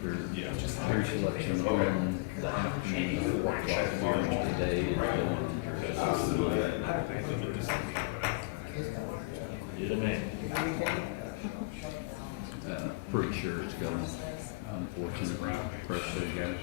after pre-selection on the afternoon of 4 o'clock hearing today is going pretty sure it's going unfortunate press there, guys.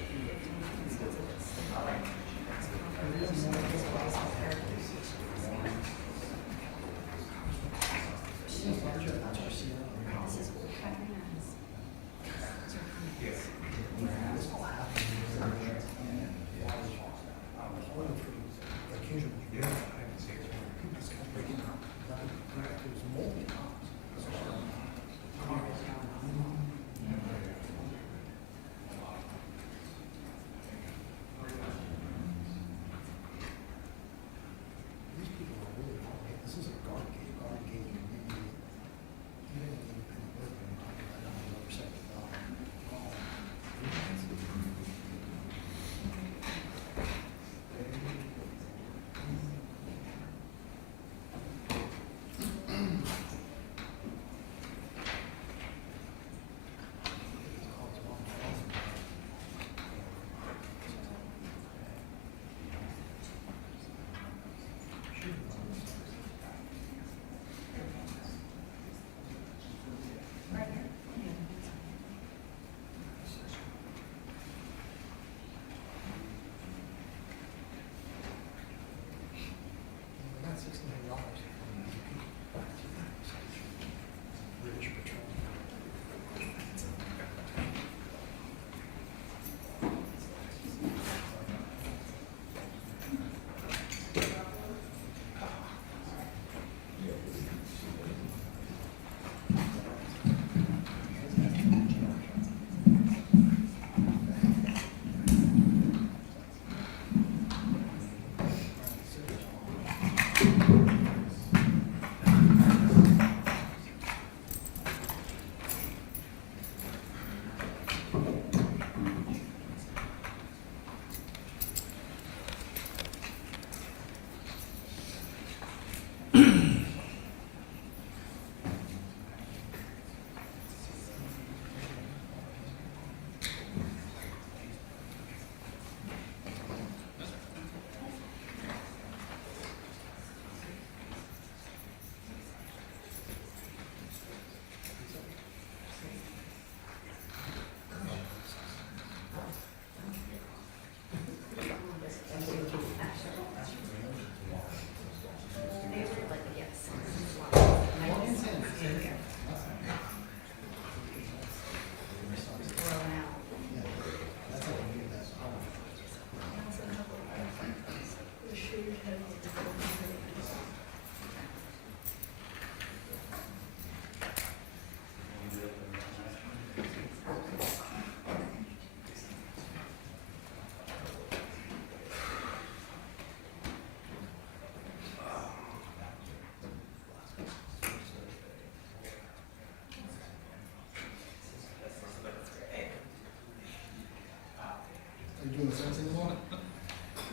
Are you doing the sensing one?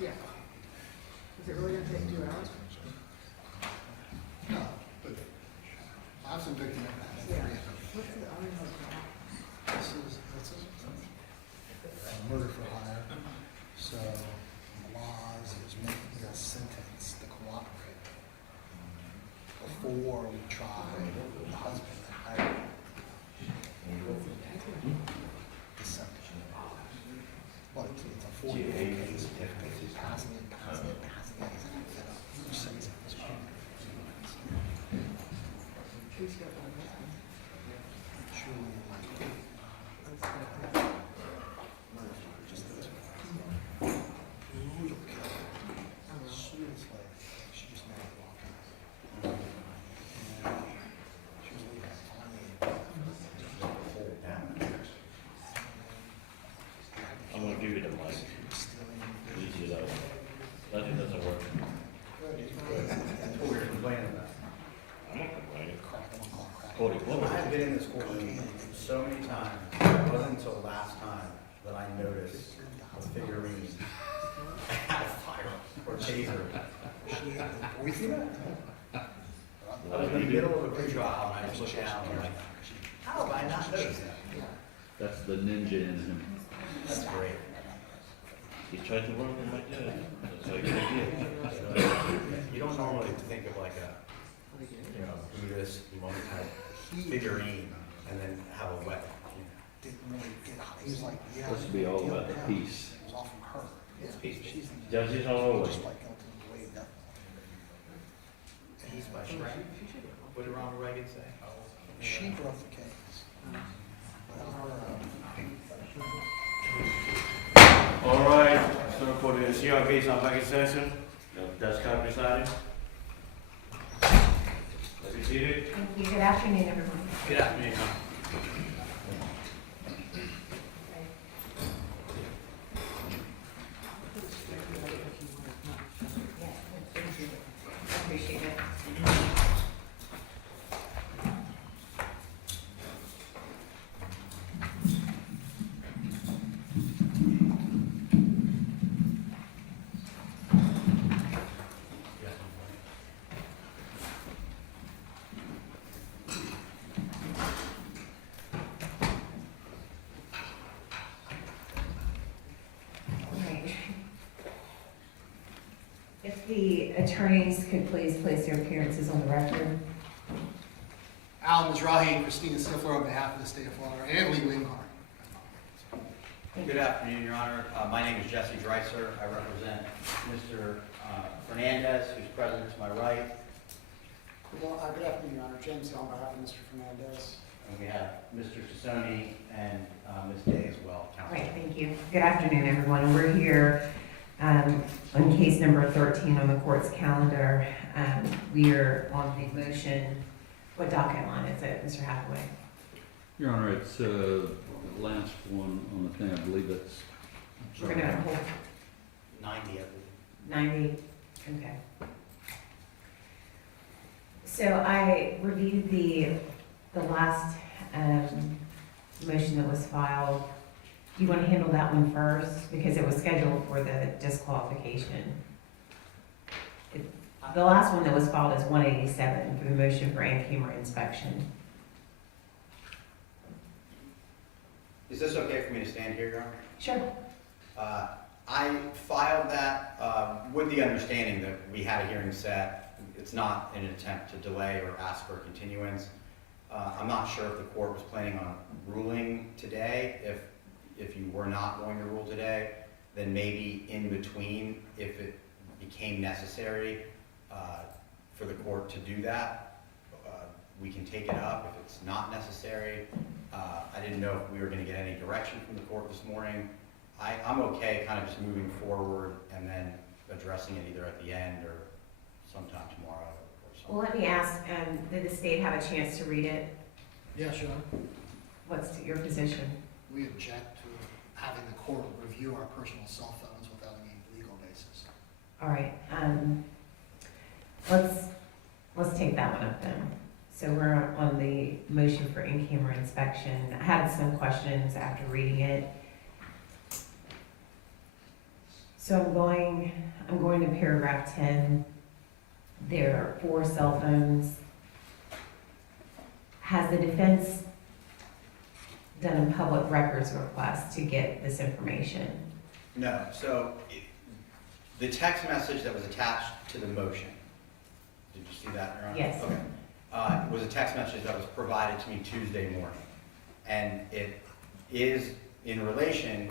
Yeah. Is it really gonna take 2 hours? No, but I have some big commitments. Yeah. What's the other hotel? This is murder for hire. So the laws is making us sentence to cooperate before we try the husband to hire. Deception. But it's a 40-day case. If he's passing it, he's not gonna lose sense of his child. Who's got one this one? Truly, like, just this one. Brutal killer. Sweetest lady. She just never walked out. And she was leaving at 28. I'm gonna give you the mic. Easy it out. That doesn't work. That's what we were complaining about. I'm not complaining. Crack. Cody, what I've been in this courtroom so many times, it wasn't until last time that I noticed a figurine had a fire or taser. She had a boyfriend. I was in the middle of a pre-trial and I looked down and I'm like, how have I not noticed that? That's the ninja in him. That's great. He tried to run them like that. That's how he did. You don't normally think of like a, Buddhist monk type figurine and then have a weapon. Didn't really get, he was like, yeah. Supposed to be all about the peace. It was all from her. Yeah, Peace. she's the. Judges all over. Just like ultimately way up. He's by Shrek. What did Ronald Reagan say? She brought the case. But her, All right, so for the CRB's on vacant session, that's currently decided. Let's be seated. Thank you. Good afternoon, everyone. Good afternoon. Yes, thank you. I appreciate it. Right. If the attorneys could please place their appearances on the record. Alan Mizrahi and Christina Stifler on behalf of the state of Florida and Lee Winghar. Good afternoon, Your Honor. My name is Jesse Dreiser. I represent Mr. Fernandez, who's present to my right. Good afternoon, Your Honor. James Hill on behalf of Mr. Fernandez. And we have Mr. Sassoni and Ms. Day as well, counsel. Right, thank you. Good afternoon, everyone. We're here on case number 13 on the court's calendar. We are on the motion. What docket line is it, Mr. Hathaway? Your Honor, it's the last one on the thing, I believe it's. We're gonna hold 90, I believe. 90, okay. So I reviewed the last motion that was filed. Do you want to handle that one first? Because it was scheduled for the disqualification. The last one that was filed is 187 for the motion for in-camera inspection. Is this okay for me to stand here, Your Honor? Sure. I filed that with the understanding that we had a hearing set. It's not in an attempt to delay or ask for continuance. I'm not sure if the court was planning on ruling today. If you were not going to rule today, then maybe in between, if it became necessary for the court to do that, we can take it up. If it's not necessary, I didn't know if we were going to get any direction from the court this morning. I'm okay kind of just moving forward and then addressing it either at the end or sometime tomorrow or something. Well, let me ask, did the state have a chance to read it? Yes, Your Honor. What's your position? We object to having the court review our personal cell phones without any legal basis. All right, let's take that one up then. So we're on the motion for in-camera inspection. I had some questions after reading it. So I'm going to paragraph 10. There are 4 cell phones. Has the defense done a public records request to get this information? No. So the text message that was attached to the motion, did you see that, Your Honor? Yes. Okay. It was a text message that was provided to me Tuesday morning. And it is in relation,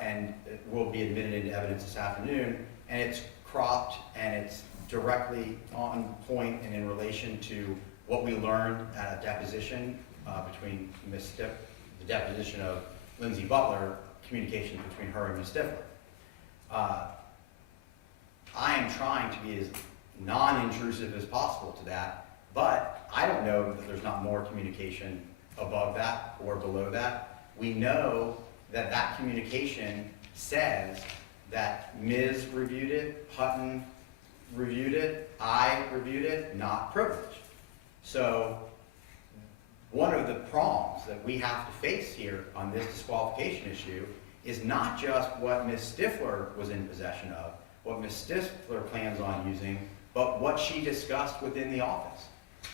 and it will be admitted into evidence this afternoon, and it's cropped and it's directly on point and in relation to what we learned at a deposition between Ms. Stifler, the deposition of Lindsay Butler, communication between her and Ms. Stifler. I am trying to be as non-intrusive as possible to that, but I don't know that there's not more communication above that or below that. We know that that communication says that Ms. reviewed it, Hutton reviewed it, I reviewed it, not privileged. So one of the prongs that we have to face here on this disqualification issue is not just what Ms. Stifler was in possession of, what Ms. Stifler plans on using, but what she discussed within the office.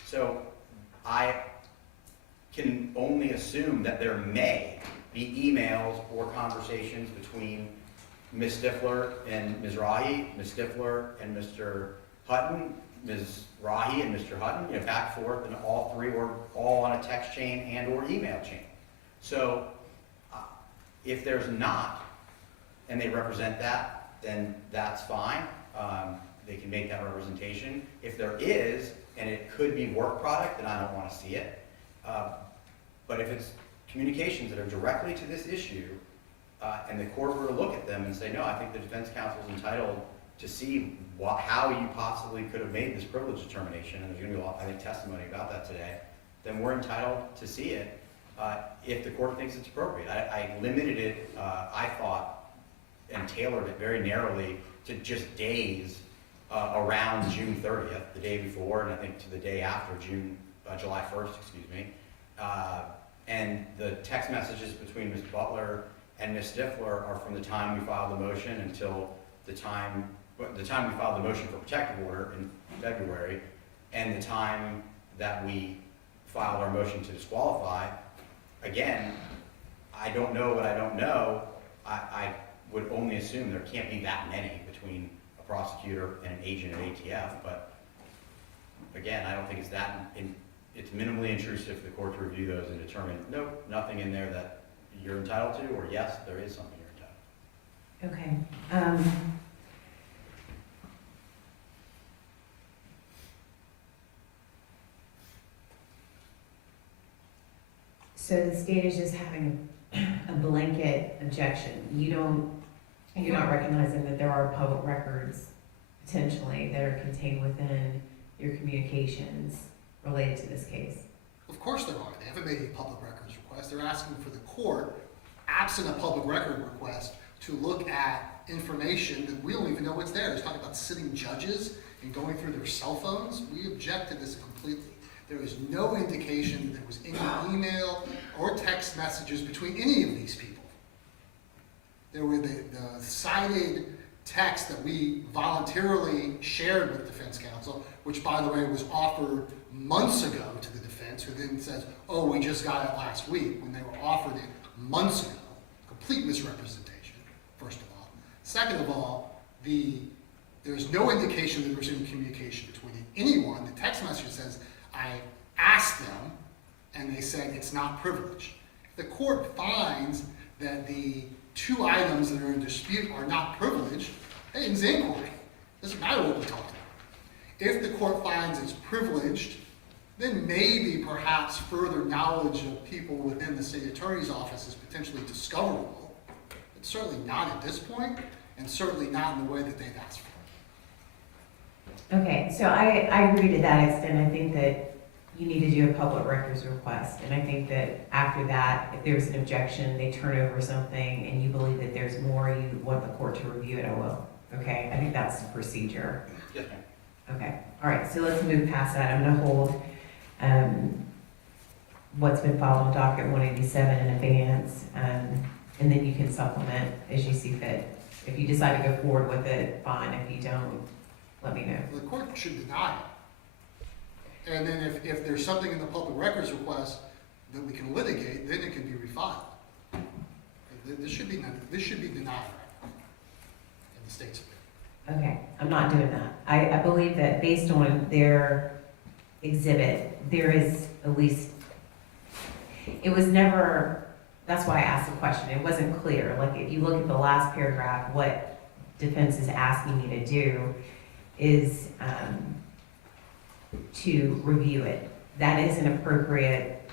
So I can only assume that there may be emails or conversations between Ms. Stifler and Ms. Rahi, Ms. Stifler and Mr. Hutton, Ms. Rahi and Mr. Hutton, back and forth, and all three were all on a text chain and or email chain. So if there's not, and they represent that, then that's fine. They can make that representation. If there is, and it could be work product, then I don't want to see it. But if it's communications that are directly to this issue, and the court were to look at them and say, no, I think the defense counsel is entitled to see how you possibly could have made this privilege determination, and there's going to be a lot, I think, testimony about that today, then we're entitled to see it if the court thinks it's appropriate. I limited it, I thought, and tailored it very narrowly to just days around June 30th, the day before, and I think to the day after July 1st, excuse me. And the text messages between Ms. Butler and Ms. Stifler are from the time we filed the motion until the time we filed the motion for protective order in February, and the time that we filed our motion to disqualify. Again, I don't know what I don't know. I would only assume there can't be that many between a prosecutor and an agent at ATF, but again, I don't think it's it's minimally intrusive for the court to review those and determine, nope, nothing in there that you're entitled to, or yes, there is something you're entitled to. Okay. So the state is just having a blanket objection. You're not recognizing that there are public records potentially that are contained within your communications related to this case. Of course there are. They haven't made a public records request. They're asking for the court, absent a public record request, to look at information that we don't even know what's there. It's talking about sitting judges and going through their cell phones. We object to this completely. There is no indication there was any email or text messages between any of these people. There were the cited text that we voluntarily shared with defense counsel, which, by the way, was offered months ago to the defense, who then says, oh, we just got it last week, when they were offered it months ago. Complete misrepresentation, first of all. Second of all, there's no indication that there was any communication between anyone. The text message says, I asked them, and they said it's not privileged. If the court finds that the two items that are in dispute are not privileged, hey, it's inquiry. Doesn't matter what we talked about. If the court finds it's privileged, then maybe perhaps further knowledge of people within the city attorney's office is potentially discoverable. But certainly not at this point, and certainly not in the way that they've asked for. Okay, so I agree to that extent. I think that you need to do a public records request. And I think that after that, if there's an objection, they turn over something, and you believe that there's more, you want the court to review it, I will. Okay, I think that's the procedure. Yes, ma'am. Okay, all right, so let's move past that. I'm gonna hold what's been filed on docket 187 in advance, and then you can supplement as you see fit. If you decide to go forward with it, fine. If you don't, let me know. The court should deny it. And then if there's something in the public records request that we can litigate, then it can be refiled. This should be denied in the state's opinion. Okay, I'm not doing that. I believe that based on their exhibit, there is at least, it was never, that's why I asked the question. It wasn't clear. Like, if you look at the last paragraph, what defense is asking me to do is to review it. That is an appropriate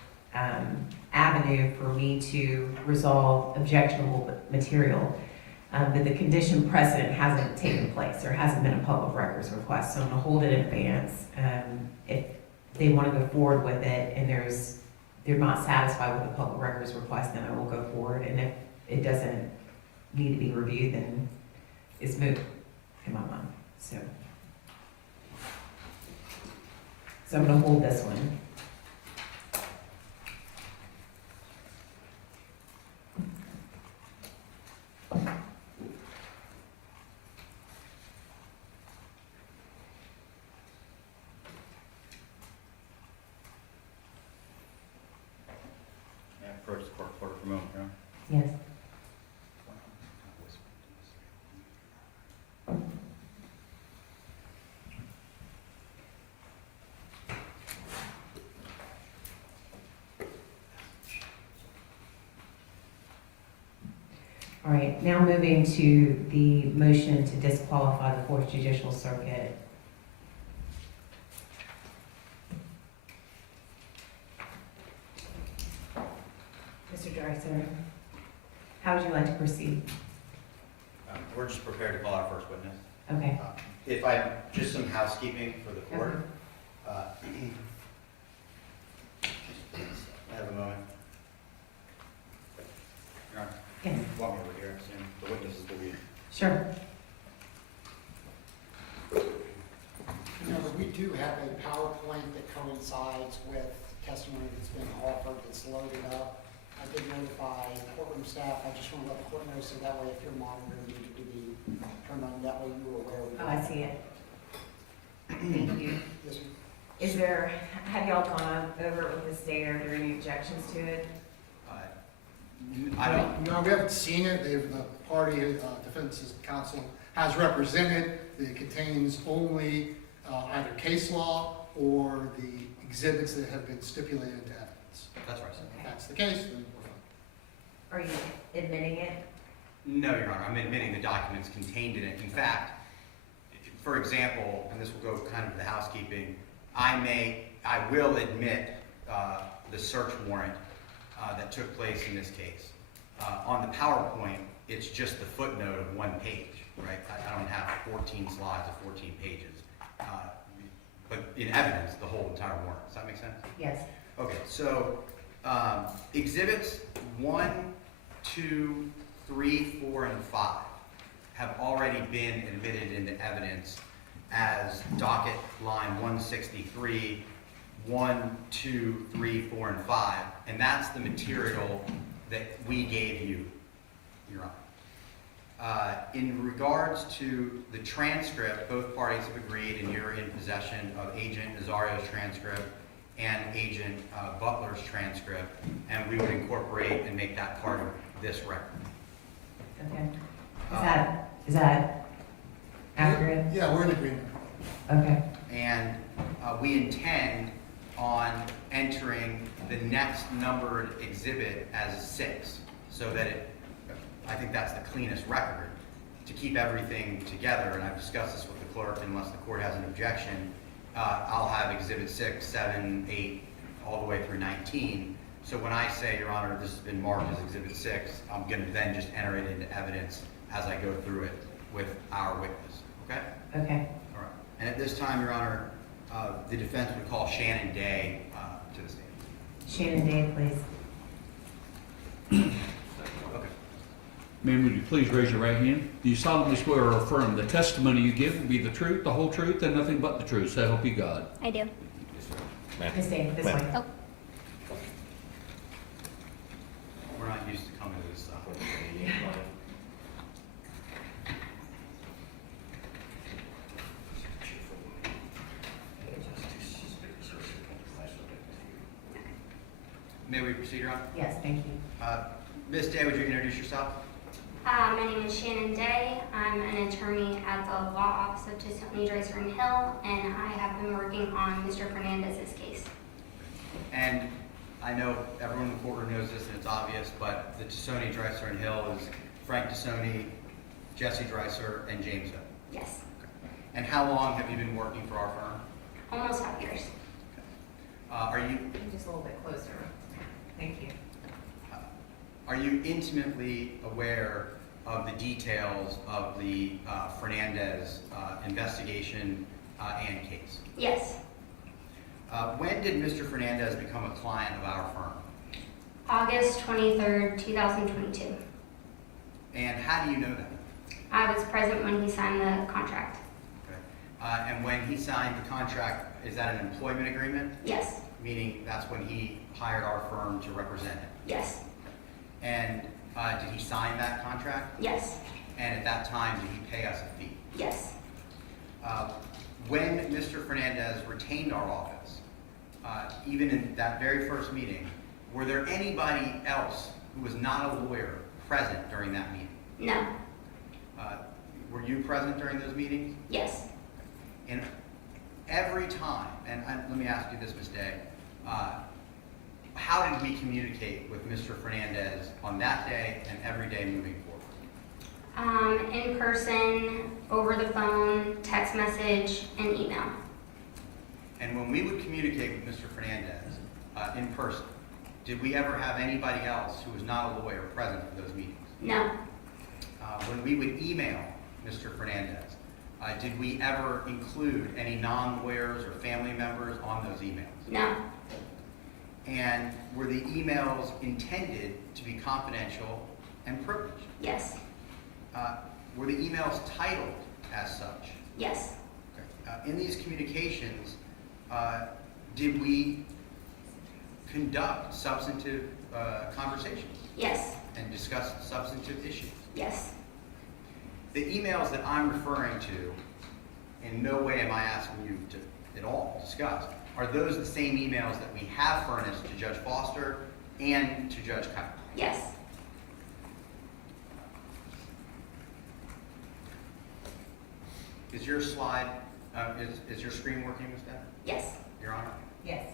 avenue for me to resolve objectionable material. But the condition precedent hasn't taken place. There hasn't been a public records request, so I'm gonna hold it in advance. If they wanna go forward with it and they're not satisfied with the public records request, then I will go forward. And if it doesn't need to be reviewed, then it's moot in my mind, so. So I'm gonna hold this one. Yes. All right, now moving to the motion to disqualify the Fourth Judicial Circuit. Mr. Dreiser, how would you like to proceed? We're just prepared to call our first witness. Okay. If I, just some housekeeping for the court. I have a moment. Your Honor, Yes. you want me over here, I assume? The witnesses will be. Sure. Remember, we do have a PowerPoint that coincides with testimony that's been offered, that's loaded up. I did notify courtroom staff, I just want to let the court know, so that way if your monitor needed to be turned on, that way you were aware. Oh, I see it. Thank you. Yes, sir. Is there, have y'all gone over it with the state? Are there any objections to it? I don't, No, we haven't seen it. They've, the party, defense counsel has represented that it contains only either case law or the exhibits that have been stipulated into evidence. that's right. If that's the case, then we're fine. Are you admitting it? No, Your Honor, I'm admitting the documents contained in it. In fact, for example, and this will go kind of to the housekeeping, I will admit the search warrant that took place in this case. On the PowerPoint, it's just the footnote of one page, right? I don't have 14 slides of 14 pages. But in evidence, the whole entire warrant. Does that make sense? Yes. Okay, so exhibits 1, 2, 3, 4, and 5 have already been admitted into evidence as docket line 163, 1, 2, 3, 4, and 5, and that's the material that we gave you, Your Honor. In regards to the transcript, both parties have agreed, and you're in possession of Agent Nazario's transcript and Agent Butler's transcript, and we would incorporate and make that part of this record. Okay. Is that accurate? Yeah, we're in agreement. Okay. And we intend on entering the next numbered exhibit as 6, so that I think that's the cleanest record, to keep everything together, and I've discussed this with the clerk, unless the court has an objection, I'll have exhibit 6, 7, 8, all the way through 19. So when I say, Your Honor, this has been marked as exhibit 6, I'm going to then just enter it into evidence as I go through it with our witness, okay? Okay. All right. And at this time, Your Honor, the defense would call Shannon Day to the stand. Shannon Day, please. Okay. Ma'am, would you please raise your right hand? Do you solemnly swear or affirm the testimony you give will be the truth, the whole truth, and nothing but the truth? So help you God. I do. Miss Day, this Ma'am. way. Oh, We're not used to coming to this stuff. May we proceed, Your Honor? Yes, thank you. Ms. Day, would you introduce yourself? my name is Shannon Day. I'm an attorney at the Law Office of Tony Dreiser and Hill, and I have been working on Mr. Fernandez's case. And I know everyone in the courtroom knows this and it's obvious, but the Tony Dreiser and Hill is Frank Tissoni, Jesse Dreiser, and James Hill. Yes, And how long have you been working for our firm? almost 5 years. Are you Just a little bit closer. Thank you. Are you intimately aware of the details of the Fernandez investigation and case? Yes, When did Mr. Fernandez become a client of our firm? August 23rd, 2022. And how do you know that? I was present when he signed the contract. Okay. And when he signed the contract, is that an employment agreement? Yes, Meaning that's when he hired our firm to represent him? yes, And did he sign that contract? yes, And at that time, did he pay us a fee? yes. When Mr. Fernandez retained our office, even in that very first meeting, were there anybody else who was not a lawyer present during that meeting? No. Were you present during those meetings? Yes. And every time, and let me ask you this, Ms. Day, how did we communicate with Mr. Fernandez on that day and every day moving forward? In person, over the phone, text message, and email. And when we would communicate with Mr. Fernandez in person, did we ever have anybody else who was not a lawyer present for those meetings? No. When we would email Mr. Fernandez, did we ever include any non-lawyers or family members on those emails? No. And were the emails intended to be confidential and privileged? Yes. Were the emails titled as such? Yes. Okay. In these communications, did we conduct substantive conversations Yes. and discuss substantive issues? Yes. The emails that I'm referring to, in no way am I asking you to at all discuss, are those the same emails that we have furnished to Judge Foster and to Judge Kyle? Yes. Is your slide, is your screen working, Ms. Day? Yes. Your Honor? Yes.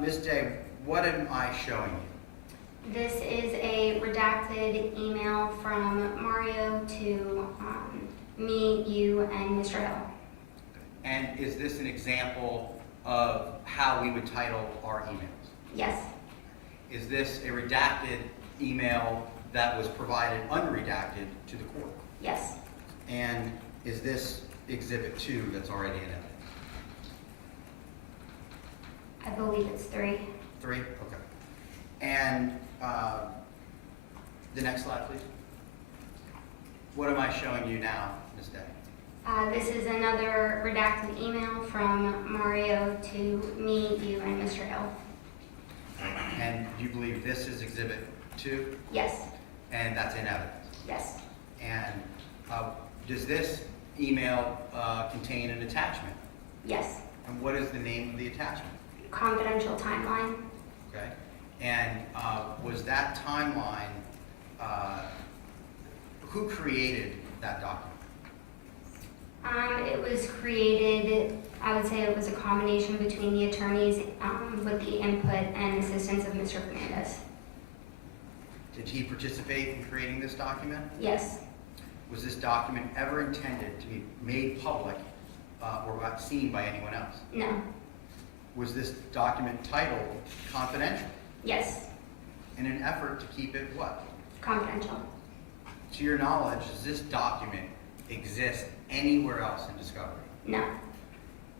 Ms. Day, what am I showing you? This is a redacted email from Mario to me, you, and Mr. Hill. And is this an example of how we would title our emails? Yes. Is this a redacted email that was provided unredacted to the court? Yes. And is this Exhibit 2 that's already in evidence? I believe it's 3. 3? Okay. And the next slide, please. What am I showing you now, Ms. Day? This is another redacted email from Mario to me, you, and Mr. Hill. And you believe this is Exhibit 2? Yes. And that's in evidence? Yes. And does this email contain an attachment? Yes. And what is the name of the attachment? Confidential timeline. Okay. And was that timeline, who created that document? It was created, I would say it was a combination between the attorneys with the input and assistance of Mr. Fernandez. Did he participate in creating this document? Yes. Was this document ever intended to be made public or seen by anyone else? No. Was this document titled confidential Yes. in an effort to keep it what? Confidential. To your knowledge, does this document exist anywhere else in discovery? No.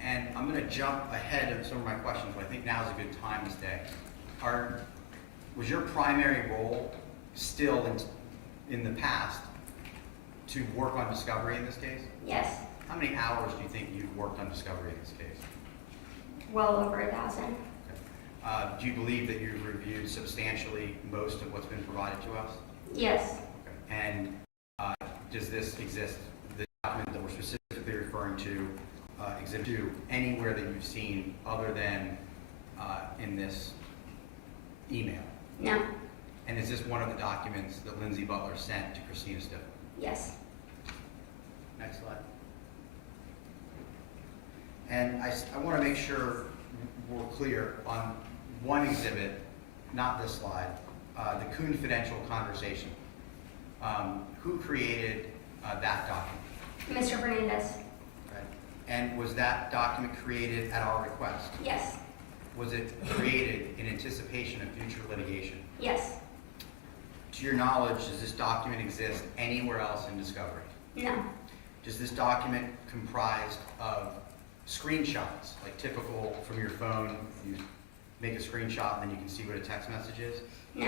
And I'm going to jump ahead of some of my questions, but I think now is a good time, Ms. Day. Was your primary role still in the past to work on discovery in this case? Yes. How many hours do you think you've worked on discovery in this case? Well over 1,000. Do you believe that you've reviewed substantially most of what's been provided to us? Yes. Okay. And does this exist, the document that we're specifically referring to, Exhibit 2, anywhere that you've seen other than in this email? No. And is this one of the documents that Lindsay Butler sent to Christina Stifel? Yes. Next slide. And I want to make sure we're clear on one exhibit, not this slide, the confidential conversation. Who created that document? Mr. Fernandez. Okay. And was that document created at our request? Yes. Was it created in anticipation of future litigation? Yes. To your knowledge, does this document exist anywhere else in discovery? No. Does this document comprise of screenshots, like typical from your phone, you make a screenshot and then you can see what a text message is? No.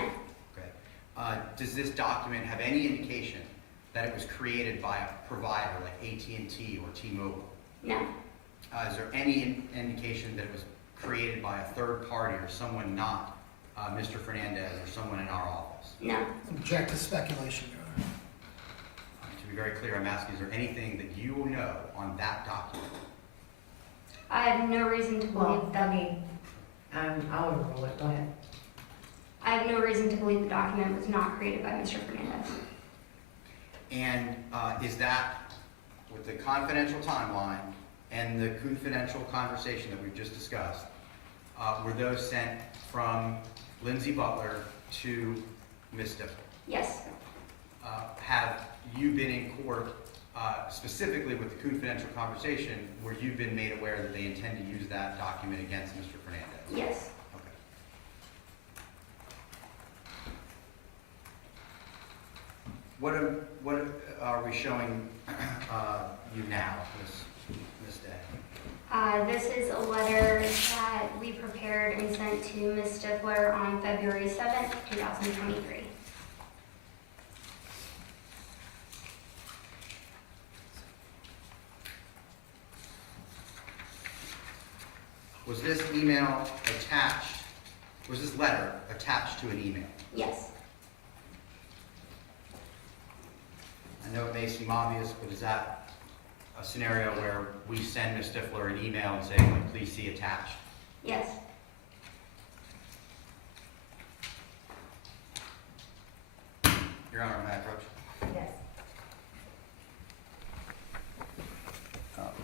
Okay. Does this document have any indication that it was created by a provider like AT&T or T-Mobile? No. Is there any indication that it was created by a third party or someone not Mr. Fernandez or someone in our office? No. Object to speculation, Your Honor. To be very clear, I'm asking, is there anything that you know on that document? I have no reason to believe Well, that. I'll overrule it, go ahead. I have no reason to believe the document was not created by Mr. Fernandez. And is that, with the confidential timeline and the confidential conversation that we've just discussed, were those sent from Lindsay Butler to Ms. Stifler? Yes, Have you been in court, specifically with the confidential conversation, where you've been made aware that they intend to use that document against Mr. Fernandez? yes. Okay. What are we showing you now, Ms. Day? This is a letter that we prepared and sent to Ms. Stifler on February 7th, 2023. Was this email attached, was this letter attached to an email? Yes, I know it may seem obvious, but is that a scenario where we send Ms. Stifler an email and say, please see attached? yes, Your Honor, may I approach? Yes.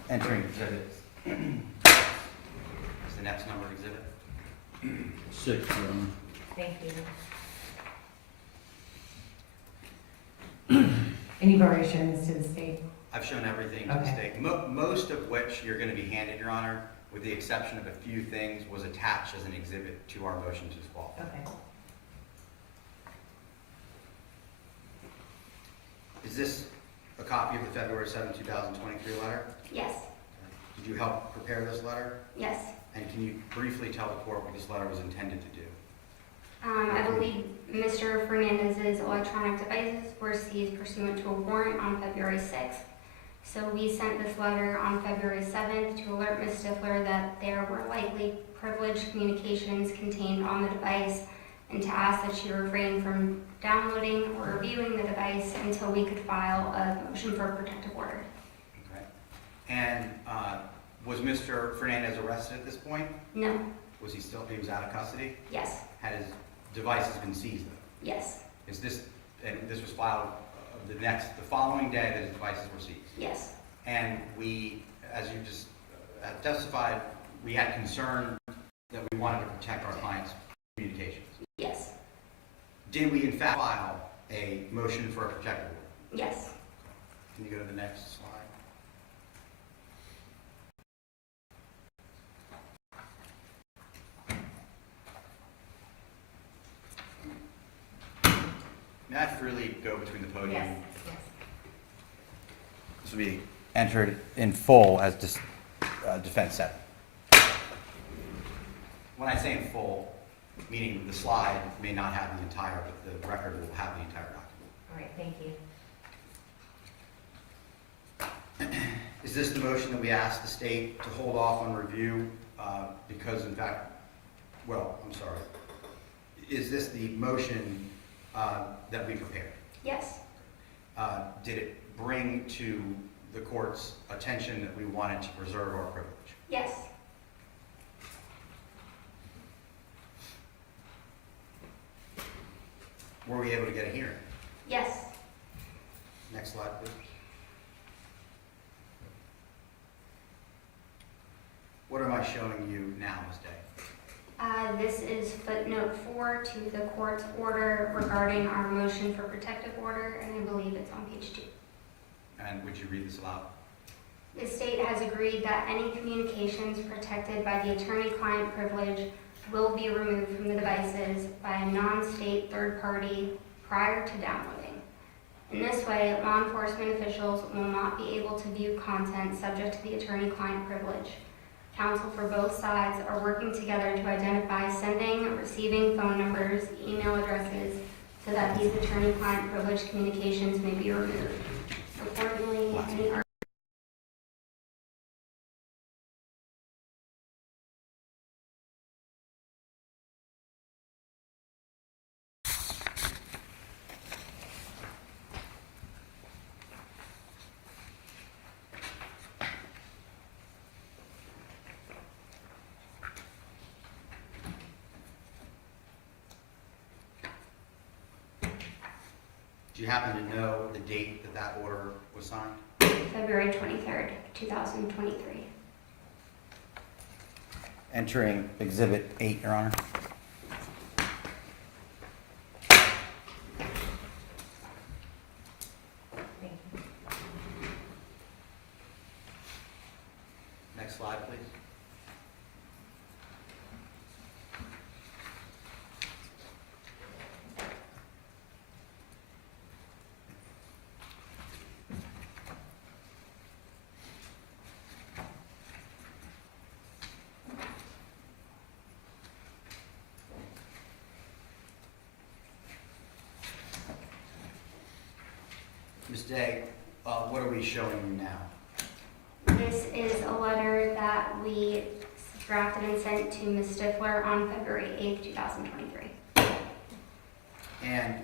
Entering exhibit. Is the next numbered exhibit? 6, Your Honor. Thank you. And you've already shown this to the state? I've shown everything to the Okay. state, most of which you're going to be handed, Your Honor, with the exception of a few things, was attached as an exhibit to our motion to disqualify. Okay. Is this a copy of the February 7, 2023 letter? yes, Did you help prepare this letter? yes. And can you briefly tell the court what this letter was intended to do? I believe Mr. Fernandez's electronic devices were seized pursuant to a warrant on February 6th. So we sent this letter on February 7th to alert Ms. Stifler that there were likely privileged communications contained on the device and to ask that she refrain from downloading or reviewing the device until we could file a motion for a protective order. Okay. And was Mr. Fernandez arrested at this point? No, Was he still, he was out of custody? yes, Had his devices been seized though? yes, Is this, and this was filed the following day that his devices were seized? yes, And we, as you just testified, we had concern that we wanted to protect our clients' communications. yes, Did we in fact file a motion for a protective order? yes. Can you go to the next slide? May I freely go between the podium? Yes. Yes. This will be entered in full as defense 7. When I say in full, meaning the slide may not have the entire, but the record will have the entire document. All right, thank you. Is this the motion that we asked the state to hold off on review because in fact, well, I'm sorry. Is this the motion that we prepared? Yes, Did it bring to the court's attention that we wanted to preserve our privilege? yes, Were we able to get a hearing? yes. Next slide, please. What am I showing you now, Ms. Day? This is footnote 4 to the court's order regarding our motion for protective order, and I believe it's on page 2. And would you read this aloud? The state has agreed that any communications protected by the attorney-client privilege will be removed from the devices by a non-state third party prior to downloading. In this way, law enforcement officials will not be able to view content subject to the attorney-client privilege. Counsel for both sides are working together to identify sending and receiving phone numbers, email addresses, so that these attorney-client privilege communications may be removed. Accordingly, any Do you happen to know the date that that order was signed? February 23rd, 2023. Entering Exhibit 8, Your Honor. Thank you. Next slide, please. Ms. Day, what are we showing you now? This is a letter that we drafted and sent to Ms. Stifler on February 8th, 2023. And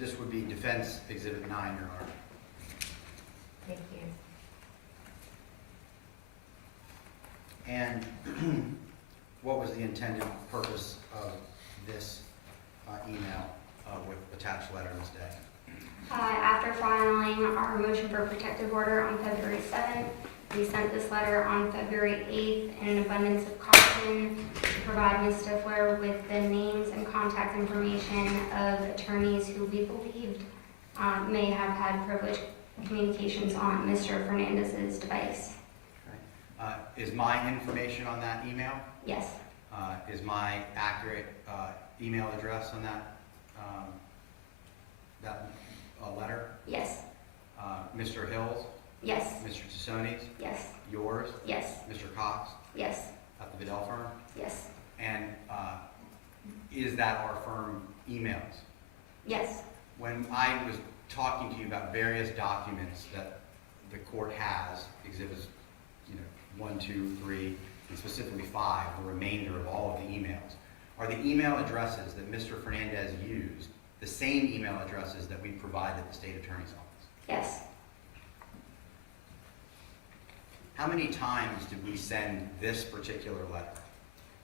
this would be Defense Exhibit 9, Your Honor. Thank you. And what was the intended purpose of this email with attached letter, Ms. Day? After filing our motion for protective order on February 7th, we sent this letter on February 8th in an abundance of caution to provide Ms. Stifler with the names and contact information of attorneys who we believed may have had privileged communications on Mr. Fernandez's device. Is my information on that email? Yes, Is my accurate email address on that letter? yes, Mr. Hills, yes, Mr. Tassoni's, yes, yours, yes, Mr. Cox yes, at the Vidal firm? yes, And is that our firm emails? yes, When I was talking to you about various documents that the court has, exhibits, 1, 2, 3, and specifically 5, the remainder of all of the emails, are the email addresses that Mr. Fernandez used the same email addresses that we provided the state attorney's office? yes. How many times did we send this particular letter?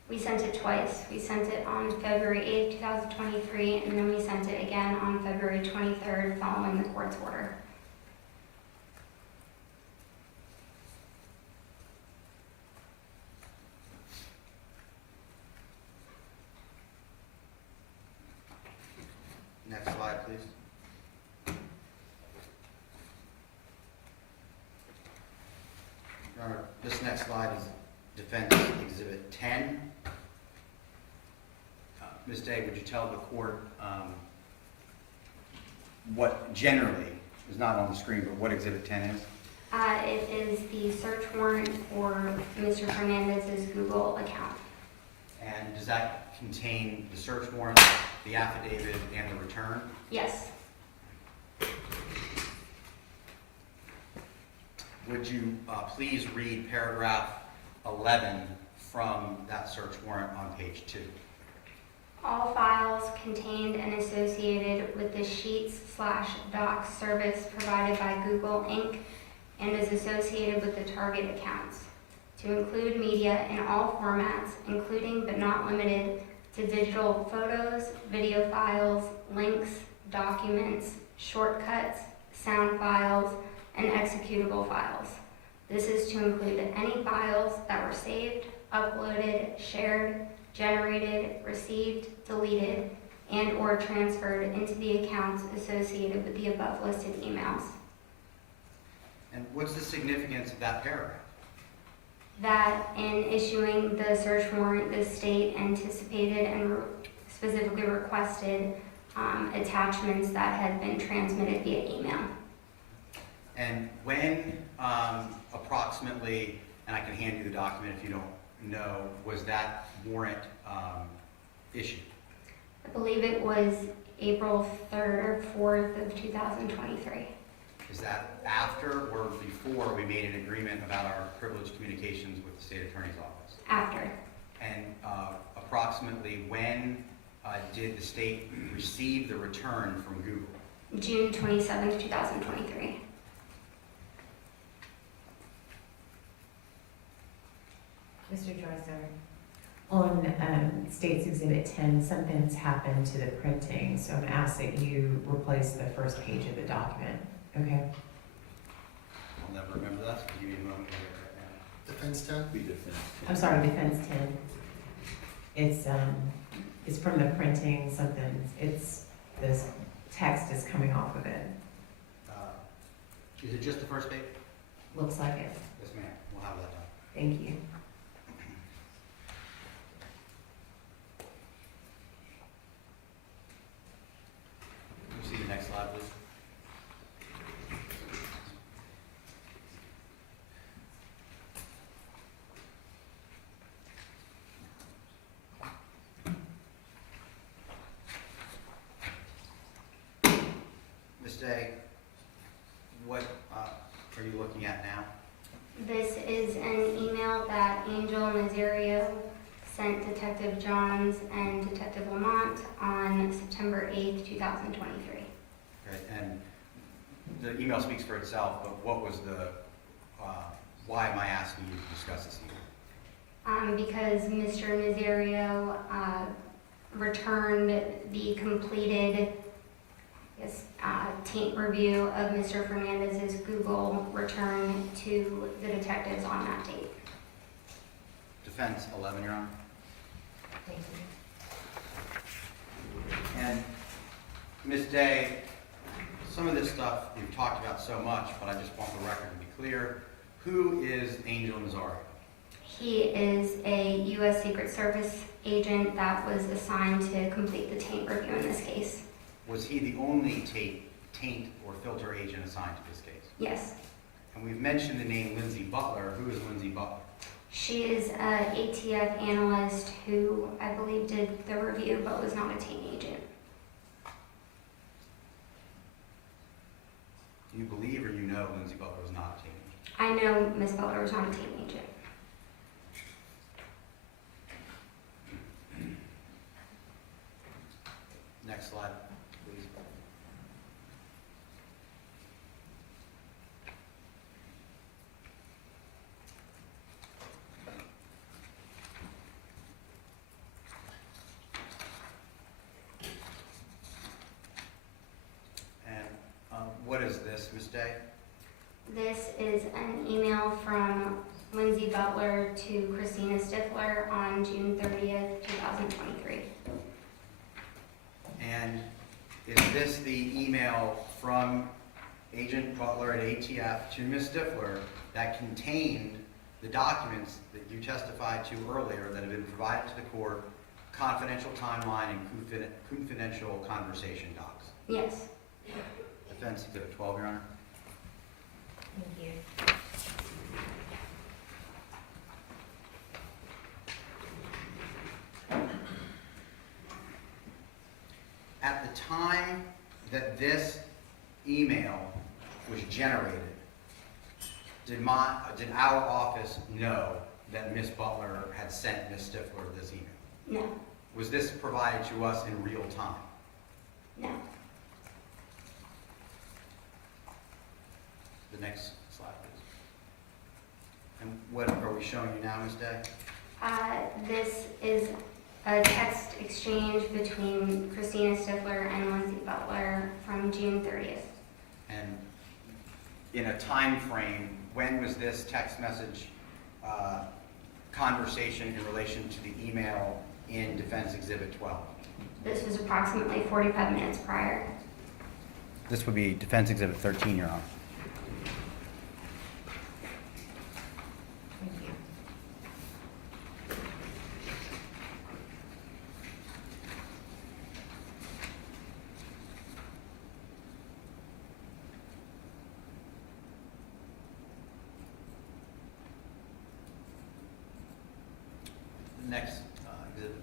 We sent it twice. We sent it on February 8th, 2023, and then we sent it again on February 23rd following the court's order. Next slide, please. Your Honor, this next slide is Defense Exhibit 10. Ms. Day, would you tell the court what generally, is not on the screen, but what Exhibit 10 is? It is the search warrant for Mr. Fernandez's Google account. And does that contain the search warrant, the affidavit, and the return? Yes. Would you please read paragraph 11 from that search warrant on page 2? All files contained and associated with the Sheets/Docs service provided by Google Inc. and is associated with the target accounts, to include media in all formats, including but not limited to digital photos, video files, links, documents, shortcuts, sound files, and executable files. This is to include any files that were saved, uploaded, shared, generated, received, deleted, and or transferred into the accounts associated with the above listed emails. And what's the significance of that paragraph? That in issuing the search warrant, the state anticipated and specifically requested attachments that had been transmitted via email. And when approximately, and I can hand you the document if you don't know, was that warrant issued? I believe it was April 3rd or 4th of 2023. Is that after or before we made an agreement about our privileged communications with the state attorney's office? After. And approximately when did the state receive the return from Google? June 27th, 2023. Mr. Dreiser, On State's Exhibit 10, something's happened to the printing, so I'm asked that you replace the first page of the document, okay? I'll never remember that, so give me a moment to get it right Defense 10? Be defense. I'm sorry, Defense 10. It's from the printing, this text is coming off of it. now. Is it just the first page? Looks like it. Yes, ma'am, we'll have that done. Thank you. Can you see the next slide, please? Ms. Day, what are you looking at now? This is an email that Angel Nazario sent Detective Johns and Detective Lamont on September 8th, 2023. Okay, and the email speaks for itself, but what was why am I asking you to discuss this email? Because Mr. Nazario returned the completed taint review of Mr. Fernandez's Google return to the detectives on that date. Defense 11, Your Honor. Thank you. And Ms. Day, some of this stuff we've talked about so much, but I just want the record to be clear. Who is Angel Nazario? He is a U.S. Secret Service agent that was assigned to complete the taint review in this case. Was he the only taint or filter agent assigned to this case? Yes. And we've mentioned the name Lindsay Butler. Who is Lindsay Butler? She is an ATF analyst who I believe did the review but was not a taint agent. Do you believe or you know Lindsay Butler was not a taint agent? I know Ms. Butler was not a taint agent. Next slide, please. And what is this, Ms. Day? This is an email from Lindsay Butler to Christina Stifler on June 30th, 2023. And is this the email from Agent Butler at ATF to Ms. Stifler that contained the documents that you testified to earlier that have been provided to the court, confidential timeline and confidential conversation docs? Yes. Defense Exhibit 12, Your Honor. Thank you. At the time that this email was generated, did our office know that Ms. Butler had sent Ms. Stifler this email? No. Was this provided to us in real time? No. The next slide, please. And what are we showing you now, Ms. Day? This is a text exchange between Christina Stifler and Lindsay Butler from June 30th. And in a time frame, when was this text message conversation in relation to the email in Defense Exhibit 12? This was approximately 45 minutes prior. This would be Defense Exhibit 13, Your Honor. Thank you. Next exhibit.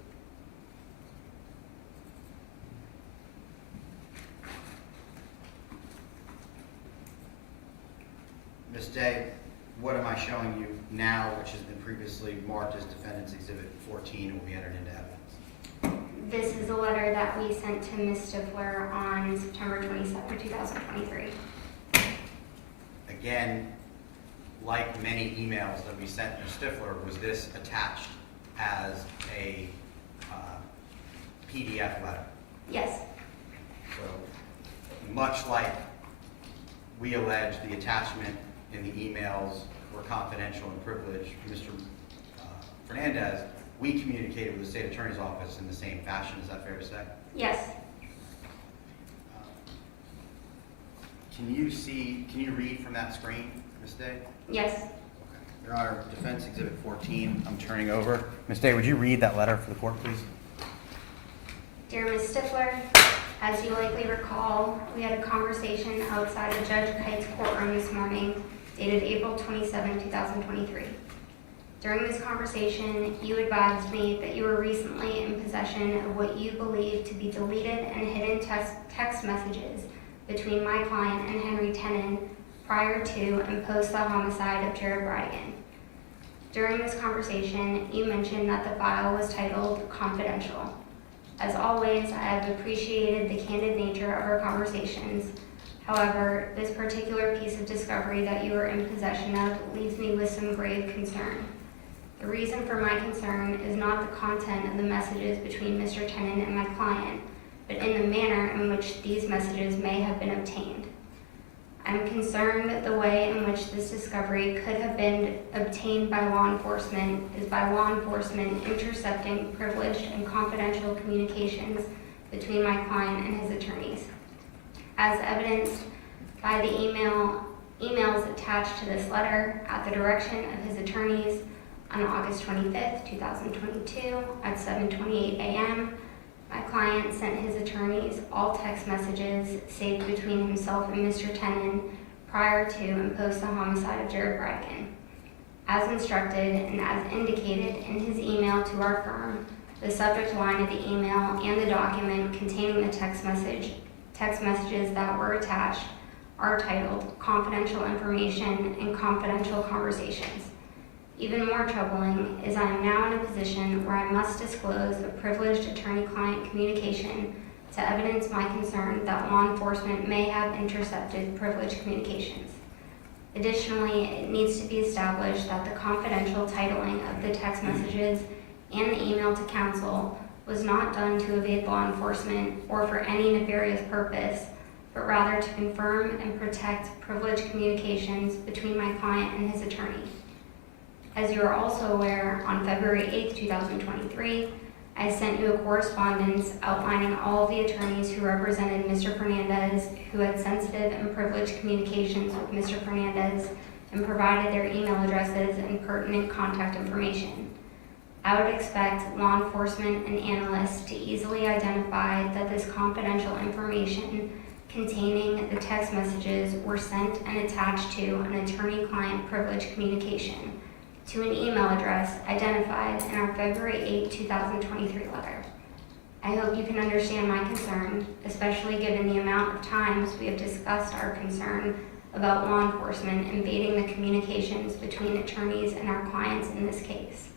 Ms. Day, what am I showing you now, which has been previously marked as Defendant's Exhibit 14 and will be entered into evidence? This is a letter that we sent to Ms. Stifler on September 27, 2023. Again, like many emails that we sent Ms. Stifler, was this attached as a PDF letter. Yes, So much like we allege the attachment in the emails were confidential and privileged, Mr. Fernandez, we communicated with the state attorney's office in the same fashion. Is that fair to say? yes, Can you read from that screen, Ms. Day? yes. Your Honor, Defense Exhibit 14, I'm turning over. Ms. Day, would you read that letter for the court, please? Dear Ms. Stifler, as you likely recall, we had a conversation outside of Judge Kite's courtroom this morning, dated April 27, 2023. During this conversation, you advised me that you were recently in possession of what you believe to be deleted and hidden text messages between my client and Henry Tenen prior to and post the homicide of Jared Bridegan. During this conversation, you mentioned that the file was titled Confidential. As always, I have appreciated the candid nature of our conversations. However, this particular piece of discovery that you are in possession of leaves me with some grave concern. The reason for my concern is not the content of the messages between Mr. Tenen and my client, but in the manner in which these messages may have been obtained. I'm concerned the way in which this discovery could have been obtained by law enforcement is by law enforcement intercepting privileged and confidential communications between my client and his attorneys. As evidenced by the emails attached to this letter at the direction of his attorneys on August 25th, 2022 at 7:28 a.m., my client sent his attorneys all text messages saved between himself and Mr. Tenen prior to and post the homicide of Jared Bridegan. As instructed and as indicated in his email to our firm, the subject line of the email and the document containing the text messages that were attached are titled Confidential Information and Confidential Conversations. Even more troubling is I am now in a position where I must disclose a privileged attorney-client communication to evidence my concern that law enforcement may have intercepted privileged communications. Additionally, it needs to be established that the confidential titling of the text messages and the email to counsel was not done to evade law enforcement or for any nefarious purpose, but rather to confirm and protect privileged communications between my client and his attorney. As you are also aware, on February 8, 2023, I sent you a correspondence outlining all of the attorneys who represented Mr. Fernandez who had sensitive and privileged communications with Mr. Fernandez and provided their email addresses and pertinent contact information. I would expect law enforcement and analysts to easily identify that this confidential information containing the text messages were sent and attached to an attorney-client privileged communication to an email address identified in our February 8, 2023 letter. I hope you can understand my concern, especially given the amount of times we have discussed our concern about law enforcement invading the communications between attorneys and our clients in this case.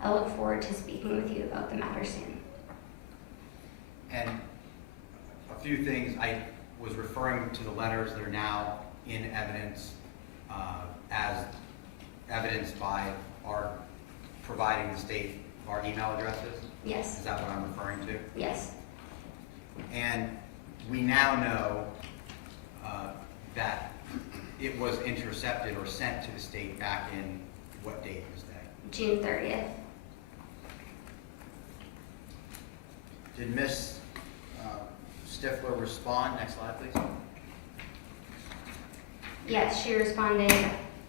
I look forward to speaking with you about the matter soon. And a few things, I was referring to the letters that are now in evidence as evidenced by our providing the state our email addresses? Yes, Is that what I'm referring to? yes, And we now know that it was intercepted or sent to the state back in what date was that? June 30th. Did Ms. Stifler respond? Next slide, please. Yes, she responded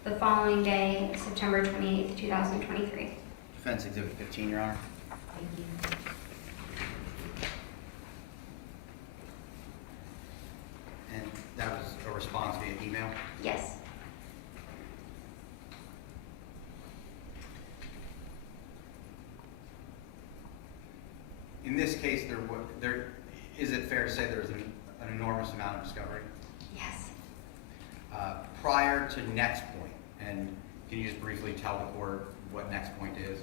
the following day, September 28th, 2023. Defense Exhibit 15, Your Honor. Thank you. And that was a response via email? Yes, In this case, is it fair to say there's an enormous amount of discovery? yes. Prior to next point, and can you just briefly tell the court what next point is?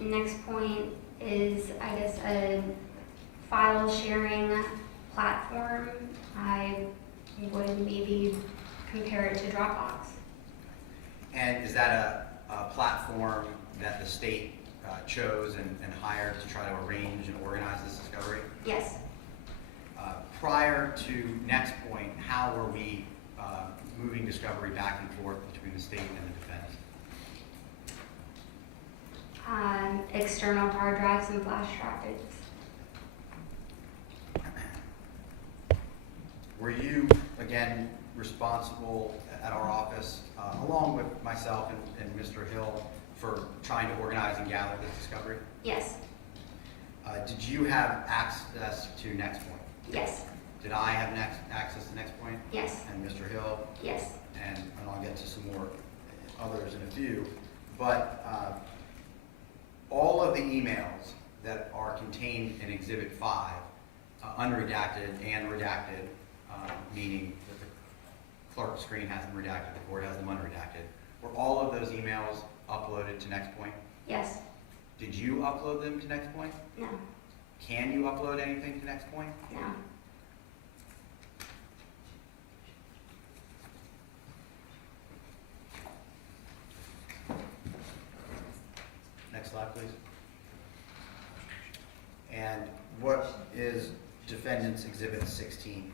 Next point is, I guess, a file sharing platform. I would maybe compare it to Dropbox. And is that a platform that the state chose and hired to try to arrange and organize this discovery? Yes. Prior to next point, how were we moving discovery back and forth between the state and the defense? External hard drives and flash drives. Were you, again, responsible at our office, along with myself and Mr. Hill, for trying to organize and gather this discovery? Yes. Did you have access to Next Point? Yes. Did I have access to Next Point? Yes. And Mr. Hill? Yes. And I'll get to some more others in a few. But all of the emails that are contained in Exhibit 5, unredacted and redacted, meaning that the clerk's screen has them redacted, the board has them unredacted, were all of those emails uploaded to Next Point? Yes. Did you upload them to Next Point? No. Can you upload anything to Next Point? No. Next slide, please. And what is Defendant's Exhibit 16?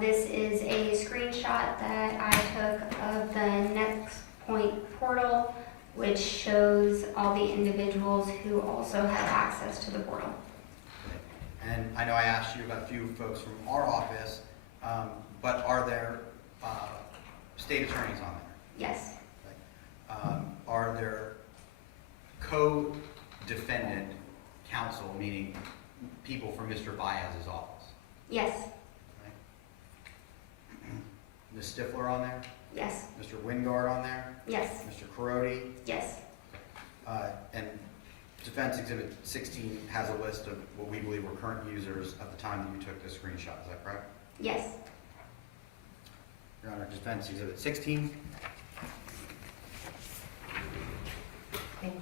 This is a screenshot that I took of the Next Point portal, which shows all the individuals who also have access to the portal. And I know I asked you about a few folks from our office, but are there state attorneys on there? Yes. Are there co-defendant counsel, meaning people from Mr. Baez's office? Yes. Ms. Stifler on there? Yes. Mr. Wingard on there? Yes. Mr. Carodi? Yes. And Defense Exhibit 16 has a list of what we believe were current users at the time that you took this screenshot. Is that correct? Yes. Your Honor, Defense Exhibit 16. Thank you.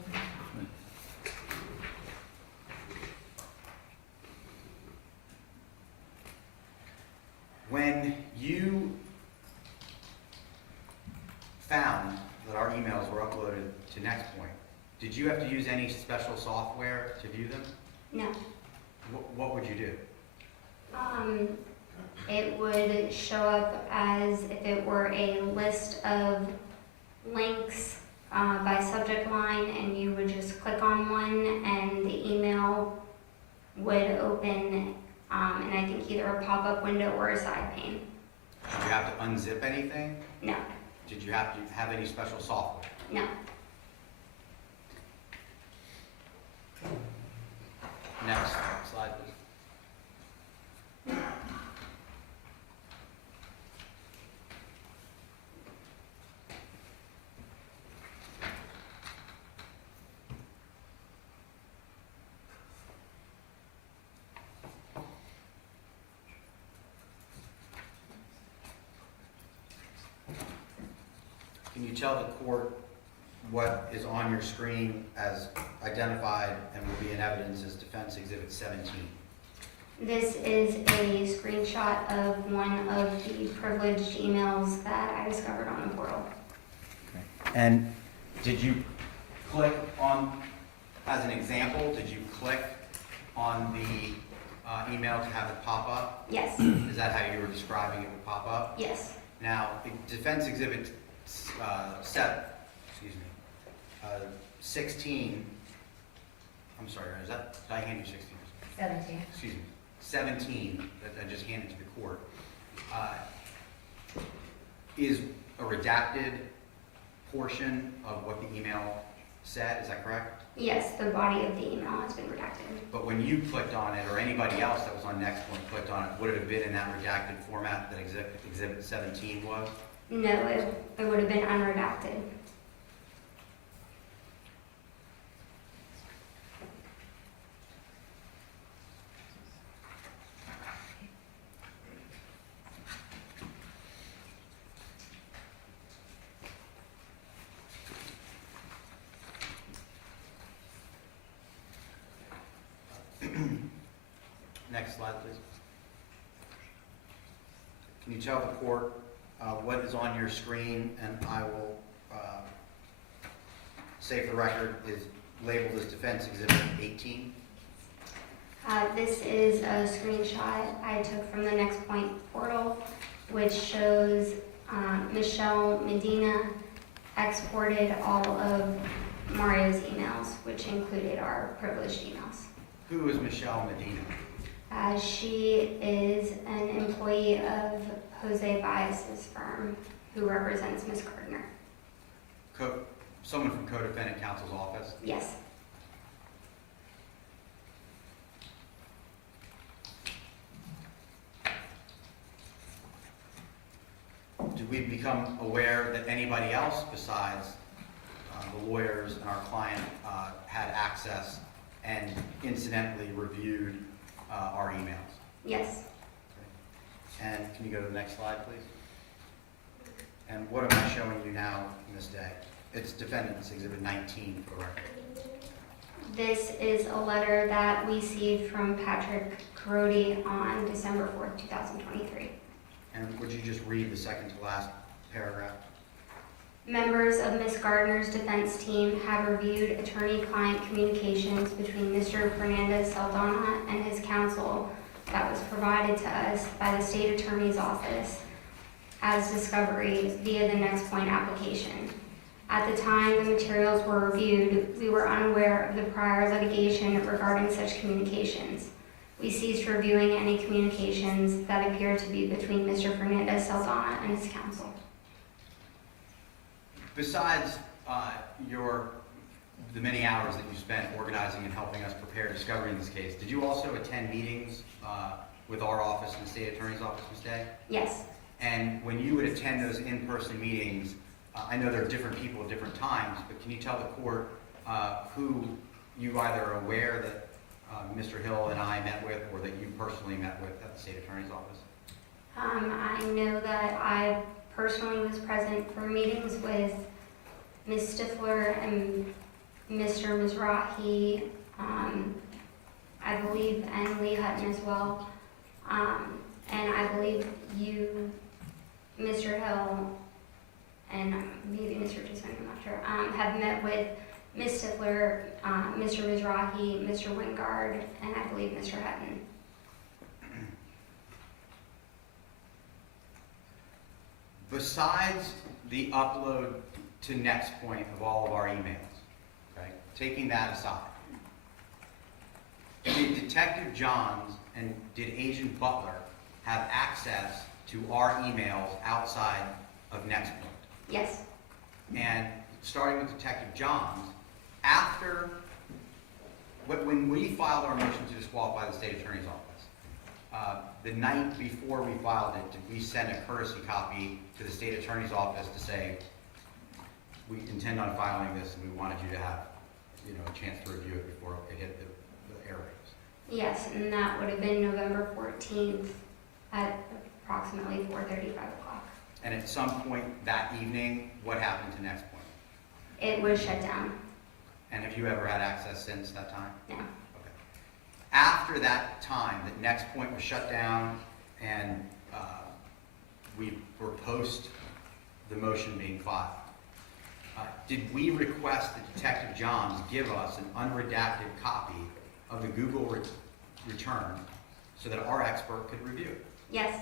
When you found that our emails were uploaded to NextPoint, did you have to use any special software to view them? No. What would you do? It would show up as if it were a list of links by subject line, and you would just click on one and the email would open in I think either a pop-up window or a side pane. Did you have to unzip anything? No. Did you have to have any special software? No. Next slide, please. Can you tell the court what is on your screen as identified and will be in evidence as Defense Exhibit 17? This is a screenshot of one of the privileged emails that I discovered on the portal. And did you click on, as an example, did you click on the email to have it pop up? Yes. Is that how you were describing it would pop up? Yes. Now, Defense Exhibit 16, I'm sorry, is that, did I hand you 16? 17. Excuse me, 17 that I just handed to the court, is a redacted portion of what the email said, is that correct? Yes, the body of the email has been redacted. But when you clicked on it, or anybody else that was on NextPoint clicked on it, would it have been in that redacted format that Exhibit 17 was? No, it would have been unredacted. Next slide, please. Can you tell the court what is on your screen? And I will say for the record is labeled as Defense Exhibit 18. This is a screenshot I took from the Next Point portal, which shows Michelle Medina exported all of Mario's emails, which included our privileged emails. Who is Michelle Medina? She is an employee of Jose Baez's firm who represents Ms. Gardner. Someone from Co-Defendant Counsel's office? Yes. Did we become aware that anybody else besides the lawyers and our client had access and incidentally reviewed our emails? Yes. And can you go to the next slide, please? And what am I showing you now in this day? It's Defendant's Exhibit 19 for the record. This is a letter that we received from Patrick Carodi on December 4th, 2023. And would you just read the second to last paragraph? Members of Ms. Gardner's defense team have reviewed attorney-client communications between Mr. Fernandez Saldana and his counsel that was provided to us by the state attorney's office as discovery via the Next Point application. At the time the materials were reviewed, we were unaware of the prior litigation regarding such communications. We ceased reviewing any communications that appeared to be between Mr. Fernandez Saldana and his counsel. Besides the many hours that you spent organizing and helping us prepare discovery in this case, did you also attend meetings with our office and the state attorney's office, Ms. Day? Yes. And when you would attend those in-person meetings, I know there are different people at different times, but can you tell the court who you either are aware that Mr. Hill and I met with, or that you personally met with at the state attorney's office? I know that I personally was present for meetings with Ms. Stifler and Mr. Mizrahi, I believe, and Lee Hutton as well. And I believe you, Mr. Hill, and maybe Mr. Jason, I'm not sure, have met with Ms. Stifler, Mr. Mizrahi, Mr. Wingard, and I believe Mr. Hutton. Besides the upload to Next Point of all of our emails, okay, taking that aside, did Detective Johns and did Agent Butler have access to our emails outside of Next Point? Yes. And starting with Detective Johns, when we filed our motion to disqualify the state attorney's office, the night before we filed it, did we send a courtesy copy to the state attorney's office to say, we intend on filing this and we wanted you to have, a chance to review it before it hit the airwaves? Yes, and that would have been November 14th at approximately 4:35 o'clock. And at some point that evening, what happened to Next Point? It was shut down. And have you ever had access since that time? No. Okay. After that time, that Next Point was shut down and we were post the motion being filed, did we request that Detective Johns give us an unredacted copy of the Google return so that our expert could review it? Yes.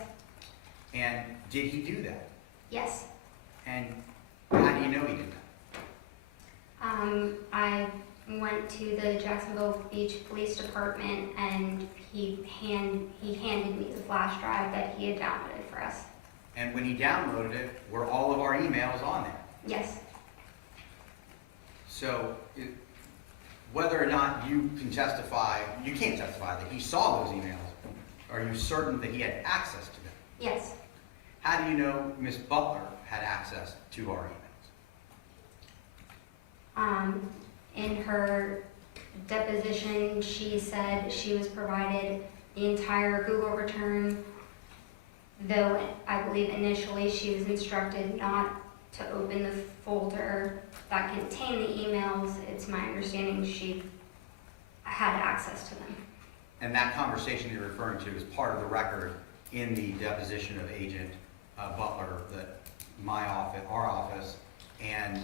And did he do that? Yes. And how do you know he did that? I went to the Jacksonville Beach Police Department and he handed me the flash drive that he had downloaded for us. And when he downloaded it, were all of our emails on there? Yes. So whether or not you can testify, you can't testify that he saw those emails. Are you certain that he had access to them? Yes. How do you know Ms. Butler had access to our emails? In her deposition, she said she was provided the entire Google return, though I believe initially she was instructed not to open the folder that contained the emails. It's my understanding she had access to them. And that conversation you're referring to is part of the record in the deposition of Agent Butler that our office, and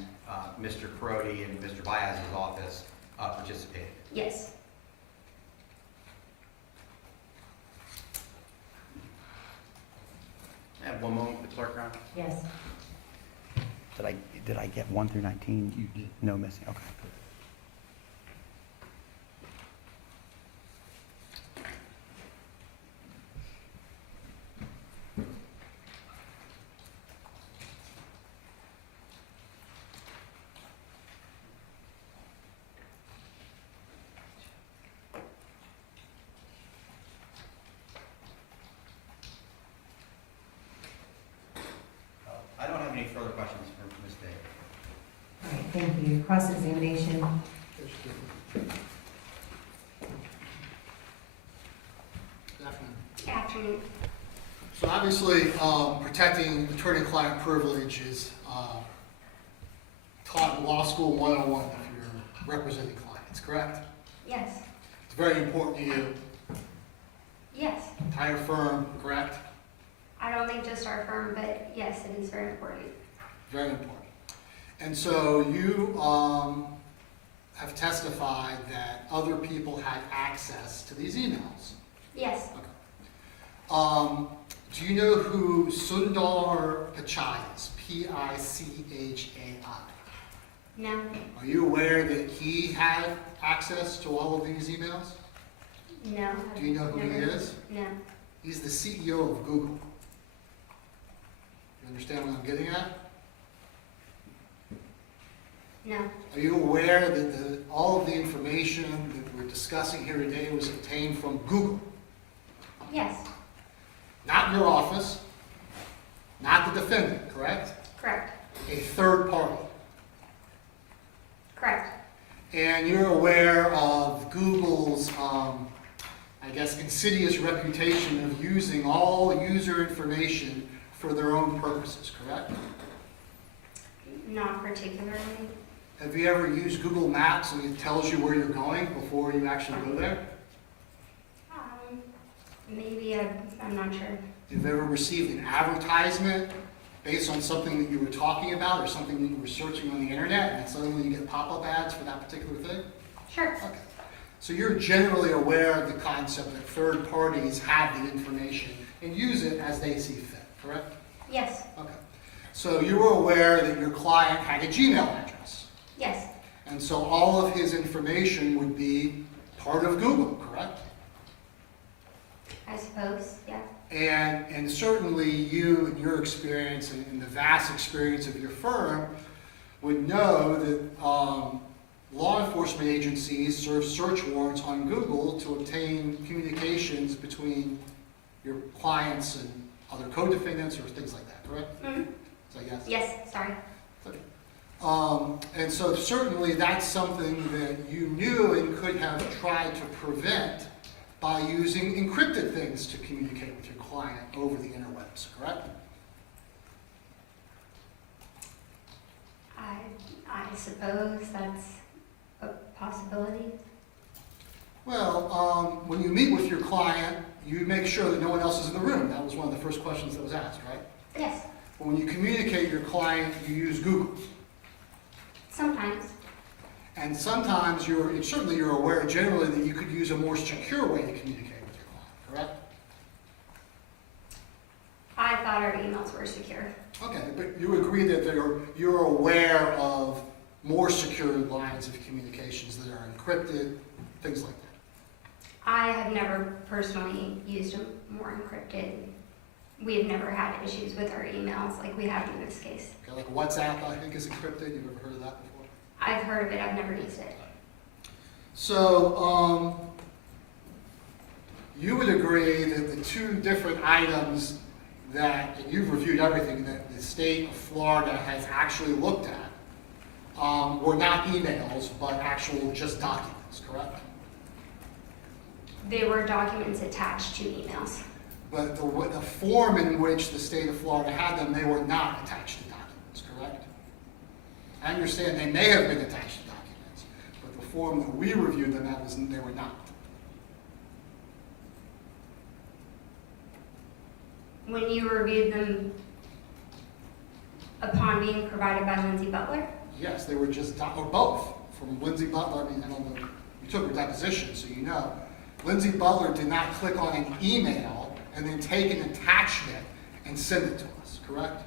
Mr. Crody and Mr. Baez's office participated. Yes. I have one moment, the clerk round. Yes. Did I get 1 through 19? You did. No missing, okay. I don't have any further questions for Ms. Day. All right, thank you. Cross-examination. Good afternoon. Afternoon. So obviously, protecting attorney-client privilege is taught in law school 101 if you're representing clients, correct? Yes. It's very important to you, Yes. entire firm, correct? I don't think just our firm, but yes, it is very important. Very important. And so you have testified that other people had access to these emails. Yes. Do you know who Sundar Pichai is? P-I-C-H-A-I. No. Are you aware that he had access to all of these emails? No. Do you know who he Never- is? No. He's the CEO of Google. You understand what I'm getting at? No. Are you aware that all of the information that we're discussing here today was obtained from Google? Yes. Not your office, not the defendant, correct? Correct. A third party. Correct. And you're aware of Google's, I guess, insidious reputation of using all user information for their own purposes, correct? Not particularly. Have you ever used Google Maps and it tells you where you're going before you actually go there? Maybe I'm not sure. Have you ever received an advertisement based on something that you were talking about or something that you were searching on the internet and suddenly you get pop-up ads for that particular thing? Sure. Okay. So you're generally aware of the concept that third parties have the information and use it as they see fit, correct? Yes. Okay. So you were aware that your client had a Gmail address. Yes. And so all of his information would be part of Google, correct? I suppose. Yeah. And certainly you, in your experience and in the vast experience of your firm, would know that law enforcement agencies serve search warrants on Google to obtain communications between your clients and other co-defendants or things like that, correct? Mm-hmm. So yes. Yes. Sorry. And so certainly that's something that you knew and could have tried to prevent by using encrypted things to communicate with your client over the interwebs, correct? I suppose that's a possibility. Well, when you meet with your client, you make sure that no one else is in the room. That was one of the first questions that was asked, right? Yes. But when you communicate with your client, you use Google. Sometimes. And sometimes certainly you're aware generally that you could use a more secure way to communicate with your client, correct? I thought our emails were secure. Okay, but you agree that you're aware of more secure lines of communications that are encrypted, things like that. I have never personally used them more encrypted. We have never had issues with our emails like we have in this case. Okay, like WhatsApp, I think, is encrypted. You've ever heard of that before? I've heard of it, I've never used it. So, you would agree that the two different items that, and you've reviewed everything, that the state of Florida has actually looked at were not emails, but actual just documents, correct? They were documents attached to emails. But the form in which the state of Florida had them, they were not attached to documents, correct? I understand they may have been attached to documents, but the form that we reviewed them at, they were not. When you reviewed them upon being provided by Lindsay Butler? Yes, they were just, or both, from Lindsay Butler, I mean, I don't know, you took her deposition, so you know. Lindsay Butler did not click on an email and then take an attachment and send it to us, correct?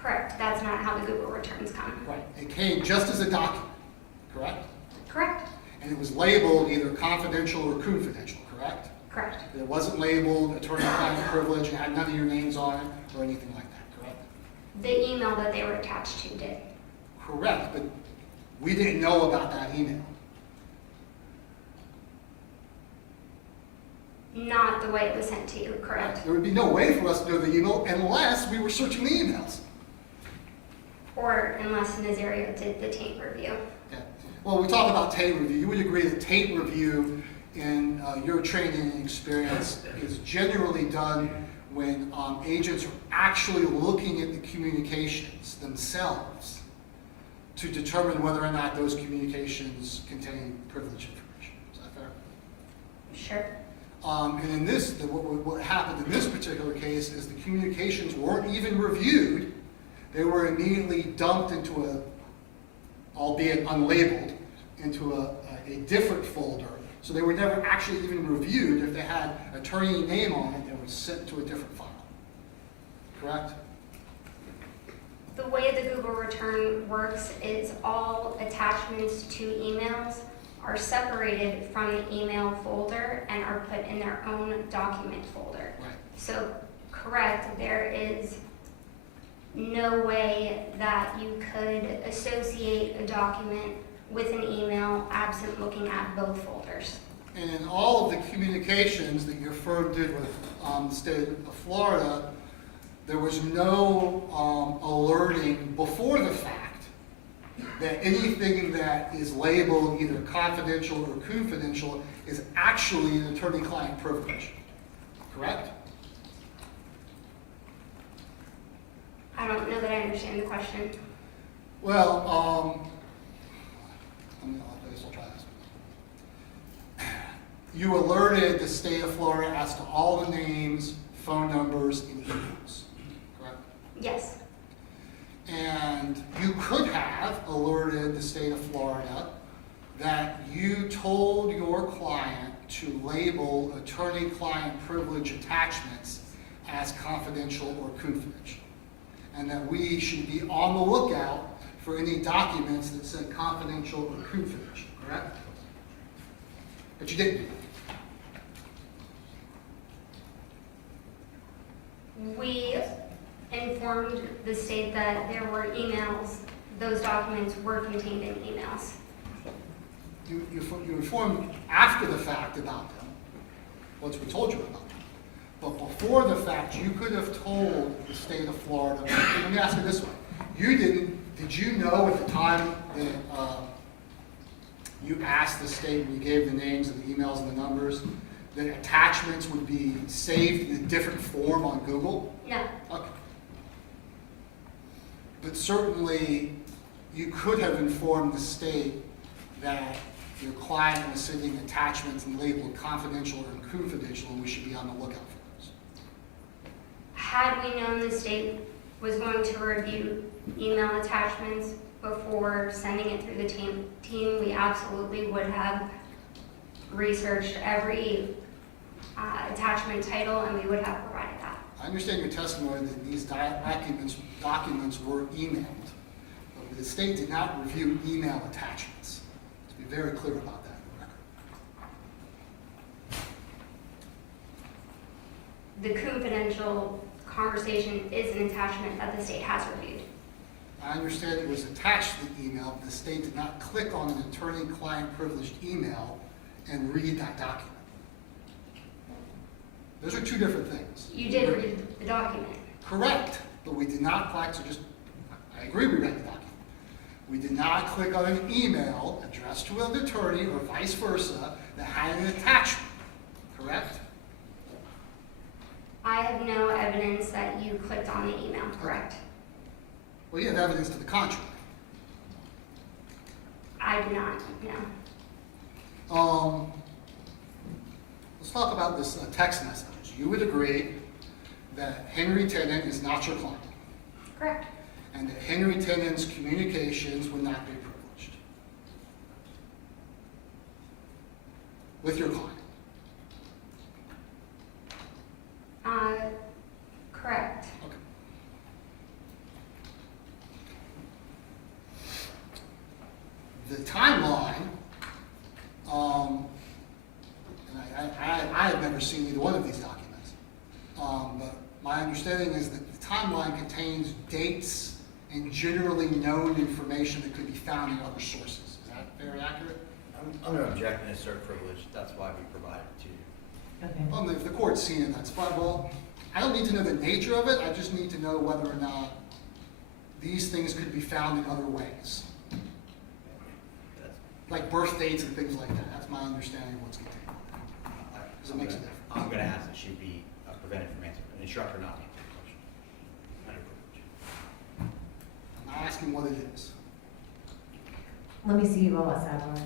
Correct, that's not how the Google returns come. Right. It came just as a document, correct? Correct, And it was labeled either confidential or confidential, correct? correct, It wasn't labeled attorney-client privilege and had none of your names on it or anything like that, correct? the email that they were attached to did. Correct, but we didn't know about that email. Not the way it was sent to you, correct? There would be no way for us to know the email unless we were searching the emails. Or unless Nazario did the tape review. Yeah. Well, we talk about tape review. You would agree that tape review in your training and experience is generally done when agents are actually looking at the communications themselves to determine whether or not those communications contain privileged information. Is that fair? Sure. And in this, what happened in this particular case is the communications weren't even reviewed. They were immediately dumped into albeit unlabeled, into a different folder. So they were never actually even reviewed. If they had attorney name on it, they were sent to a different file. Correct? The way the Google return works is all attachments to emails are separated from the email folder and are put in their own document folder. Right. So, correct, there is no way that you could associate a document with an email absent looking at both folders. And in all of the communications that your firm did with the state of Florida, there was no alerting before the fact that anything that is labeled either confidential or confidential is actually an attorney-client privilege. Correct? I don't know that I understand the question. Well, I guess I'll try this. You alerted the state of Florida as to all the names, phone numbers, and emails, correct? Yes, And you could have alerted the state of Florida that you told your client to label attorney-client privilege attachments as confidential or confidential. And that we should be on the lookout for any documents that said confidential or confidential, correct? But you didn't. we informed the state that there were emails, those documents were contained in emails. You informed after the fact about them, once we told you about them. But before the fact, you could have told the state of Florida, let me ask you this way. Did you know at the time that you asked the state, when you gave the names and the emails and the numbers, that attachments would be saved in a different form on Google? No, Okay. But certainly, you could have informed the state that your client was sending attachments and labeled confidential or confidential, and we should be on the lookout for those. had we known the state was going to review email attachments before sending it through the team, we absolutely would have researched every attachment title, and we would have provided that. I understand your testimony that these documents were emailed, but the state did not review email attachments. To be very clear about that in the record. The confidential conversation is an attachment that the state has reviewed. I understand it was attached to the email, but the state did not click on an attorney-client privileged email and read that document. Those are two different things. You did read the document. Correct, but we did not click, I agree we read the document. We did not click on an email addressed to an attorney or vice versa that had an attachment, correct? I have no evidence that you clicked on the email, correct? Well, you have evidence to the contrary. I do not, no. Let's talk about this text message. You would agree that Henry Tennant is not your client, Correct. and that Henry Tennant's communications would not be privileged. with your client. Correct. Okay. The timeline, and I have never seen either one of these documents, but my understanding is that the timeline contains dates and generally known information that could be found in other sources. Is that very accurate? I'm going to object and assert privilege. That's why we provided it to you. Okay. Well, if the court's seen it, that's fine. Well, I don't need to know the nature of it, I just need to know whether or not these things could be found in other ways. That's- Like birth dates and things like that. That's my understanding of what's contained. Because it makes a difference. I'm going to ask that she be prevented from answering, an instructor not answering the question. Under privilege. I'm not asking what it is. Let me see you all at sidebar.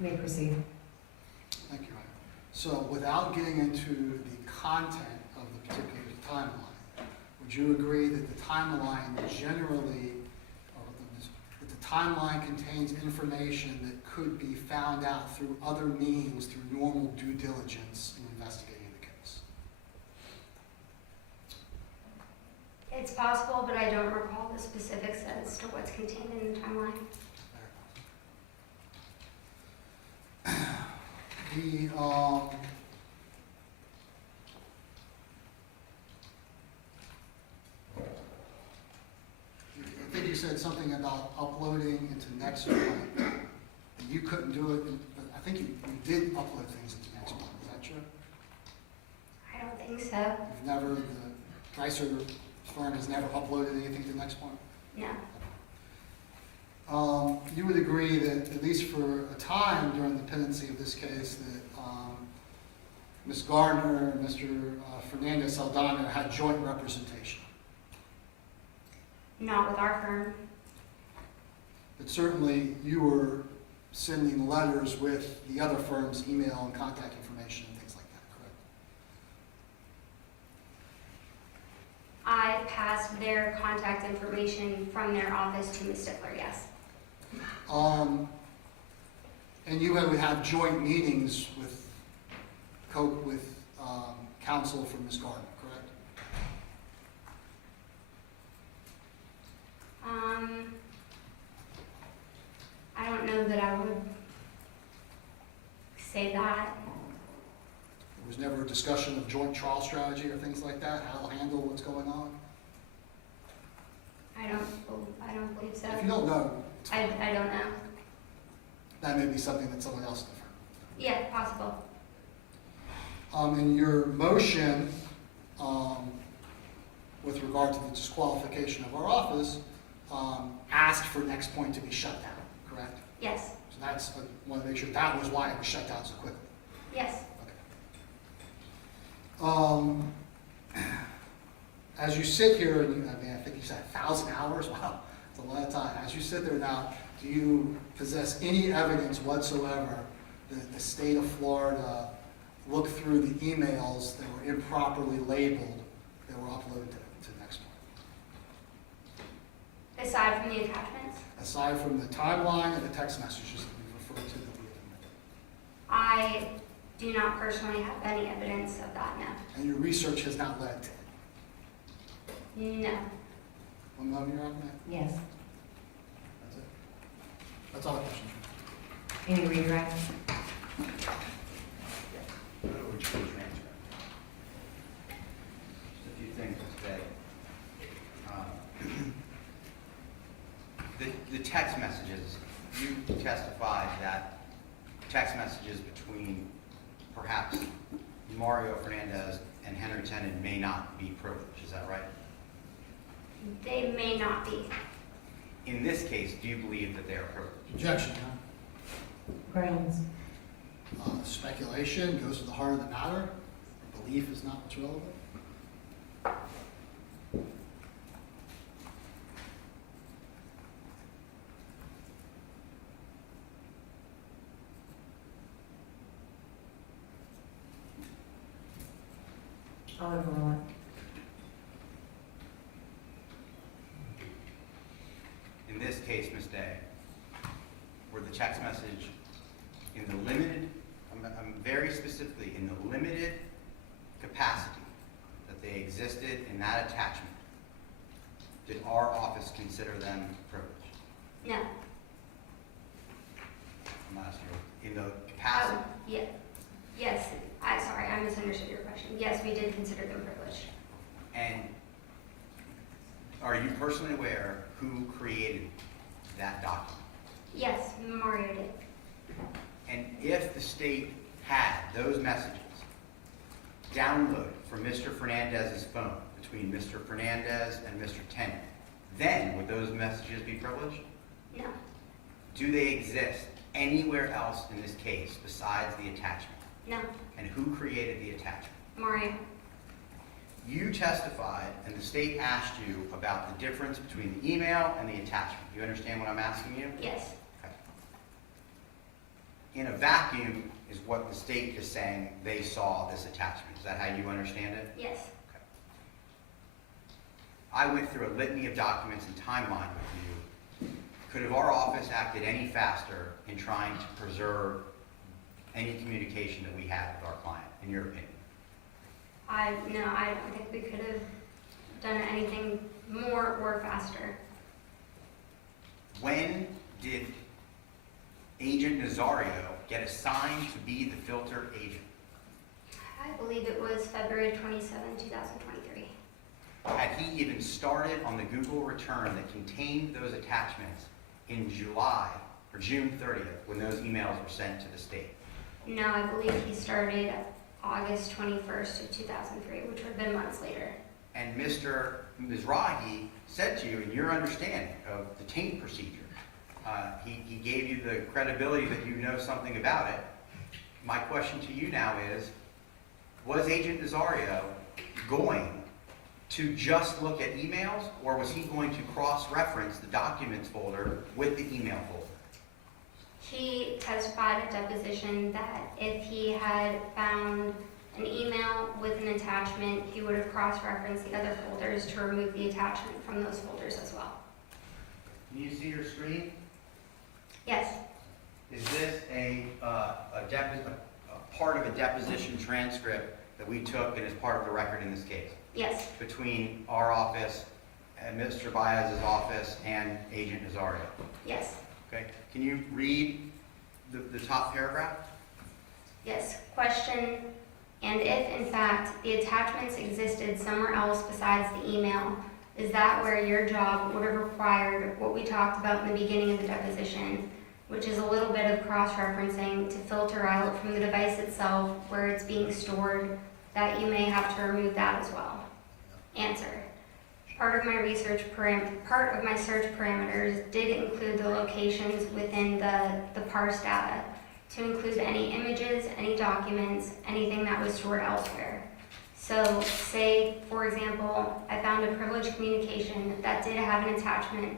may proceed. Thank you. So without getting into the content of the particular timeline, would you agree that the timeline generally, or that the timeline contains information that could be found out through other means, through normal due diligence in investigating the case? It's possible, but I don't recall the specifics as to what's contained in the timeline. The, I think you said something about uploading into NextPoint, that you couldn't do it, but I think you did upload things into NextPoint, is that true? I don't think so. You've never, the Dreiser firm has never uploaded anything to NextPoint? No. You would agree that, at least for a time during the pendency of this case, that Ms. Gardner and Mr. Fernandez Saldana had joint representation? Not with our firm. But certainly you were sending letters with the other firm's email and contact information and things like that, correct? I passed their contact information from their office to Ms. Stifler, yes. And you would have joint meetings with counsel from Ms. Gardner, correct? I don't know that I would say that. There was never a discussion of joint trial strategy or things like that, how to handle what's going on? I don't believe so. If you don't know, it's I fine. don't know. That may be something that someone else in the firm. Yeah, possible. In your motion, with regard to the disqualification of our office, asked for NextPoint to be shut down, correct? Yes. So that's, I want to make sure that was why it was shut down so quickly. Yes. Okay. As you sit here, and I think you said 1,000 hours, wow, that's a lot of time. As you sit there now, do you possess any evidence whatsoever that the state of Florida looked through the emails that were improperly labeled that were uploaded to NextPoint? Aside from the attachments, Aside from the timeline and the text messages that we referred to that we had admitted. I do not personally have any evidence of that, no. And your research has not led to it. No. One moment, Your Honor. Yes. That's it. That's all the questions. Any redirects? Would you please transfer? Just a few things today. The text messages, you testified that text messages between perhaps Mario Fernandez and Henry Tennant may not be privileged, is that right? They may not be. In this case, do you believe that they are privileged? Objection, Your Honor. Grounds? Speculation goes to the heart of the matter. Belief is not what's relevant. I'll overrule it. In this case, Ms. Day, were the text message in the limited, I'm very specifically, in the limited capacity that they existed in that attachment, did our office consider them privileged? No. I'm asking you, in the capacity? Yeah. Yes. Sorry, I misunderstood your question. Yes, we did consider them privileged. And are you personally aware who created that document? Yes, Mario did. And if the state had those messages downloaded from Mr. Fernandez's phone between Mr. Fernandez and Mr. Tennant, then would those messages be privileged? No. Do they exist anywhere else in this case besides the attachment? No. And who created the attachment? Mario. You testified and the state asked you about the difference between the email and the attachment. Do you understand what I'm asking you? Yes. Okay. in a vacuum is what the state is saying they saw this attachment. Is that how you understand it? Yes. I went through a litany of documents and timeline with you. Could have our office acted any faster in trying to preserve any communication that we had with our client, in your opinion? No, I don't think we could have done anything more or faster. When did Agent Nazario get assigned to be the filter agent? I believe it was February 27, 2023. Had he even started on the Google return that contained those attachments in July or June 30th when those emails were sent to the state? No, I believe he started August 21st of 2003, which would have been months later. And Mr. Mizrahi said to you, in your understanding of the taint procedure, he gave you the credibility that you know something about it. My question to you now is, was Agent Nazario going to just look at emails, or was he going to cross-reference the documents folder with the email folder? He testified at deposition that if he had found an email with an attachment, he would have cross-referenced the other folders to remove the attachment from those folders as well. Can you see your screen? Yes, Is this a part of a deposition transcript that we took and is part of the record in this case? yes, Between our office and Mr. Baez's office and Agent Nazario? yes, Okay, can you read the top paragraph? yes. Question, and if in fact the attachments existed somewhere else besides the email, is that where your job would have required what we talked about in the beginning of the deposition, which is a little bit of cross-referencing to filter out from the device itself where it's being stored, that you may have to remove that as well? Answer. Part of my search parameters did include the locations within the parse data to include any images, any documents, anything that was stored elsewhere. So say, for example, I found a privileged communication that did have an attachment.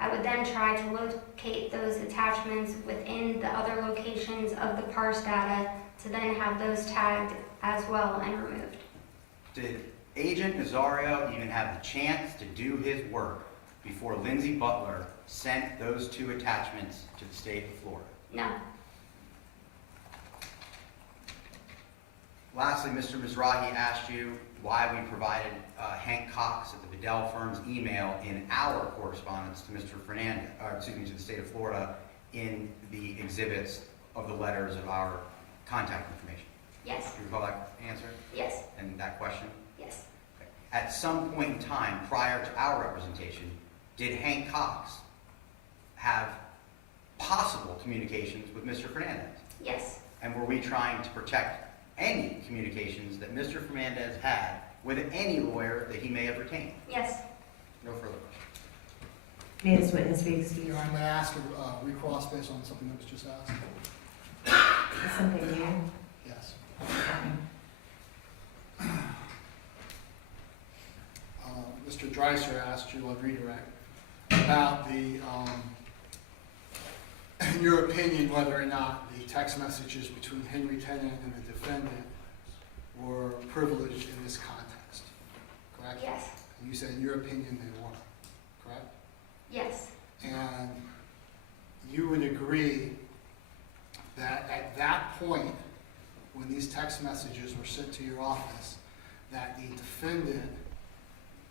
I would then try to locate those attachments within the other locations of the parse data to then have those tagged as well and removed. Did Agent Nazario even have the chance to do his work before Lindsay Butler sent those two attachments to the state of Florida? No. Lastly, Mr. Mizrahi asked you why we provided Hank Cox at the Bedell firm's email in our correspondence to Mr. Fernandez, to the state of Florida, in the exhibits of the letters of our contact information. Yes. Do you recall that answer Yes. and that question? Yes. Okay. At some point in time prior to our representation, did Hank Cox have possible communications with Mr. Fernandez? Yes. And were we trying to protect any communications that Mr. Fernandez had with any lawyer that he may have retained? Yes. No further questions. May this witness be excused? Your Honor, may I ask a recross based on something that was just asked? Is something new? Yes. Mr. Dreiser asked you on redirect about the, in your opinion, whether or not the text messages between Henry Tennant and the defendant were privileged in this context, correct? Yes. And you said in your opinion they weren't, correct? Yes. And you would agree that at that point, when these text messages were sent to your office, that the defendant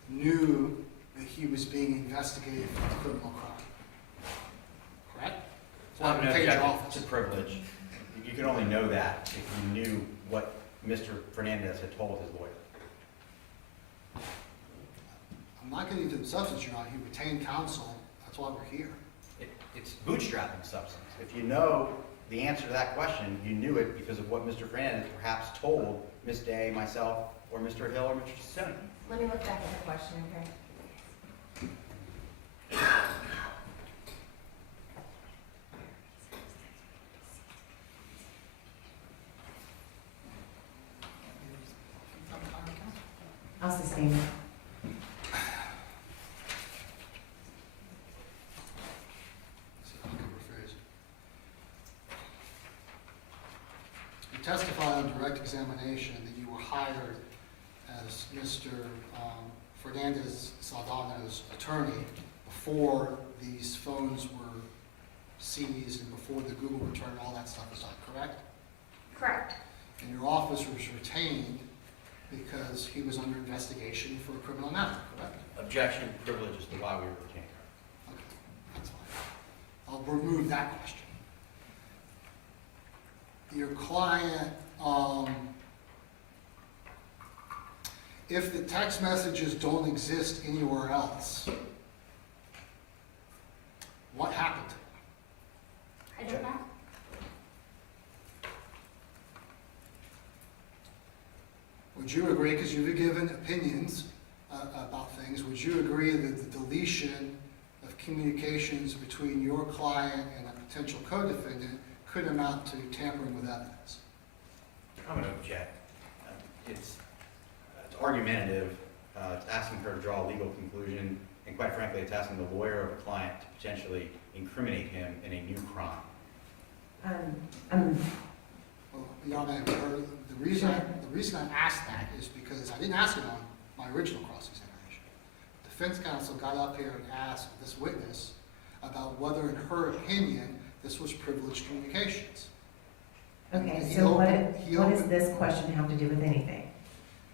knew that he was being investigated for a criminal crime, correct? I'm Well, going take to your object office. to privilege. You can only know that if you knew what Mr. Fernandez had told his lawyer. I'm not getting into the substance, Your Honor. He retained counsel. That's why we're here. It's bootstrapping substance. If you know the answer to that question, you knew it because of what Mr. Fernandez perhaps told Ms. Day, myself, or Mr. Hill, or Mr. Stone. Let me look back at the question, okay? I'll sustain it. See if I can rephrase it. testified on direct examination that you were hired as Mr. Fernandez Saldano's attorney before these phones were seized and before the Google return, all that stuff was done, correct? Correct. And your office was retained because he was under investigation for a criminal matter, correct? Objection, privilege as to why we were retained. Okay, that's fine. I'll remove that question. Your client, if the text messages don't exist anywhere else, what happened to them? I don't know. Would you agree, because you've given opinions about things, would you agree that the deletion of communications between your client and a potential co-defendant could amount to tampering with evidence? I'm going to object. It's argumentative. It's asking her to draw a legal conclusion, and quite frankly, it's asking the lawyer of a client to potentially incriminate him in a new crime. Well, Your Honor, the reason I asked that is because I didn't ask it on my original cross-examination. Defense counsel got up here and asked this witness about whether, in her opinion, this was privileged communications. Okay, He so what opened- does this question have to do with anything?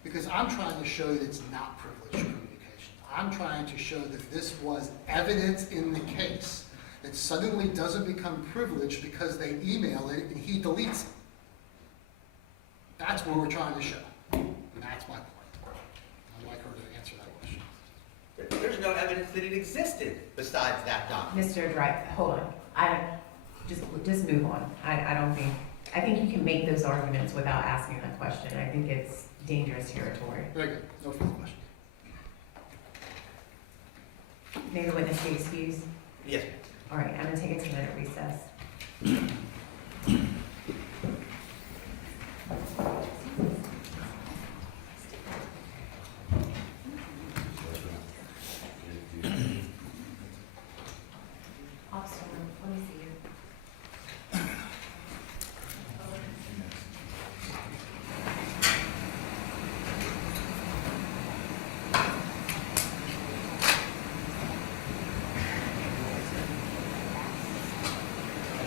Because I'm trying to show that it's not privileged communications. I'm trying to show that this was evidence in the case that suddenly doesn't become privileged because they email it and he deletes it. That's what we're trying to show. And that's my point. I'd like her to answer that question. There's no evidence that it existed besides that document. Mr. Drive, hold on. Just move on. I think you can make those arguments without asking that question. I think it's dangerous territory. Very good. No further questions. May the witness be excused? Yes, ma'am. All right, I'm gonna take a 2-minute recess. Officer, let me see you.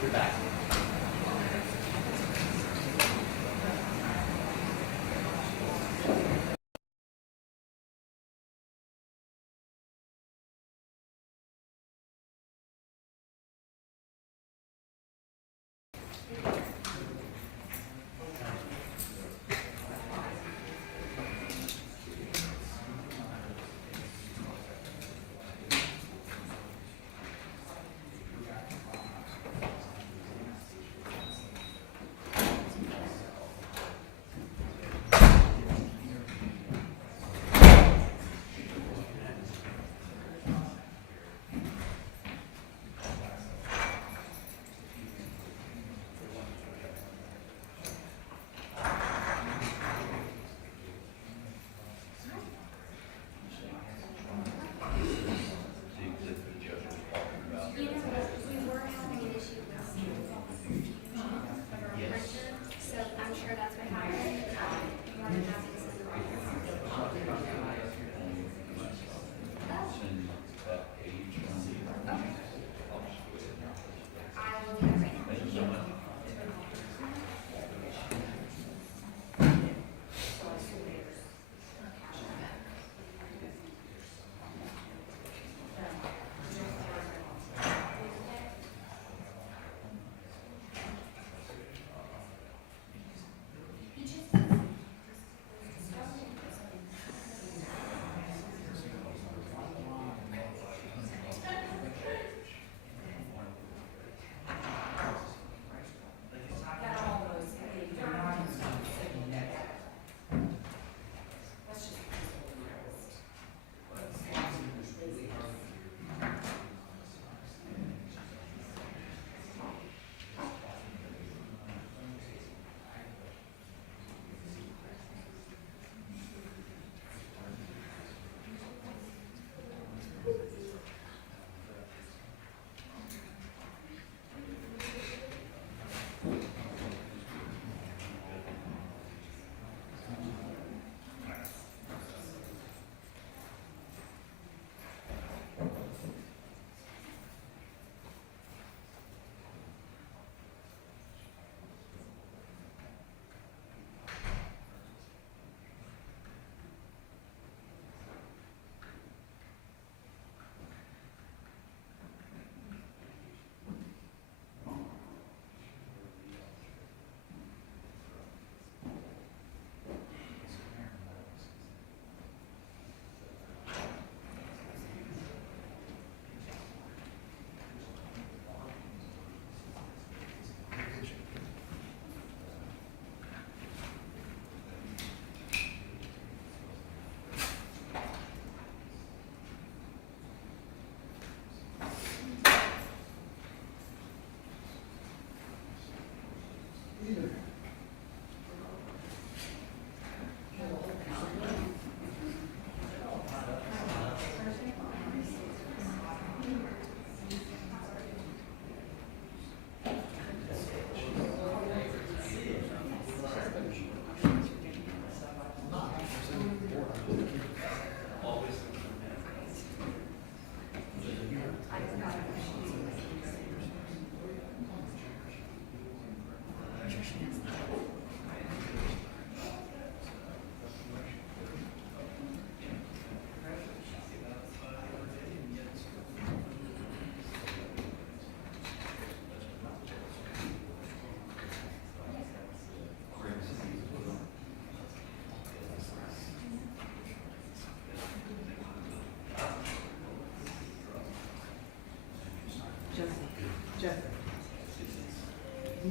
You're back.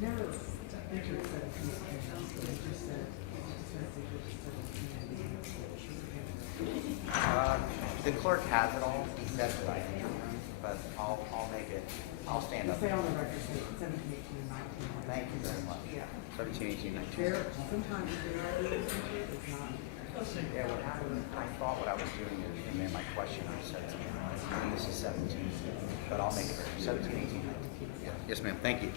never entered 17, so they just said, The clerk has it all, he said that I can, but I'll make it, I'll stand up. say on the record, say 17, 18, and 19. Thank you very much. Yeah. 17, 18, 19. There, sometimes there are, it's not. Yeah, what happened, I thought what I was doing is, and then my question, I said to him, and this is 17, but I'll make it 17, 18, 19. Yeah. Yes, ma'am, thank you.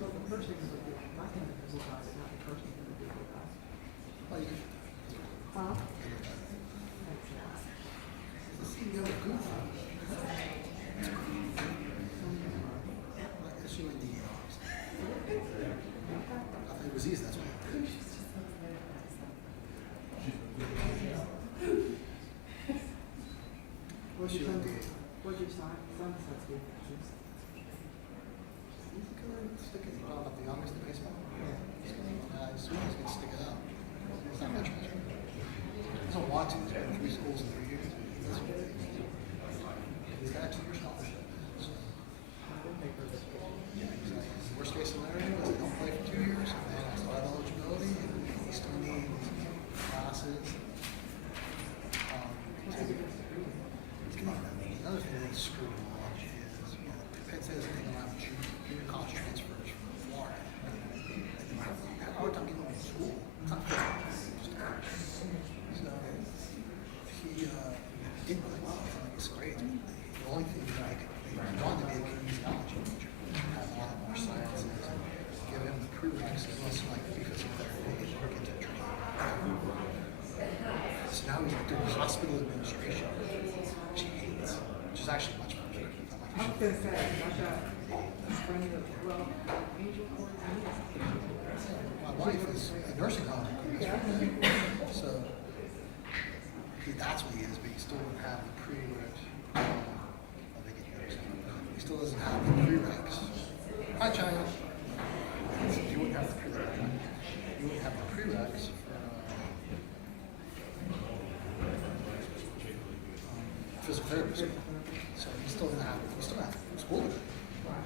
Well, the first thing is with the, I think the Google Docs, not the first thing with the Google Docs. Huh? That's not. The CEO of Google. Assuming the, I think it was easy, that's why. What'd your son, what'd your son say? He's gonna stick it out about the youngest in baseball. He's gonna, as soon as he's gonna stick it out. It's not much. He doesn't want to, he's been in 3 schools in 3 years. He doesn't want to. He's got a 2-year scholarship. So, yeah, he's like, worst case scenario is they don't play for 2 years, and then I still have eligibility, and he still needs classes. Another thing that's screwed him on is, you know, Penn State doesn't take a lot of junior college transfers from Florida. They have a hard time getting them to school. It's not fair. So he did really well. I think it's great. The only thing that they wanted to be a kinesiology major, have a lot more sciences, give him the prereqs as well as like physical therapy and work into training. So now he's doing hospital administration, which he hates, which is actually much more good. I was gonna say, I got a friend of, well, Angel or My wife is a nursing home. So that's what he is, but he still doesn't have the prereqs. I think he still doesn't have the prereqs. Hi, China. You wouldn't have the prereqs. You wouldn't have the prereqs for physical therapy school. So he still doesn't have. He still has school.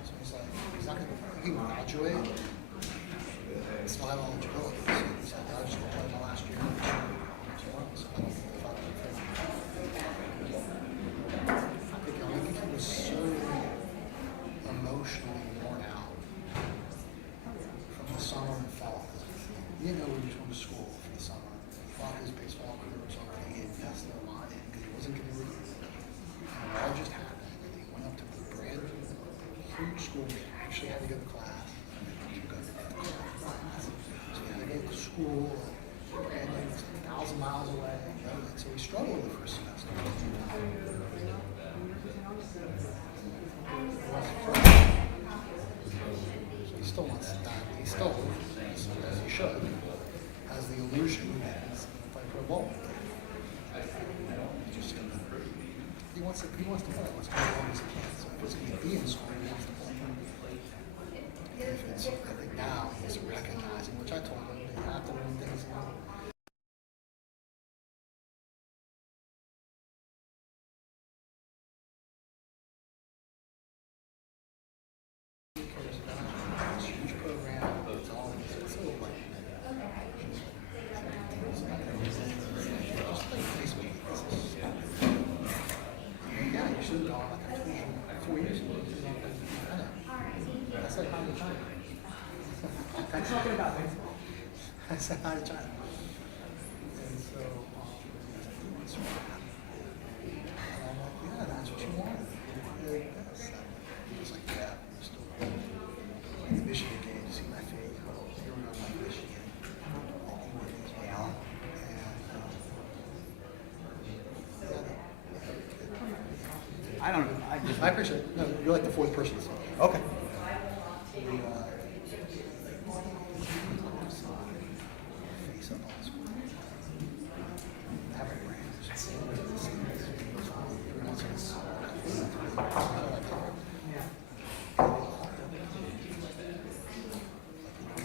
So he's like, he's not gonna. He can graduate. Still have eligibility. So he's like, I just applied my last year. So I don't think they thought it was I think he was so emotionally worn out from the summer and fall. He didn't know he was going to school for the summer. He thought his baseball career was over. He had invested a lot in because he wasn't going to leave. And it all just happened. And he went up to the brand huge school. He actually had to go to class. So he had to go to school. And it was 1,000 miles away. You know, and so he struggled the first semester. So he still wants to die. He still, as he should, has the illusion that he's going to play pro ball. He wants to play. He wants to play as long as he can. So if it's going to be in school, he wants to play. If it's, I think now he's recognizing, which I told him, you have to learn things now. It's a huge program. It's all it's so like just like Facebook. Yeah, you should have gone like 4 years ago. I know. I said hi to China. I'm talking about baseball. I said hi to China. And so, what's wrong? And I'm like, yeah, that's what you wanted. Like this. He was like, yeah, I'm still like the Michigan game to see my face. Here we are, like Michigan. And I don't know, I appreciate it. No, you're like the fourth person. Okay. Face up on the screen. Have a brand.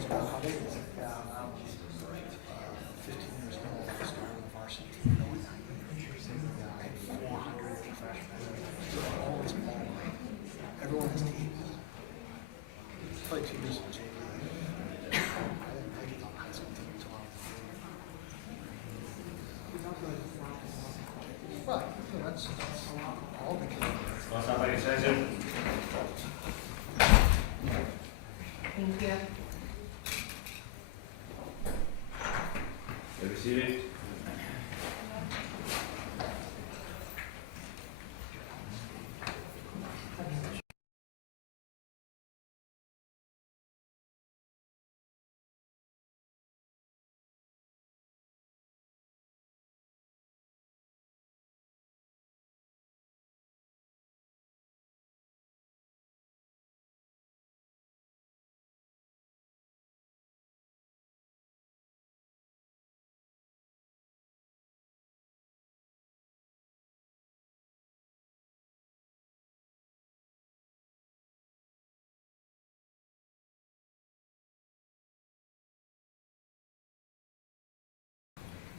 How big is it? 15 years old, I started with varsity team going down. I had 400 professionals. Always playing. Everyone has teams. Played 2 years in JV. I didn't make it on the high school team until I was a junior. Well, that's all the kids. Close executive session. Thank you. Be seated.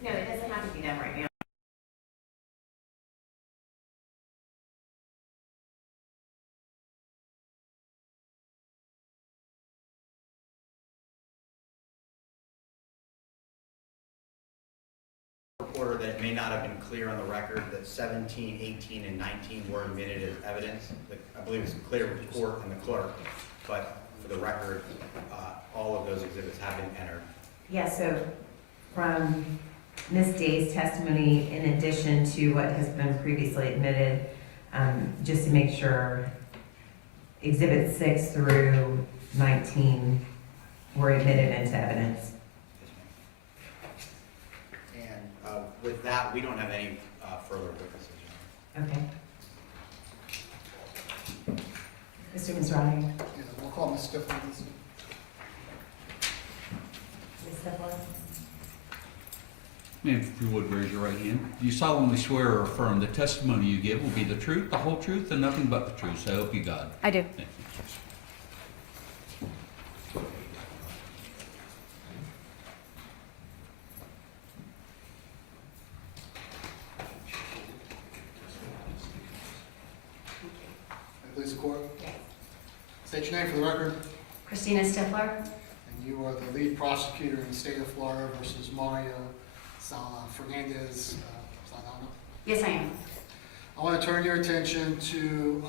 No, it doesn't have to be done right now. Reporter that it may not have been clear on the record that 17, 18, and 19 were admitted as evidence. I believe it's clear with the court and the clerk, but for the record, all of those exhibits have been entered. Yeah, so from Ms. Day's testimony, in addition to what has been previously admitted, just to make sure, exhibits 6 through 19 were admitted into evidence. And with that, we don't have any further witnesses. Okay. Mr. Mizrahi? Yeah, we'll call Ms. Stifler. Ms. Stepler? Ma'am, if you would, raise your right hand. Do you solemnly swear or affirm the testimony you give will be the truth, the whole truth, and nothing but the truth? So help you God. I do. Thank you. Please, the court. State your name for the record. Christina Stifler. And you are the lead prosecutor in the state of Florida versus Mario Fernandez Saldana. Yes, I am. I want to turn your attention to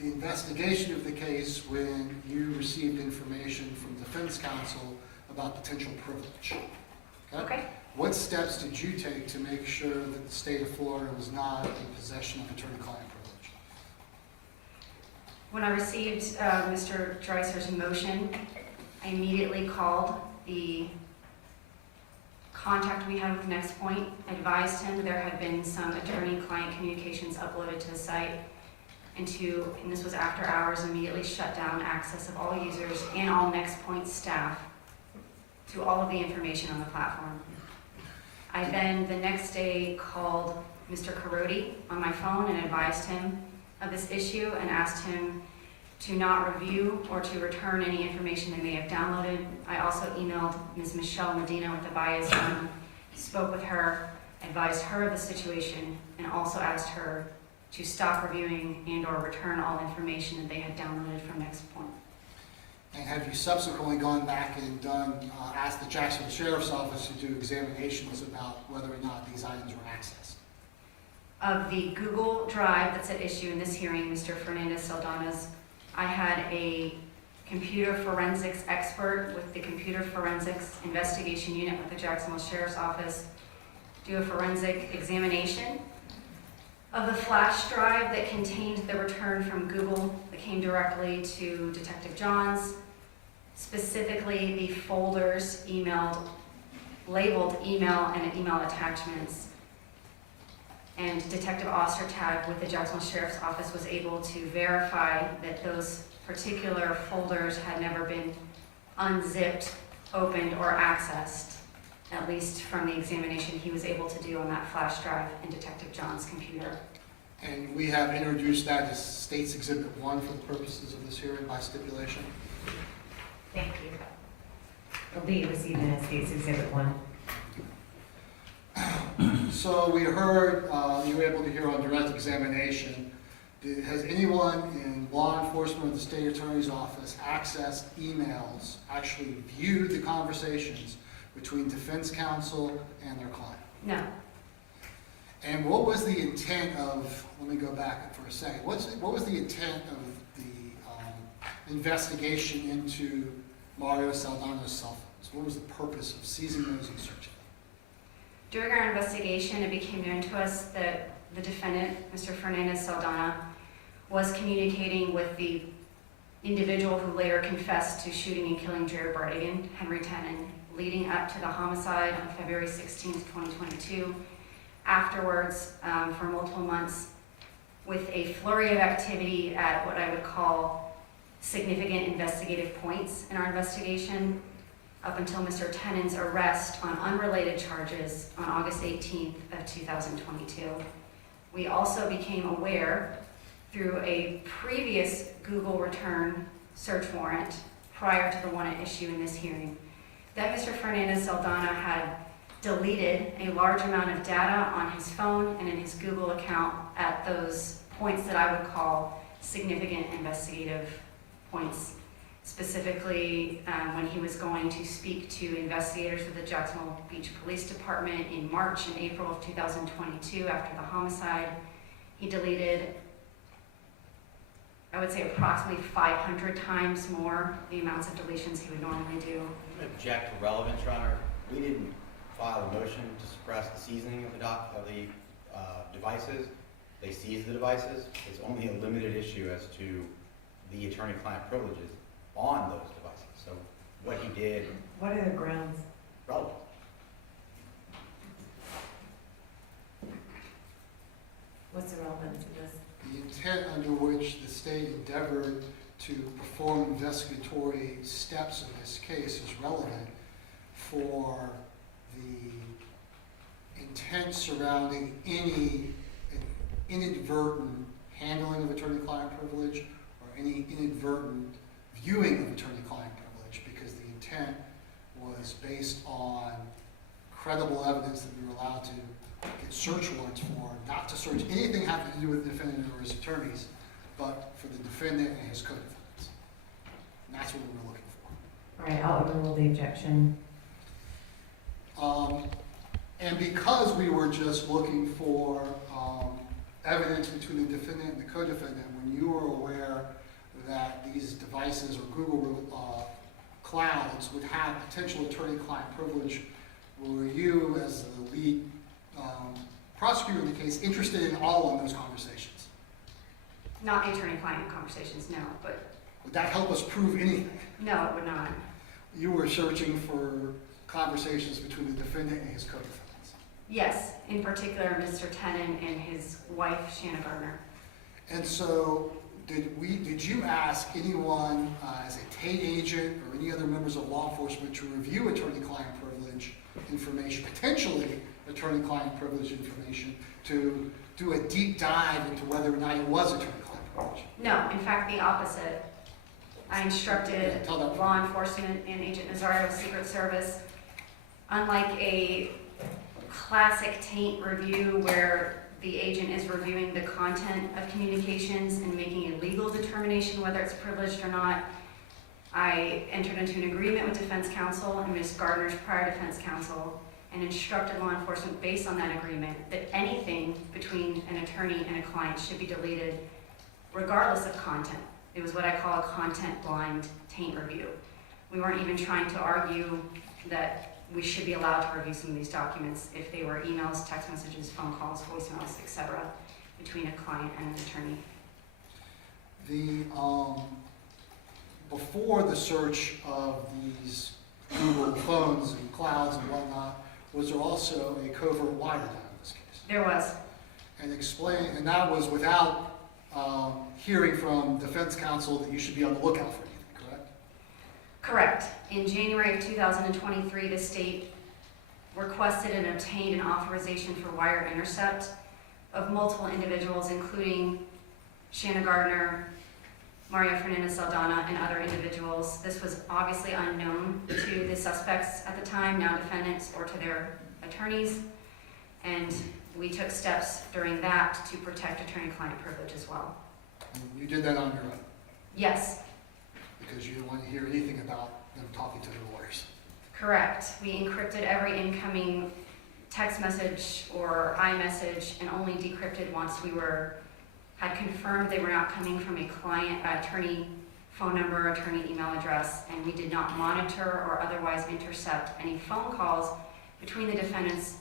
the investigation of the case when you received information from defense counsel about potential privilege. Okay. What steps did you take to make sure that the state of Florida was not in possession of attorney-client privilege? When I received Mr. Dreiser's motion, I immediately called the contact we had with Next Point, advised him that there had been some attorney-client communications uploaded to the site, and this was after hours, immediately shut down access of all users and all Next Point staff to all of the information on the platform. I then, the next day, called Mr. Carodi on my phone and advised him of this issue and asked him to not review or to return any information they may have downloaded. I also emailed Ms. Michelle Medina with the bias firm, spoke with her, advised her of the situation, and also asked her to stop reviewing and or return all information that they had downloaded from Next Point. And have you subsequently gone back and asked the Jacksonville Sheriff's Office to do examinations about whether or not these items were accessed? Of the Google Drive that's at issue in this hearing, Mr. Fernandez Saldana's, I had a computer forensics expert with the Computer Forensics Investigation Unit with the Jacksonville Sheriff's Office do a forensic examination of the flash drive that contained the return from Google that came directly to Detective Johns, specifically the folders labeled email and email attachments. and Detective Ostertag with the Jacksonville Sheriff's Office was able to verify that those particular folders had never been unzipped, opened, or accessed, at least from the examination he was able to do on that flash drive in Detective John's computer. And we have introduced that as State's Exhibit 1 for the purposes of this hearing by stipulation. Thank you. It'll be received as State's Exhibit 1. So we heard, you were able to hear on direct examination, has anyone in law enforcement or the state attorney's office accessed emails, actually viewed the conversations between defense counsel and their client? No. And what was the intent of, let me go back for a second, what was the intent of the investigation into Mario Saldana's cell phones? What was the purpose of seizing those and searching? During our investigation, it became known to us that the defendant, Mr. Fernandez Saldana, was communicating with the individual who later confessed to shooting and killing Jared Bridegan, Henry Tenen, leading up to the homicide on February 16, 2022. Afterwards, for multiple months, with a flurry of activity at what I would call significant investigative points in our investigation, up until Mr. Tenen's arrest on unrelated charges on August 18th of 2022. We also became aware through a previous Google return search warrant prior to the one at issue in this hearing that Mr. Fernandez Saldana had deleted a large amount of data on his phone and in his Google account at those points that I would call significant investigative points. Specifically, when he was going to speak to investigators with the Jacksonville Beach Police Department in March and April of 2022 after the homicide, he deleted, I would say, approximately 500 times more the amounts of deletions he would normally do. I'm gonna object to relevance, Your Honor. We didn't file a motion to suppress the seizing of the devices. They seized the devices. It's only a limited issue as to the attorney-client privileges on those devices. So what he did, What are the grounds? relevant. What's the relevance of this? The intent under which the state endeavored to perform investigatory steps in this case is relevant for the intent surrounding any inadvertent handling of attorney-client privilege or any inadvertent viewing of attorney-client privilege, because the intent was based on credible evidence that we were allowed to get search warrants for, not to search anything having to do with the defendant or his attorneys, but for the defendant and his co-defendants. And that's what we were looking for. All right, I'll overrule the objection. And because we were just looking for evidence between the defendant and the co-defendant, when you were aware that these devices or Google clouds would have potential attorney-client privilege, were you, as the lead prosecutor in the case, interested in all of those conversations? Not attorney-client conversations, no, but Would that help us prove anything? no, it would not. You were searching for conversations between the defendant and his co-defendants. Yes, in particular, Mr. Tenen and his wife, Shanna Gardner. And so, did you ask anyone as a Tate agent or any other members of law enforcement to review attorney-client privilege information, potentially attorney-client privilege information, to do a deep dive into whether or not it was attorney-client privilege? No, in fact, the opposite. I instructed Yeah, tell that. law enforcement and Agent Nazario's Secret Service, unlike a classic taint review where the agent is reviewing the content of communications and making a legal determination whether it's privileged or not, I entered into an agreement with defense counsel and Ms. Gardner's prior defense counsel and instructed law enforcement based on that agreement that anything between an attorney and a client should be deleted regardless of content. It was what I call a content blind taint review. We weren't even trying to argue that we should be allowed to review some of these documents if they were emails, text messages, phone calls, voicemails, etc., between a client and an attorney. Before the search of these Google phones and clouds and whatnot, was there also a covert wiretap in this case? There was. and explain, and that was without hearing from defense counsel that you should be on the lookout for anything, correct? Correct. In January of 2023, the state requested and obtained an authorization for wire intercept of multiple individuals, including Shanna Gardner, Mario Fernandez Saldana, and other individuals. This was obviously unknown to the suspects at the time, now defendants, or to their attorneys. And we took steps during that to protect attorney-client privilege as well. And you did that on your own, Yes, because you didn't want to hear anything about them talking to their lawyers. correct. We encrypted every incoming text message or iMessage and only decrypted once we had confirmed they were not coming from a client, attorney phone number, attorney email address, and we did not monitor or otherwise intercept any phone calls between the defendants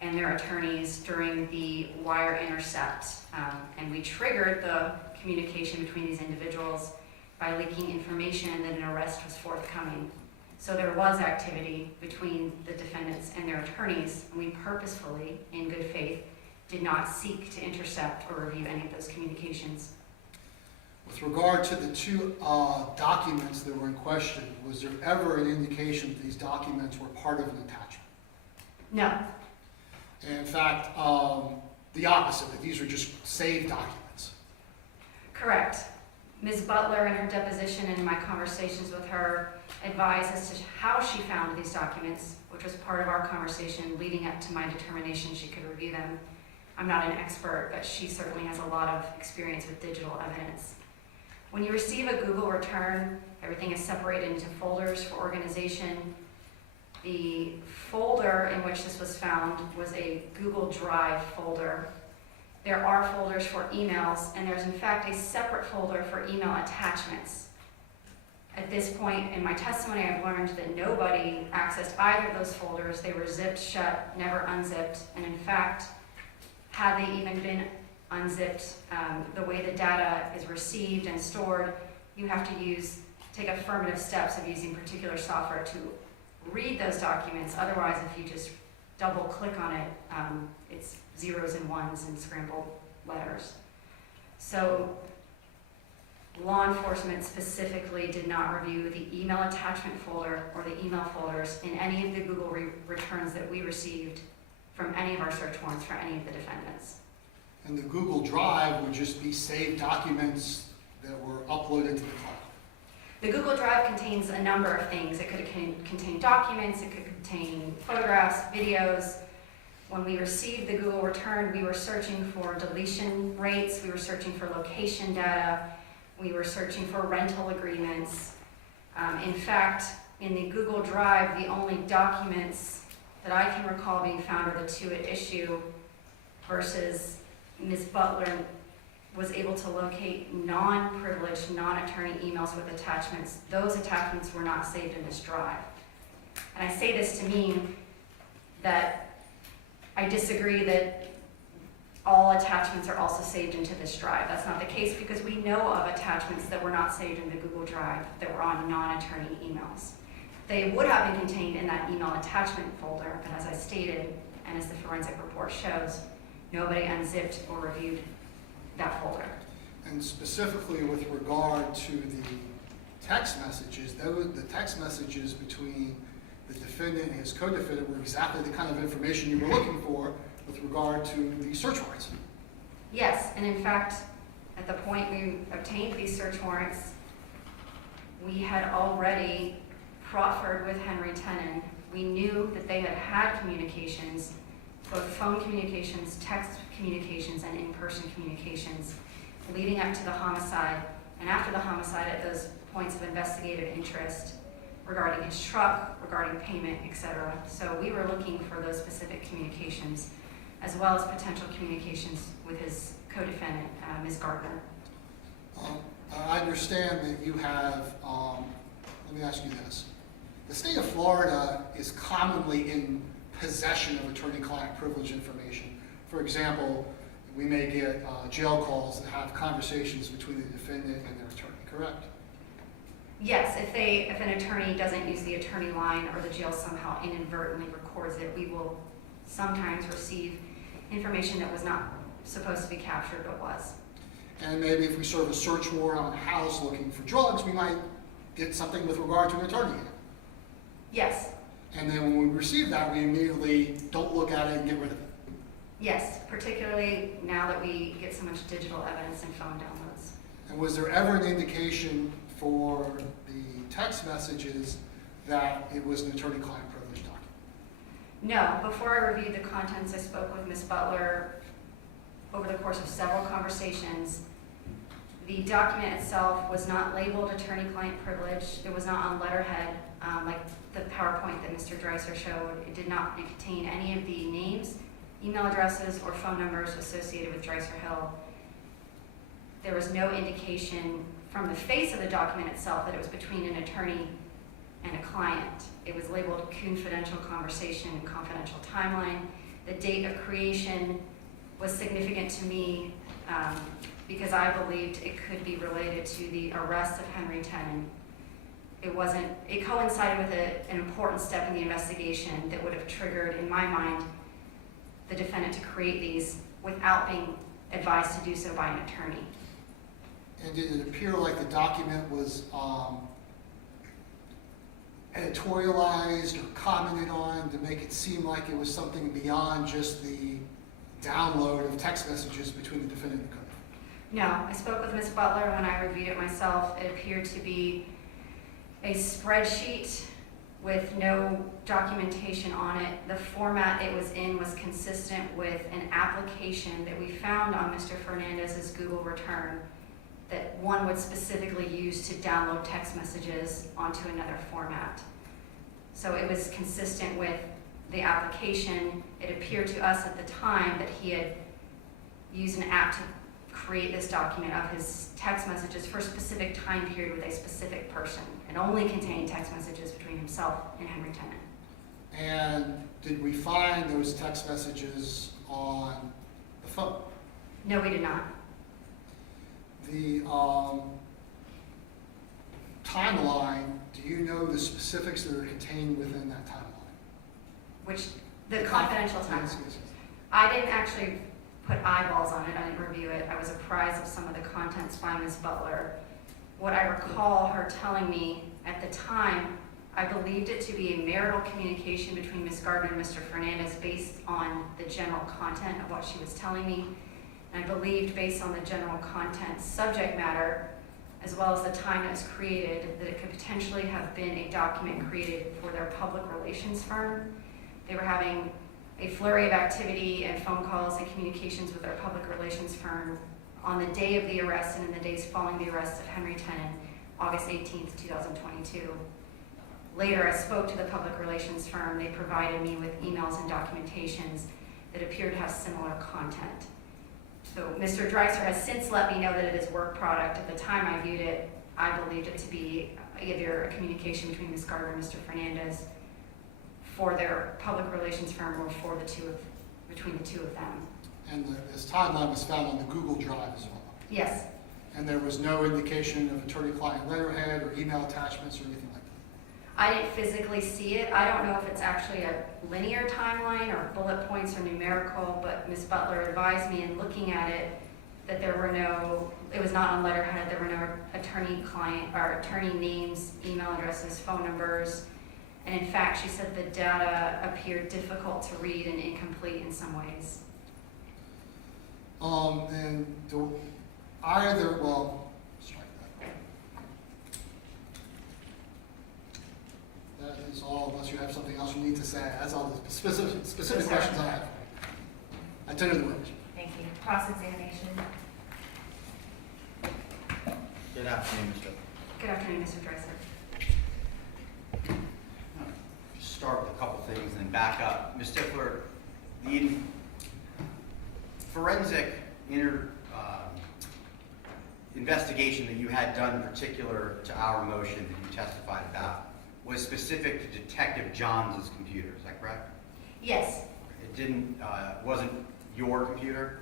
and their attorneys during the wire intercept. And we triggered the communication between these individuals by leaking information that an arrest was forthcoming. So there was activity between the defendants and their attorneys, and we purposefully, in good faith, did not seek to intercept or review any of those communications. With regard to the two documents that were in question, was there ever an indication that these documents were part of an attachment? No, And in fact, the opposite, that these were just saved documents. correct. Ms. Butler, in her deposition and in my conversations with her, advised as to how she found these documents, which was part of our conversation leading up to my determination she could review them. I'm not an expert, but she certainly has a lot of experience with digital evidence. When you receive a Google return, everything is separated into folders for organization. The folder in which this was found was a Google Drive folder. There are folders for emails, and there's in fact a separate folder for email attachments. At this point in my testimony, I've learned that nobody accessed either of those folders. They were zipped shut, never unzipped, and in fact, had they even been unzipped, the way the data is received and stored, you have to take affirmative steps of using particular software to read those documents. Otherwise, if you just double click on it, it's zeros and ones and scrambled letters. So law enforcement specifically did not review the email attachment folder or the email folders in any of the Google returns that we received from any of our search warrants for any of the defendants. And the Google Drive would just be saved documents that were uploaded to the cloud. The Google Drive contains a number of things. It could contain documents, it could contain photographs, videos. When we received the Google return, we were searching for deletion rates, we were searching for location data, we were searching for rental agreements. In fact, in the Google Drive, the only documents that I can recall being found are the two at issue, versus Ms. Butler was able to locate non-privileged, non-attorney emails with attachments. Those attachments were not saved in this drive. And I say this to mean that I disagree that all attachments are also saved into this drive. That's not the case, because we know of attachments that were not saved in the Google Drive that were on non-attorney emails. They would have been contained in that email attachment folder, but as I stated, and as the forensic report shows, nobody unzipped or reviewed that folder. And specifically with regard to the text messages, the text messages between the defendant and his co-defendant were exactly the kind of information you were looking for with regard to the search warrants. Yes, and in fact, at the point we obtained these search warrants, we had already proffered with Henry Tenen. We knew that they had had communications, both phone communications, text communications, and in-person communications leading up to the homicide and after the homicide at those points of investigative interest regarding his truck, regarding payment, etc. So we were looking for those specific communications, as well as potential communications with his co-defendant, Ms. Gardner. I understand that you have, let me ask you this. The state of Florida is commonly in possession of attorney-client privilege information. For example, we may get jail calls that have conversations between the defendant and their attorney, correct? Yes, if an attorney doesn't use the attorney line or the jail somehow inadvertently records it, we will sometimes receive information that was not supposed to be captured but was. And maybe if we serve a search warrant on a house looking for drugs, we might get something with regard to an attorney in it. Yes, And then when we receive that, we immediately don't look at it and get rid of it. yes, particularly now that we get so much digital evidence and phone downloads. And was there ever an indication for the text messages that it was an attorney-client privilege document? No, before I reviewed the contents, I spoke with Ms. Butler over the course of several conversations. The document itself was not labeled attorney-client privilege. It was not on letterhead, like the PowerPoint that Mr. Dreiser showed. It did not contain any of the names, email addresses, or phone numbers associated with Dreiser Hill. There was no indication from the face of the document itself that it was between an attorney and a client. It was labeled confidential conversation and confidential timeline. The date of creation was significant to me because I believed it could be related to the arrest of Henry Tennant. It coincided with an important step in the investigation that would have triggered, in my mind, the defendant to create these without being advised to do so by an attorney. And did it appear like the document was editorialized or commented on to make it seem like it was something beyond just the download of text messages between the defendant and the company? No, I spoke with Ms. Butler when I reviewed it myself. It appeared to be a spreadsheet with no documentation on it. The format it was in was consistent with an application that we found on Mr. Fernandez's Google return that one would specifically use to download text messages onto another format. So it was consistent with the application. It appeared to us at the time that he had used an app to create this document of his text messages for a specific time period with a specific person. It only contained text messages between himself and Henry Tennant. And did we find those text messages on the phone? No, we did not. The timeline, do you know the specifics that are contained within that timeline? Which, the confidential timeline. Yes, yes, yes. I didn't actually put eyeballs on it, I didn't review it. I was apprised of some of the contents by Ms. Butler. What I recall her telling me at the time, I believed it to be a marital communication between Ms. Gardner and Mr. Fernandez based on the general content of what she was telling me. And I believed based on the general content subject matter, as well as the time it was created, that it could potentially have been a document created for their public relations firm. They were having a flurry of activity and phone calls and communications with their public relations firm on the day of the arrest and in the days following the arrest of Henry Tennant, August 18th, 2022. Later, I spoke to the public relations firm. They provided me with emails and documentations that appeared to have similar content. So Mr. Dreiser has since let me know that it is work product. At the time I viewed it, I believed it to be either a communication between Ms. Gardner and Mr. Fernandez for their public relations firm or for between the two of them. And this timeline was found on the Google Drive as well? Yes, And there was no indication of attorney-client letterhead or email attachments or anything like that? I didn't physically see it. I don't know if it's actually a linear timeline or bullet points or numerical, but Ms. Butler advised me in looking at it that it was not on letterhead, there were no attorney-client or attorney names, email addresses, phone numbers. And in fact, she said the data appeared difficult to read and incomplete in some ways. And do either, well, strike that. That is all, unless you have something else you need to say. That's all the specific Yes, sir. questions I have. I tender the witness. Thank you. Cross-examination. Good afternoon, Mr. Good afternoon, Mr. Dreiser. Just start with a couple things and then back up. Ms. Stifler, the forensic investigation that you had done particular to our motion that you testified about was specific to Detective Johns' computer, is that correct? Yes. It wasn't your computer?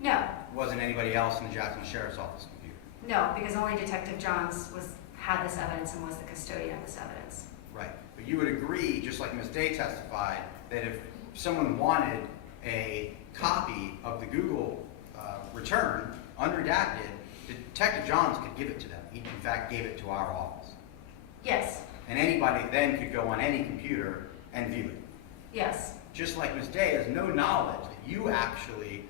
No. Wasn't anybody else in the Jacksonville Sheriff's Office computer? No, because only Detective Johns had this evidence and was the custodian of this evidence. Right, but you would agree, just like Ms. Day testified, that if someone wanted a copy of the Google return, unredacted, Detective Johns could give it to them. He, in fact, gave it to our office. Yes, And anybody then could go on any computer and view it. yes. Just like Ms. Day has no knowledge that you actually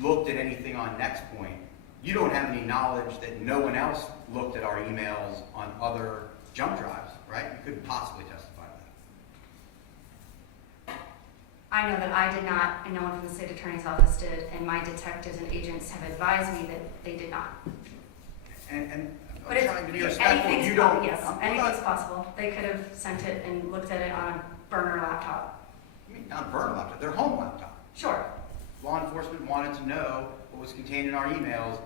looked at anything on NextPoint. You don't have any knowledge that no one else looked at our emails on other jump drives, right? You couldn't possibly testify to that. I know that I did not, and no one from the state attorney's office did, and my detectives and agents have advised me that they did not. And But I'm it's, trying to be respectful. anything's You don't. yes, I'm not- anything's possible. They could have sent it and looked at it on a burner laptop. I mean, not burn laptop, their home laptop. Sure, Law enforcement wanted to know what was contained in our emails.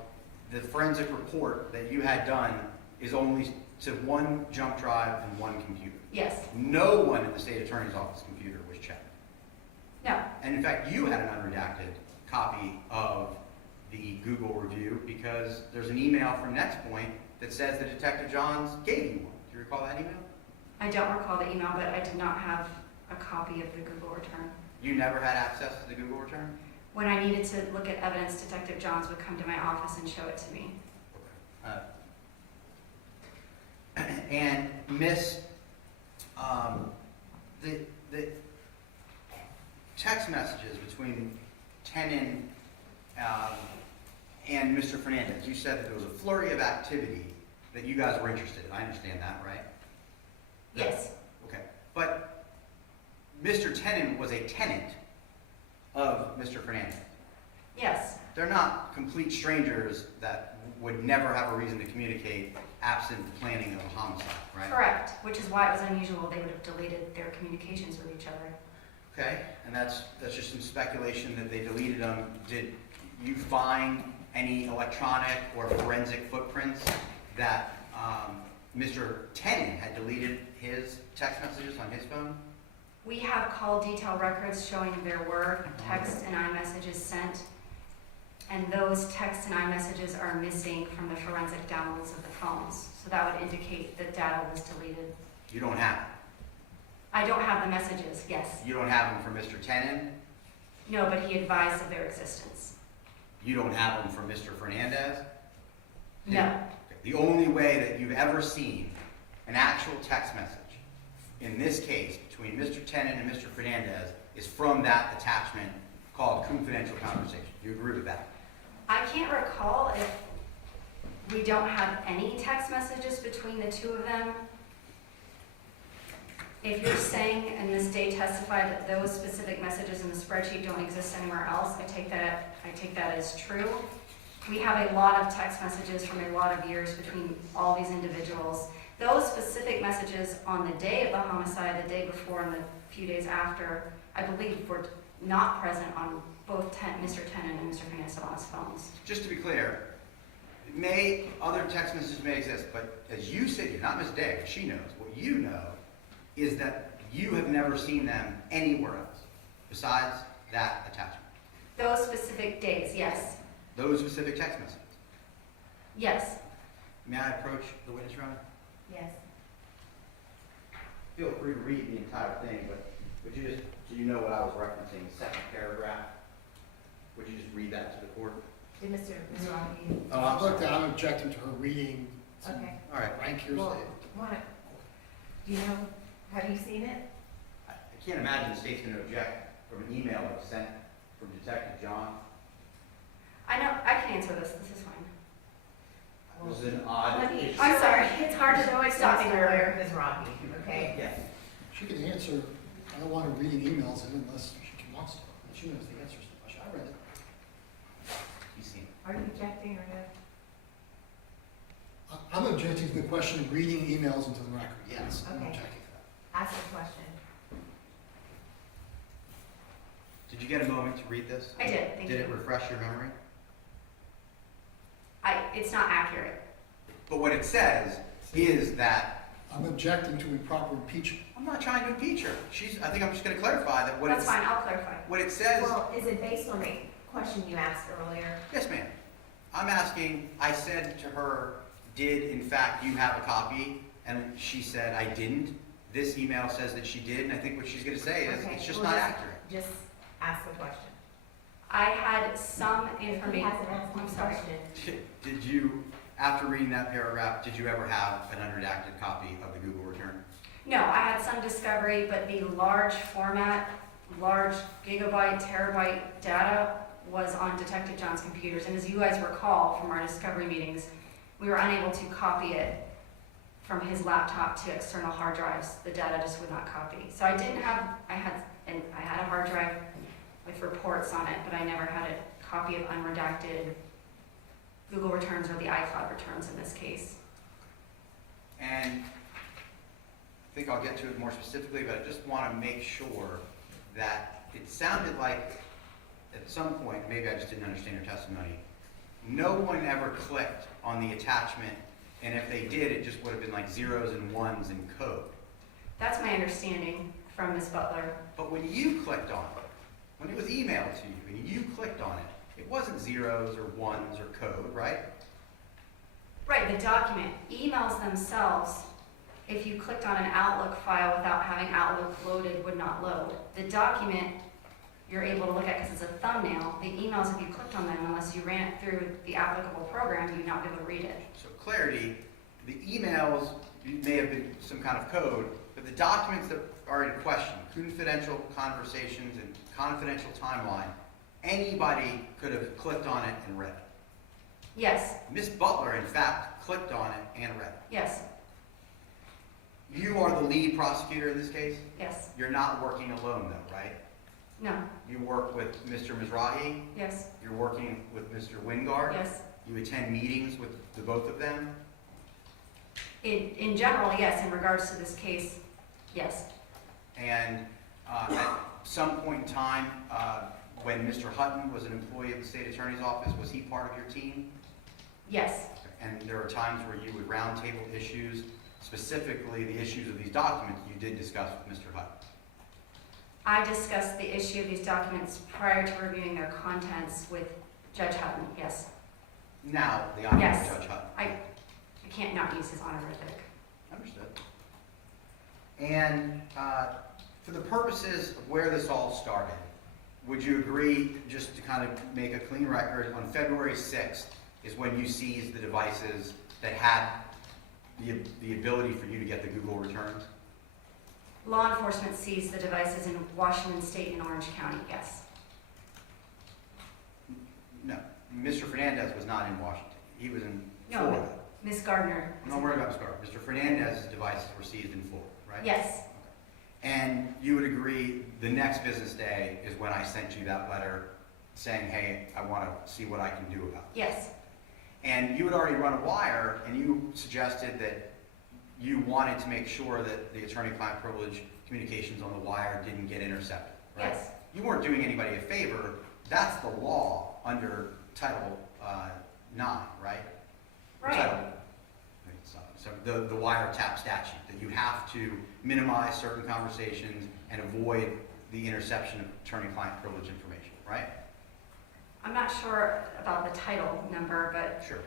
The forensic report that you had done is only to one jump drive and one computer. yes, No one in the state attorney's office computer was checked. no, And in fact, you had an unredacted copy of the Google review because there's an email from NextPoint that says that Detective Johns gave you one. Do you recall that email? I don't recall the email, but I did not have a copy of the Google return. You never had access to the Google return? When I needed to look at evidence, Detective Johns would come to my office and show it to me. And Miss, the text messages between Tenon and Mr. Fernandez, you said that there was a flurry of activity that you guys were interested in. I understand that, right? Yes, Okay. But Mr. Tenon was a tenant of Mr. Fernandez. yes, They're not complete strangers that would never have a reason to communicate absent the planning of a homicide, right? correct, which is why it was unusual they would have deleted their communications with each other. Okay, and that's just some speculation that they deleted them. Did you find any electronic or forensic footprints that Mr. Tenon had deleted his text messages on his phone? We have call detail records showing there were text and iMessages sent, and those texts and iMessages are missing from the forensic downloads of the phones. So that would indicate that data was deleted. You don't have them. I don't have the messages, yes. You don't have them from Mr. Tenon. No, but he advised of their existence. You don't have them from Mr. Fernandez. No, Okay. The only way that you've ever seen an actual text message in this case between Mr. Tenon and Mr. Fernandez is from that attachment called confidential conversation. Do you agree with that? I can't recall if we don't have any text messages between the two of them. If you're saying, and Ms. Day testified that those specific messages in the spreadsheet don't exist anywhere else, I take that as true. We have a lot of text messages from a lot of years between all these individuals. Those specific messages on the day of the homicide, the day before, and the few days after, I believe were not present on both Mr. Tenon and Mr. Fernandez's phones. Just to be clear, other text messages may exist, but as you sit here, not Ms. Day, she knows, what you know is that you have never seen them anywhere else besides that attachment. Those specific days, yes. Those specific text messages. Yes. May I approach the witness, Your Honor? Yes. Feel free to read the entire thing, but would you just, so you know what I was referencing, the second paragraph, would you just read that to the court? Did Mr. Rocky? Oh, I'm Look, sorry. I'm objecting to her reading some Okay. All right. rank hearsay. Well, do you know, have you seen it? I can't imagine the state's going to object from an email that was sent from Detective John. I know, I can answer this is fine. This is an odd Let me- issue. I'm sorry. It's hard to know Stop exactly me, where Ms. Rocky, okay? Yeah. She can answer, I don't want her reading emails in unless she wants to. She knows the answers to the question. I read it. He's seen it. Are you objecting or no? I'm objecting to the question of reading emails into the record. Yes, I'm Okay. objecting to that. Ask the question. Did you get a moment to read this? I did, thank Did it you. refresh your memory? It's not accurate. But what it says is that I'm objecting to improper impeachment. I'm not trying to impeach her. I think I'm just going to clarify that That's fine, I'll clarify. what it says. Well, is it based on the question you asked earlier? Yes, ma'am. I'm asking, I said to her, did in fact you have a copy? And she said, I didn't. This email says that she did, and I think what she's going to say is, Okay, it's just well, not accurate. Just ask the question. I had some information. I'm sorry. Did you, after reading that paragraph, did you ever have an unredacted copy of the Google return? No, I had some discovery, but the large format, large gigabyte, terabyte data was on Detective John's computers. And as you guys recall from our discovery meetings, we were unable to copy it from his laptop to external hard drives. The data just would not copy. So I had a hard drive with reports on it, but I never had a copy of unredacted Google returns or the iCloud returns in this case. And I think I'll get to it more specifically, but I just want to make sure that it sounded like at some point, maybe I just didn't understand your testimony, no one ever clicked on the attachment, and if they did, it just would have been like zeros and ones in code. That's my understanding from Ms. Butler. But when you clicked on it, when it was emailed to you and you clicked on it, it wasn't zeros or ones or code, right? Right, the document. Emails themselves, if you clicked on an Outlook file without having Outlook loaded, would not load. The document you're able to look at because it's a thumbnail. The emails, if you clicked on them, unless you ran it through the applicable program, you'd not be able to read it. So clarity, the emails may have been some kind of code, but the documents that are in question, confidential conversations and confidential timeline, anybody could have clicked on it and read it. Yes, Ms. Butler, in fact, clicked on it and read it. yes, You are the lead prosecutor in this case? yes, You're not working alone though, right? no, You work with Mr. Mizrahi, yes, you're working with Mr. Wingard, yes. you attend meetings with the both of them, In general, yes. In regards to this case, yes. and at some point in time, when Mr. Hutton was an employee of the state attorney's office, was he part of your team? Yes, And there are times where you would roundtable issues, specifically the issues of these documents you did discuss with Mr. Hutton. I discussed the issue of these documents prior to reviewing their contents with Judge Hutton, yes. Now, the Honorable Yes. Judge Hutton. I can't not use his honorific. Understood. And for the purposes of where this all started, would you agree, just to kind of make a clean record, on February 6th is when you seized the devices that had the ability for you to get the Google returns? Law enforcement seized the devices in Washington State and Orange County, yes. No. Mr. Fernandez was not in Washington. He was in No. Florida. Ms. Gardner. I'm not worried about Mr. Gardner. Mr. Fernandez's devices were seized in Florida, right? Yes, And you would agree the next business day is when I sent you that letter saying, hey, I want to see what I can do about it. yes, And you had already run a wire, and you suggested that you wanted to make sure that the attorney-client privilege communications on the wire didn't get intercepted, right? yes, You weren't doing anybody a favor. That's the law under Title 9, right? right, Title- So the wiretap statute, that you have to minimize certain conversations and avoid the interception of attorney-client privilege information, right? I'm not sure about the title number, but Sure.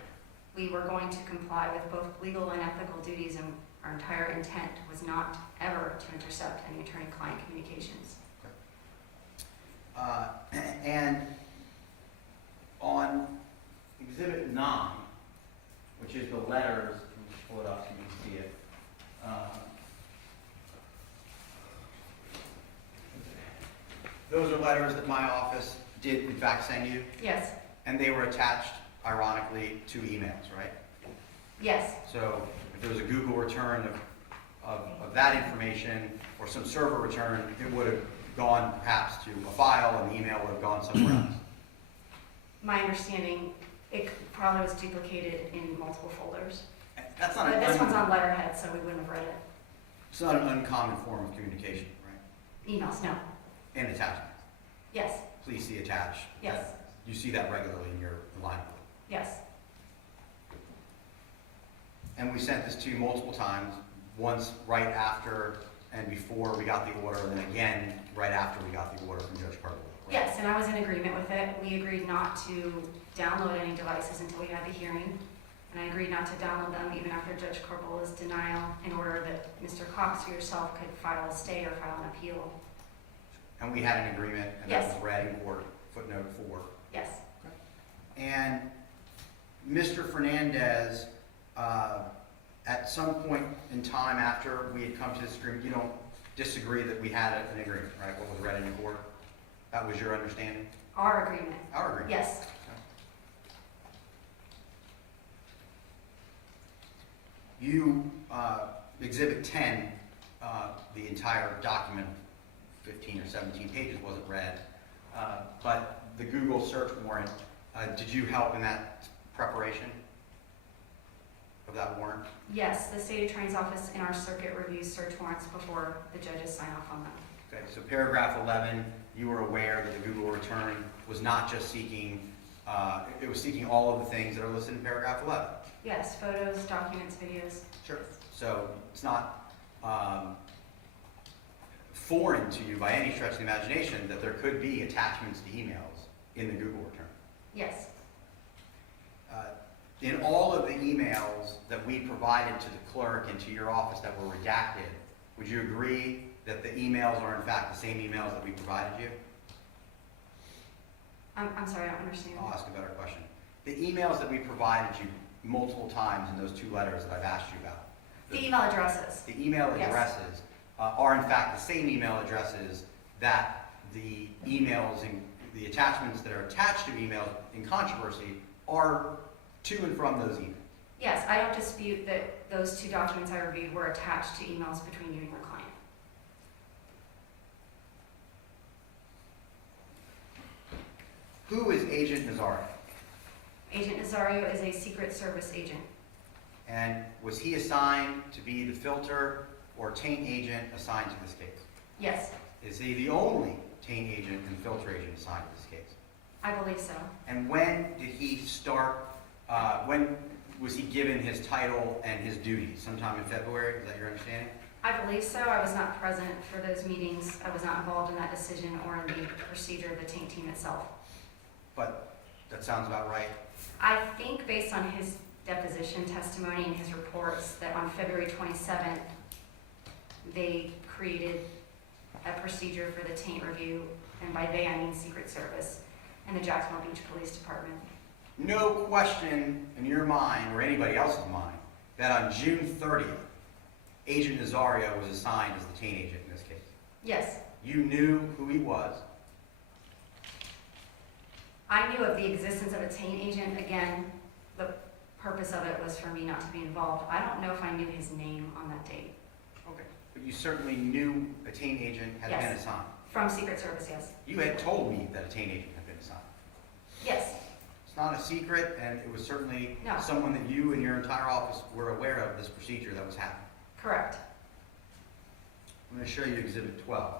we were going to comply with both legal and ethical duties, and our entire intent was not ever to intercept any attorney-client communications. And on Exhibit 9, which is the letters, let me just pull it up so you can see it. Those are letters that my office did in fact send you, Yes, and they were attached, ironically, to emails, right? yes, So if there was a Google return of that information, or some server return, it would have gone perhaps to a file, and the email would have gone somewhere else. my understanding, it probably was duplicated in multiple folders. That's not But this one's an, on letterhead, so we wouldn't have read it. it's not an uncommon form of communication, right? Emails, no, And attachments. yes, Please see attached. yes, You see that regularly in your line book. yes, And we sent this to you multiple times, once right after and before we got the order, and then again right after we got the order from Judge Carpenter. Right? yes, and I was in agreement with it. We agreed not to download any devices until we had the hearing, and I agreed not to download them even after Judge Corpola's denial, in order that Mr. Cox or yourself could file a stay or file an appeal. And we had an agreement, and Yes. that was read in court footnote 4. Yes, And Mr. Fernandez, at some point in time after we had come to this agreement, you don't disagree that we had an agreement, right? What was read in court? That was your understanding? our agreement, Our agreement? yes, You, Exhibit 10, the entire document, 15 or 17 pages wasn't read, but the Google search warrant, did you help in that preparation of that warrant? yes, the state attorney's office in our circuit reviews search warrants before the judges sign off on them. Okay, so paragraph 11, you were aware that the Google return was not just seeking, it was seeking all of the things that are listed in paragraph 11. Yes, photos, documents, videos. Sure. So it's not foreign to you by any stretch of the imagination that there could be attachments to emails in the Google return. Yes, In all of the emails that we provided to the clerk and to your office that were redacted, would you agree that the emails are in fact the same emails that we provided you? I'm sorry, I don't understand. I'll ask a better question. The emails that we provided you multiple times in those 2 letters that I've asked you about. The email addresses, The email Yes. addresses are in fact the same email addresses that the emails and the attachments that are attached to emails in controversy are to and from those emails. yes, I don't dispute that those 2 documents I reviewed were attached to emails between you and your client. Who is Agent Nazario? Agent Nazario is a Secret Service agent. And was he assigned to be the filter or taint agent assigned to this case? Yes, Is he the only taint agent and filter agent assigned to this case? I believe so. And when did he start, when was he given his title and his duties? Sometime in February, is that your understanding? I believe so. I was not present for those meetings. I was not involved in that decision or in the procedure of the taint team itself. But that sounds about right. I think based on his deposition testimony and his reports that on February 27th, they created a procedure for the taint review, and by they I mean Secret Service and the Jacksonville Beach Police Department. No question in your mind or anybody else's mind that on June 30th, Agent Nazario was assigned as the taint agent in this case. Yes, You knew who he was. I knew of the existence of a taint agent. Again, the purpose of it was for me not to be involved. I don't know if I knew his name on that date. Okay. But you certainly knew a taint agent had Yes. been assigned. From Secret Service, yes. You had told me that a taint agent had been assigned. Yes, It's not a secret, and it was certainly No. someone that you and your entire office were aware of this procedure that was happening. correct. I'm going to show you Exhibit 12.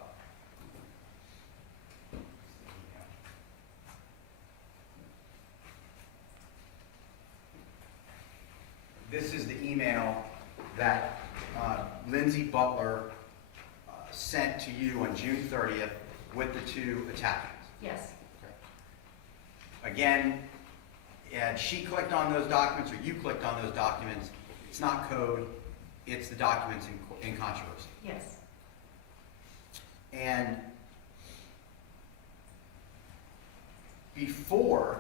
This is the email that Lindsay Butler sent to you on June 30th with the 2 attachments. Yes, Again, had she clicked on those documents or you clicked on those documents, it's not code, it's the documents in controversy. yes, And before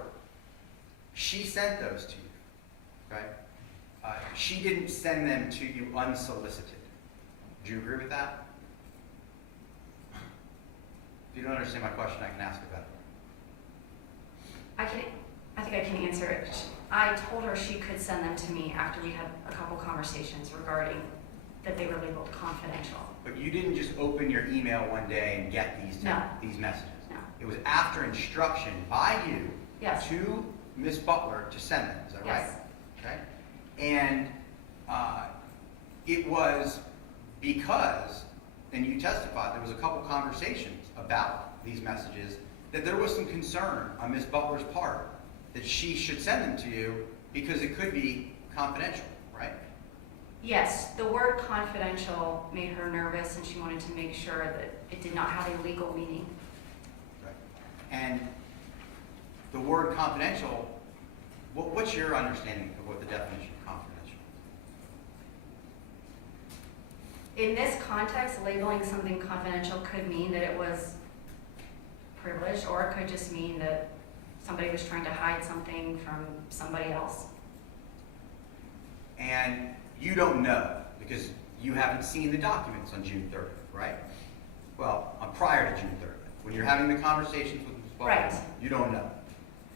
she sent those to you, okay, she didn't send them to you unsolicited. Do you agree with that? If you don't understand my question, I can ask it better. I think I can answer it. I told her she could send them to me after we had a couple conversations regarding that they were labeled confidential. But you didn't just open your email one day and get No. these messages. No. It was after instruction by you Yes, to Ms. Butler to send them, is that right? yes, Okay? And it was because, and you testified, there was a couple conversations about these messages, that there was some concern on Ms. Butler's part that she should send them to you because it could be confidential, right? yes. The word confidential made her nervous and she wanted to make sure that it did not have a legal meaning. Right. And the word confidential, what's your understanding of what the definition of confidential is? In this context, labeling something confidential could mean that it was privileged, or it could just mean that somebody was trying to hide something from somebody else. And you don't know, because you haven't seen the documents on June 30th, right? Well, prior to June 30th, when you're having the conversations with Ms. Butler, Right. you don't know,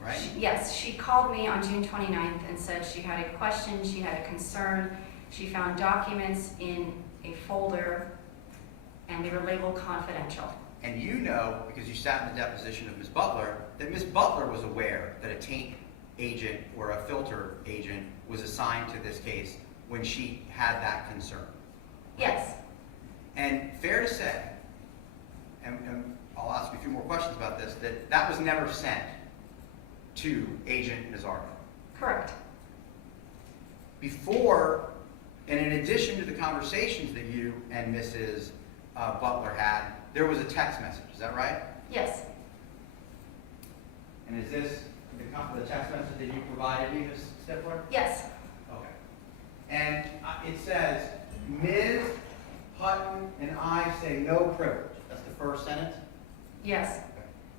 right? Yes, she called me on June 29th and said she had a question, she had a concern. She found documents in a folder and they were labeled confidential. And you know, because you sat in the deposition of Ms. Butler, that Ms. Butler was aware that a taint agent or a filter agent was assigned to this case when she had that concern. Yes, And fair to say, and I'll ask you a few more questions about this, that was never sent to Agent Nazareth. correct. Before, and in addition to the conversations that you and Mrs. Butler had, there was a text message, is that right? Yes, And is this the text message that you provided me, Ms. Stifler? yes, Okay. And it says, Ms. Hutton and I say no privilege. That's the first sentence. yes,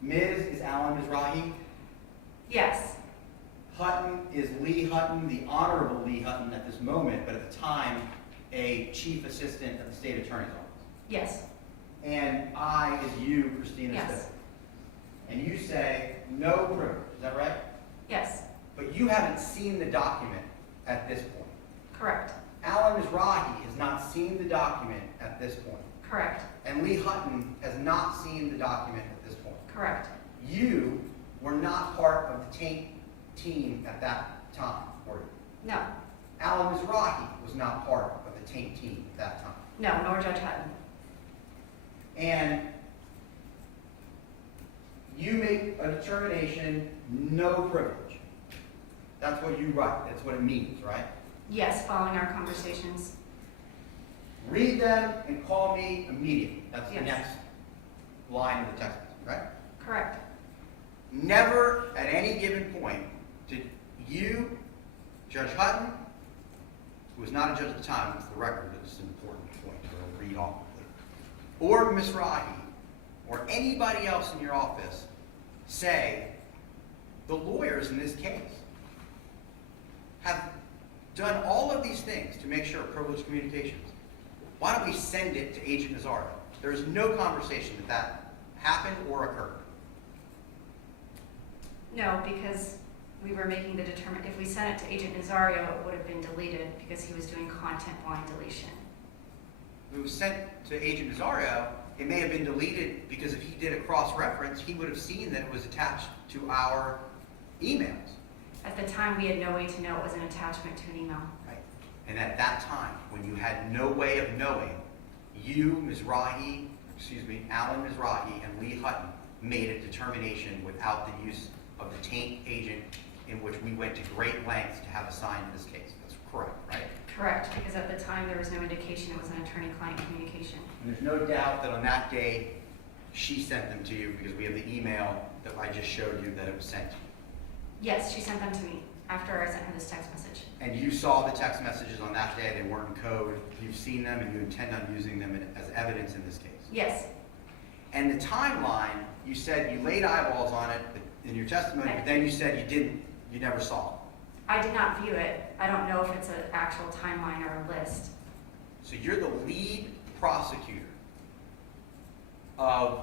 Ms. is Alan Mizrahi. yes, Hutton is Lee Hutton, the Honorable Lee Hutton at this moment, but at the time, a chief assistant at the state attorney's office. yes, And I is you, Christina Yes. Stifler. And you say no privilege, is that right? yes, But you haven't seen the document at this point. correct, Alan Mizrahi has not seen the document at this point. correct, And Lee Hutton has not seen the document at this point. correct. You were not part of the taint team at that time, were you? No, Alan Mizrahi was not part of the taint team at that time. no, nor Judge Hutton. And you make a determination, no privilege. That's what you write, that's what it means, right? Yes, following our conversations. Read them and call me immediately. That's the Yes. next line of the text message, right? Correct, Never at any given point did you, Judge Hutton, who was not a judge at the time, for the record, this is an important point, so I'll read off of it, or Ms. Rahi, or anybody else in your office, say, the lawyers in this case have done all of these things to make sure privileged communications. Why don't we send it to Agent Nazareth? There is no conversation that happened or occurred. no, because we were making the if we sent it to Agent Nazario, it would have been deleted because he was doing content line deletion. If it was sent to Agent Nazario, it may have been deleted because if he did a cross-reference, he would have seen that it was attached to our emails. At the time, we had no way to know it was an attachment to an email. Right. And at that time, when you had no way of knowing, you, Alan Mizrahi, and Lee Hutton made a determination without the use of the taint agent in which we went to great lengths to have assigned to this case. That's correct, right? Correct, because at the time, there was no indication it was an attorney-client communication. And there's no doubt that on that day, she sent them to you because we have the email that I just showed you that it was sent to you. Yes, she sent them to me after I sent her this text message. And you saw the text messages on that day, they weren't in code, you've seen them and you intend on using them as evidence in this case. Yes, And the timeline, you said you laid eyeballs on it in your testimony, but then you said you never saw it. I did not view it. I don't know if it's an actual timeline or a list. So you're the lead prosecutor of